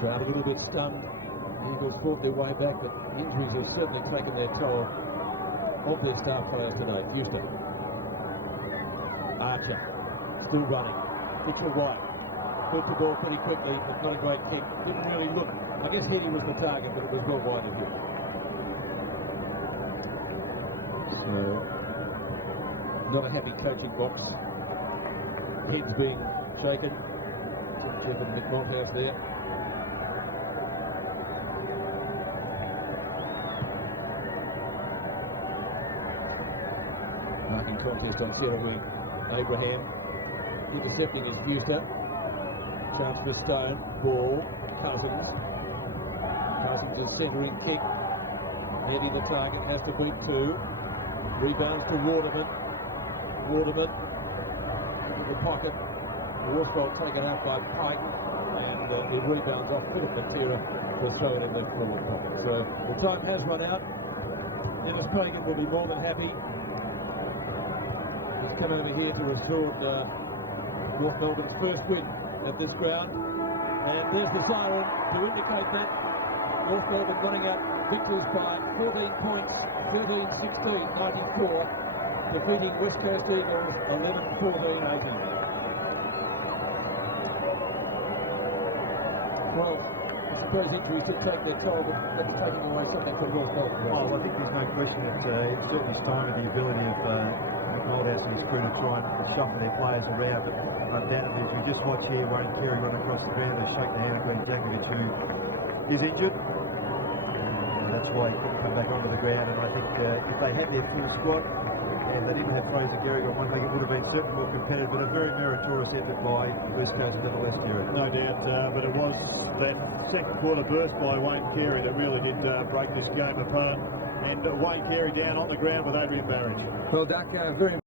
Crowd a little bit stunned. The Eagles fought their way back, but injuries have certainly taken their toll of their star players today. Houston. Archer, still running. Mitchell White. Took the ball pretty quickly, but not a great kick. Didn't really look. I guess Heady was the target, but it was well wide of him. So, not a happy coaching box. Heads being shaken. Shaken Nick Monthouse there. Marking contest on centre wing. Abraham intercepting his Fuster. Chance for Stone. Ball. Cousins. Cousins is centering kick. Nearly the target. Has to beat 2. Rebound to Waterman. Waterman. The pocket, Worsfold taken out by Pike, and the rebound off Philip Matera to throw it in the forward pocket. So the time has run out. Dennis Pagan will be more than happy. He's come over here to restore North Melbourne's first win at this ground. And there's the siren to indicate that North Melbourne running out victories by 14 points, 13-16, 94. Defeating West Coast Eagles 11-14-18. Well, I suppose injuries did take their toll, but that's taking away something from North Melbourne. Oh, I think there's no question that it's certainly stymied the ability of Moldhouse and his crew to try and shuffle their players around. But undoubtedly, if you just watch here, Wayne Carey run across the ground and shake the hand of Glenn Jakovic, who is injured. That's why he couldn't come back onto the ground. And I think if they had their full squad, and they didn't have Fraser Gehrig on one leg, it would have been certainly more competitive, but a very meritorious effort by West Coast nevertheless, Gehrig. No doubt, but it was that second quarter burst by Wayne Carey that really did break this game apart. And Wayne Carey down on the ground with Adrian Barrage. Well, Duck, very